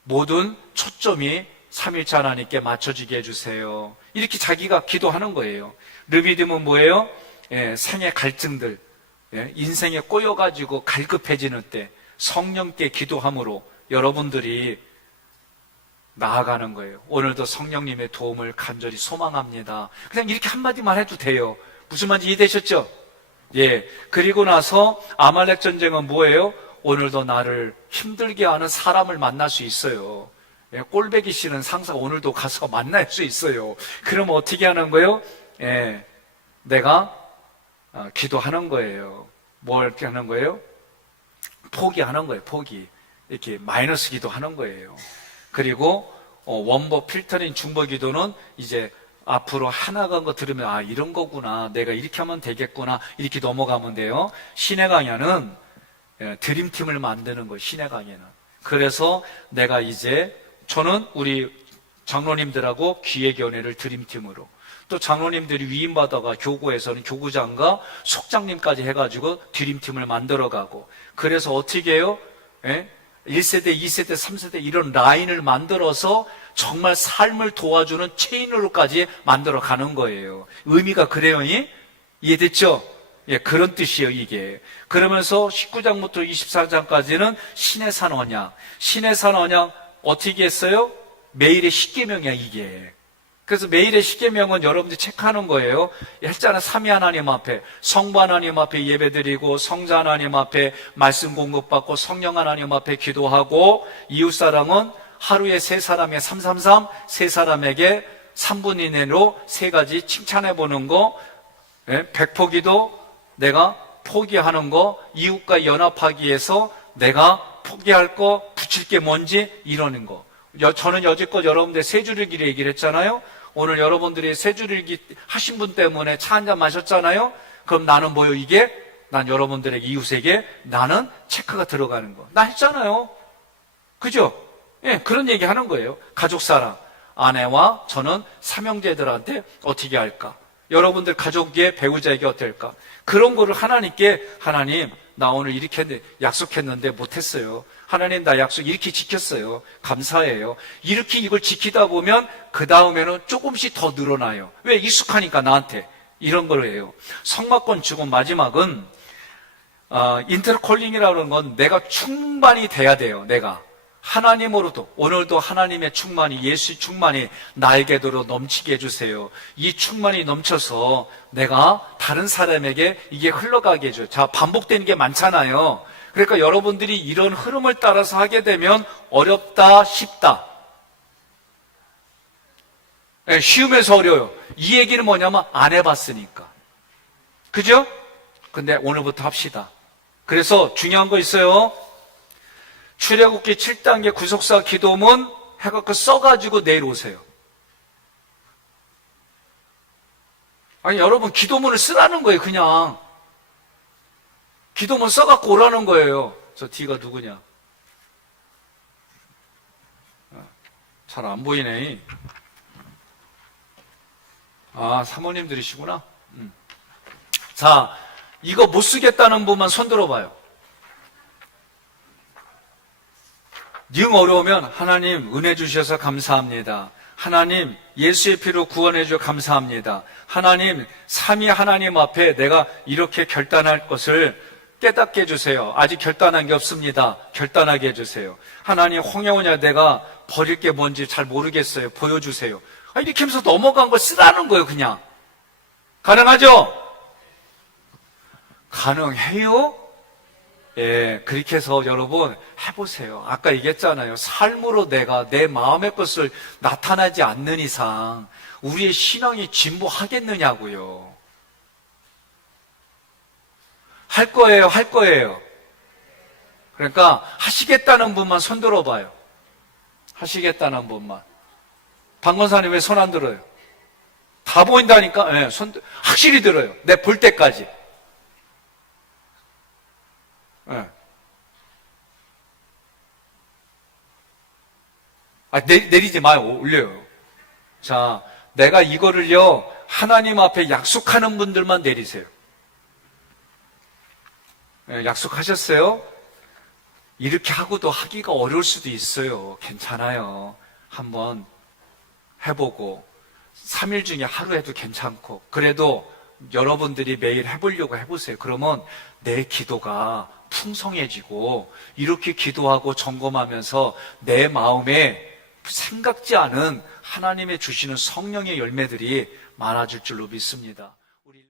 모든 초점이 삼일째 하나님께 맞춰지게 해주세요. 이렇게 자기가 기도하는 거예요. 르비딤은 뭐예요? 생의 갈증들, 인생에 꼬여가지고 갈급해지는 때 성령께 기도함으로 여러분들이 나아가는 거예요. 오늘도 성령님의 도움을 간절히 소망합니다. 그냥 이렇게 한마디만 해도 돼요. 무슨 말인지 이해되셨죠? 예. 그리고 나서 아말렉 전쟁은 뭐예요? 오늘도 나를 힘들게 하는 사람을 만날 수 있어요. 예, 꼴배기 싫은 상사가 오늘도 가서 만날 수 있어요. 그럼 어떻게 하는 거예요? 예, 내가 기도하는 거예요. 뭘 이렇게 하는 거예요? 포기하는 거예요. 포기. 이렇게 마이너스 기도하는 거예요. 그리고 원법 필터링 중보 기도는 이제 앞으로 하나간 거 들으면 아 이런 거구나, 내가 이렇게 하면 되겠구나, 이렇게 넘어가면 돼요. 신의 강야는 드림팀을 만드는 거예요. 신의 강야는. 그래서 내가 이제 저는 우리 장로님들하고 기획위원회를 드림팀으로, 또 장로님들이 위임받아가 교구에서는 교구장과 속장님까지 해가지고 드림팀을 만들어가고, 그래서 어떻게 해요? 1세대, 2세대, 3세대 이런 라인을 만들어서 정말 삶을 도와주는 체인으로까지 만들어 가는 거예요. 의미가 그래요. 이해됐죠? 예, 그런 뜻이에요, 이게. 그러면서 19장부터 24장까지는 신의 산 언약. 신의 산 언약 어떻게 했어요? 매일의 십계명이야, 이게. 그래서 매일의 십계명은 여러분들이 체크하는 거예요. 했잖아. 삼위 하나님 앞에, 성부 하나님 앞에 예배드리고, 성자 하나님 앞에 말씀 공급받고, 성령 하나님 앞에 기도하고, 이웃사랑은 하루에 세 사람의 333, 세 사람에게 3분 이내로 세 가지 칭찬해보는 거, 백포기도 내가 포기하는 거, 이웃과 연합하기 위해서 내가 포기할 거, 붙일 게 뭔지 이러는 거. 저는 여지껏 여러분들 세 줄일기를 얘기를 했잖아요. 오늘 여러분들이 세 줄일기 하신 분 때문에 차 한잔 마셨잖아요. 그럼 나는 뭐요? 이게 난 여러분들에게, 이웃에게 나는 체크가 들어가는 거. 나 했잖아요. 그죠? 예, 그런 얘기 하는 거예요. 가족 사랑. 아내와 저는 삼형제들한테 어떻게 할까? 여러분들 가족의 배우자에게 어떨까? 그런 거를 하나님께, 하나님 나 오늘 이렇게 약속했는데 못했어요. 하나님 나 약속 이렇게 지켰어요. 감사해요. 이렇게 이걸 지키다 보면 그 다음에는 조금씩 더 늘어나요. 왜? 익숙하니까 나한테. 이런 걸 해요. 성막권 주고 마지막은 인터콜링이라는 건 내가 충만이 돼야 돼요. 내가 하나님으로도, 오늘도 하나님의 충만이, 예수의 충만이 나에게도 넘치게 해주세요. 이 충만이 넘쳐서 내가 다른 사람에게 이게 흘러가게 해줘요. 자, 반복되는 게 많잖아요. 그러니까 여러분들이 이런 흐름을 따라서 하게 되면 어렵다, 쉽다. 네, 쉬우면서 어려워요. 이 얘기는 뭐냐면 안 해봤으니까. 그죠? 근데 오늘부터 합시다. 그래서 중요한 거 있어요. 출애굽기 7단계 구속사 기도문 해갖고 써가지고 내일 오세요. 아니 여러분 기도문을 쓰라는 거예요. 그냥 기도문 써갖고 오라는 거예요. 저 뒤가 누구냐? 잘 안 보이네. 아, 사모님들이시구나. 자, 이거 못 쓰겠다는 분만 손 들어봐요. 영 어려우면 하나님 은혜 주셔서 감사합니다. 하나님 예수의 피로 구원해 주셔서 감사합니다. 하나님 삼위 하나님 앞에 내가 이렇게 결단할 것을 깨닫게 해주세요. 아직 결단한 게 없습니다. 결단하게 해주세요. 하나님 홍해오냐 내가 버릴 게 뭔지 잘 모르겠어요. 보여주세요. 이렇게 하면서 넘어간 걸 쓰라는 거예요. 그냥. 가능하죠? 가능해요? 예, 그렇게 해서 여러분 해보세요. 아까 얘기했잖아요. 삶으로 내가 내 마음의 것을 나타나지 않는 이상 우리의 신앙이 진보하겠느냐고요. 할 거예요, 할 거예요. 그러니까 하시겠다는 분만 손 들어봐요. 하시겠다는 분만. 박건사님 왜 손 안 들어요? 다 보인다니까. 네, 확실히 들어요. 내 볼 때까지. 네. 내리지 마요. 올려요. 자, 내가 이거를요, 하나님 앞에 약속하는 분들만 내리세요. 약속하셨어요? 이렇게 하고도 하기가 어려울 수도 있어요. 괜찮아요. 한번 해보고 3일 중에 하루 해도 괜찮고, 그래도 여러분들이 매일 해보려고 해보세요. 그러면 내 기도가 풍성해지고, 이렇게 기도하고 점검하면서 내 마음에 생각지 않은 하나님의 주시는 성령의 열매들이 많아질 줄로 믿습니다.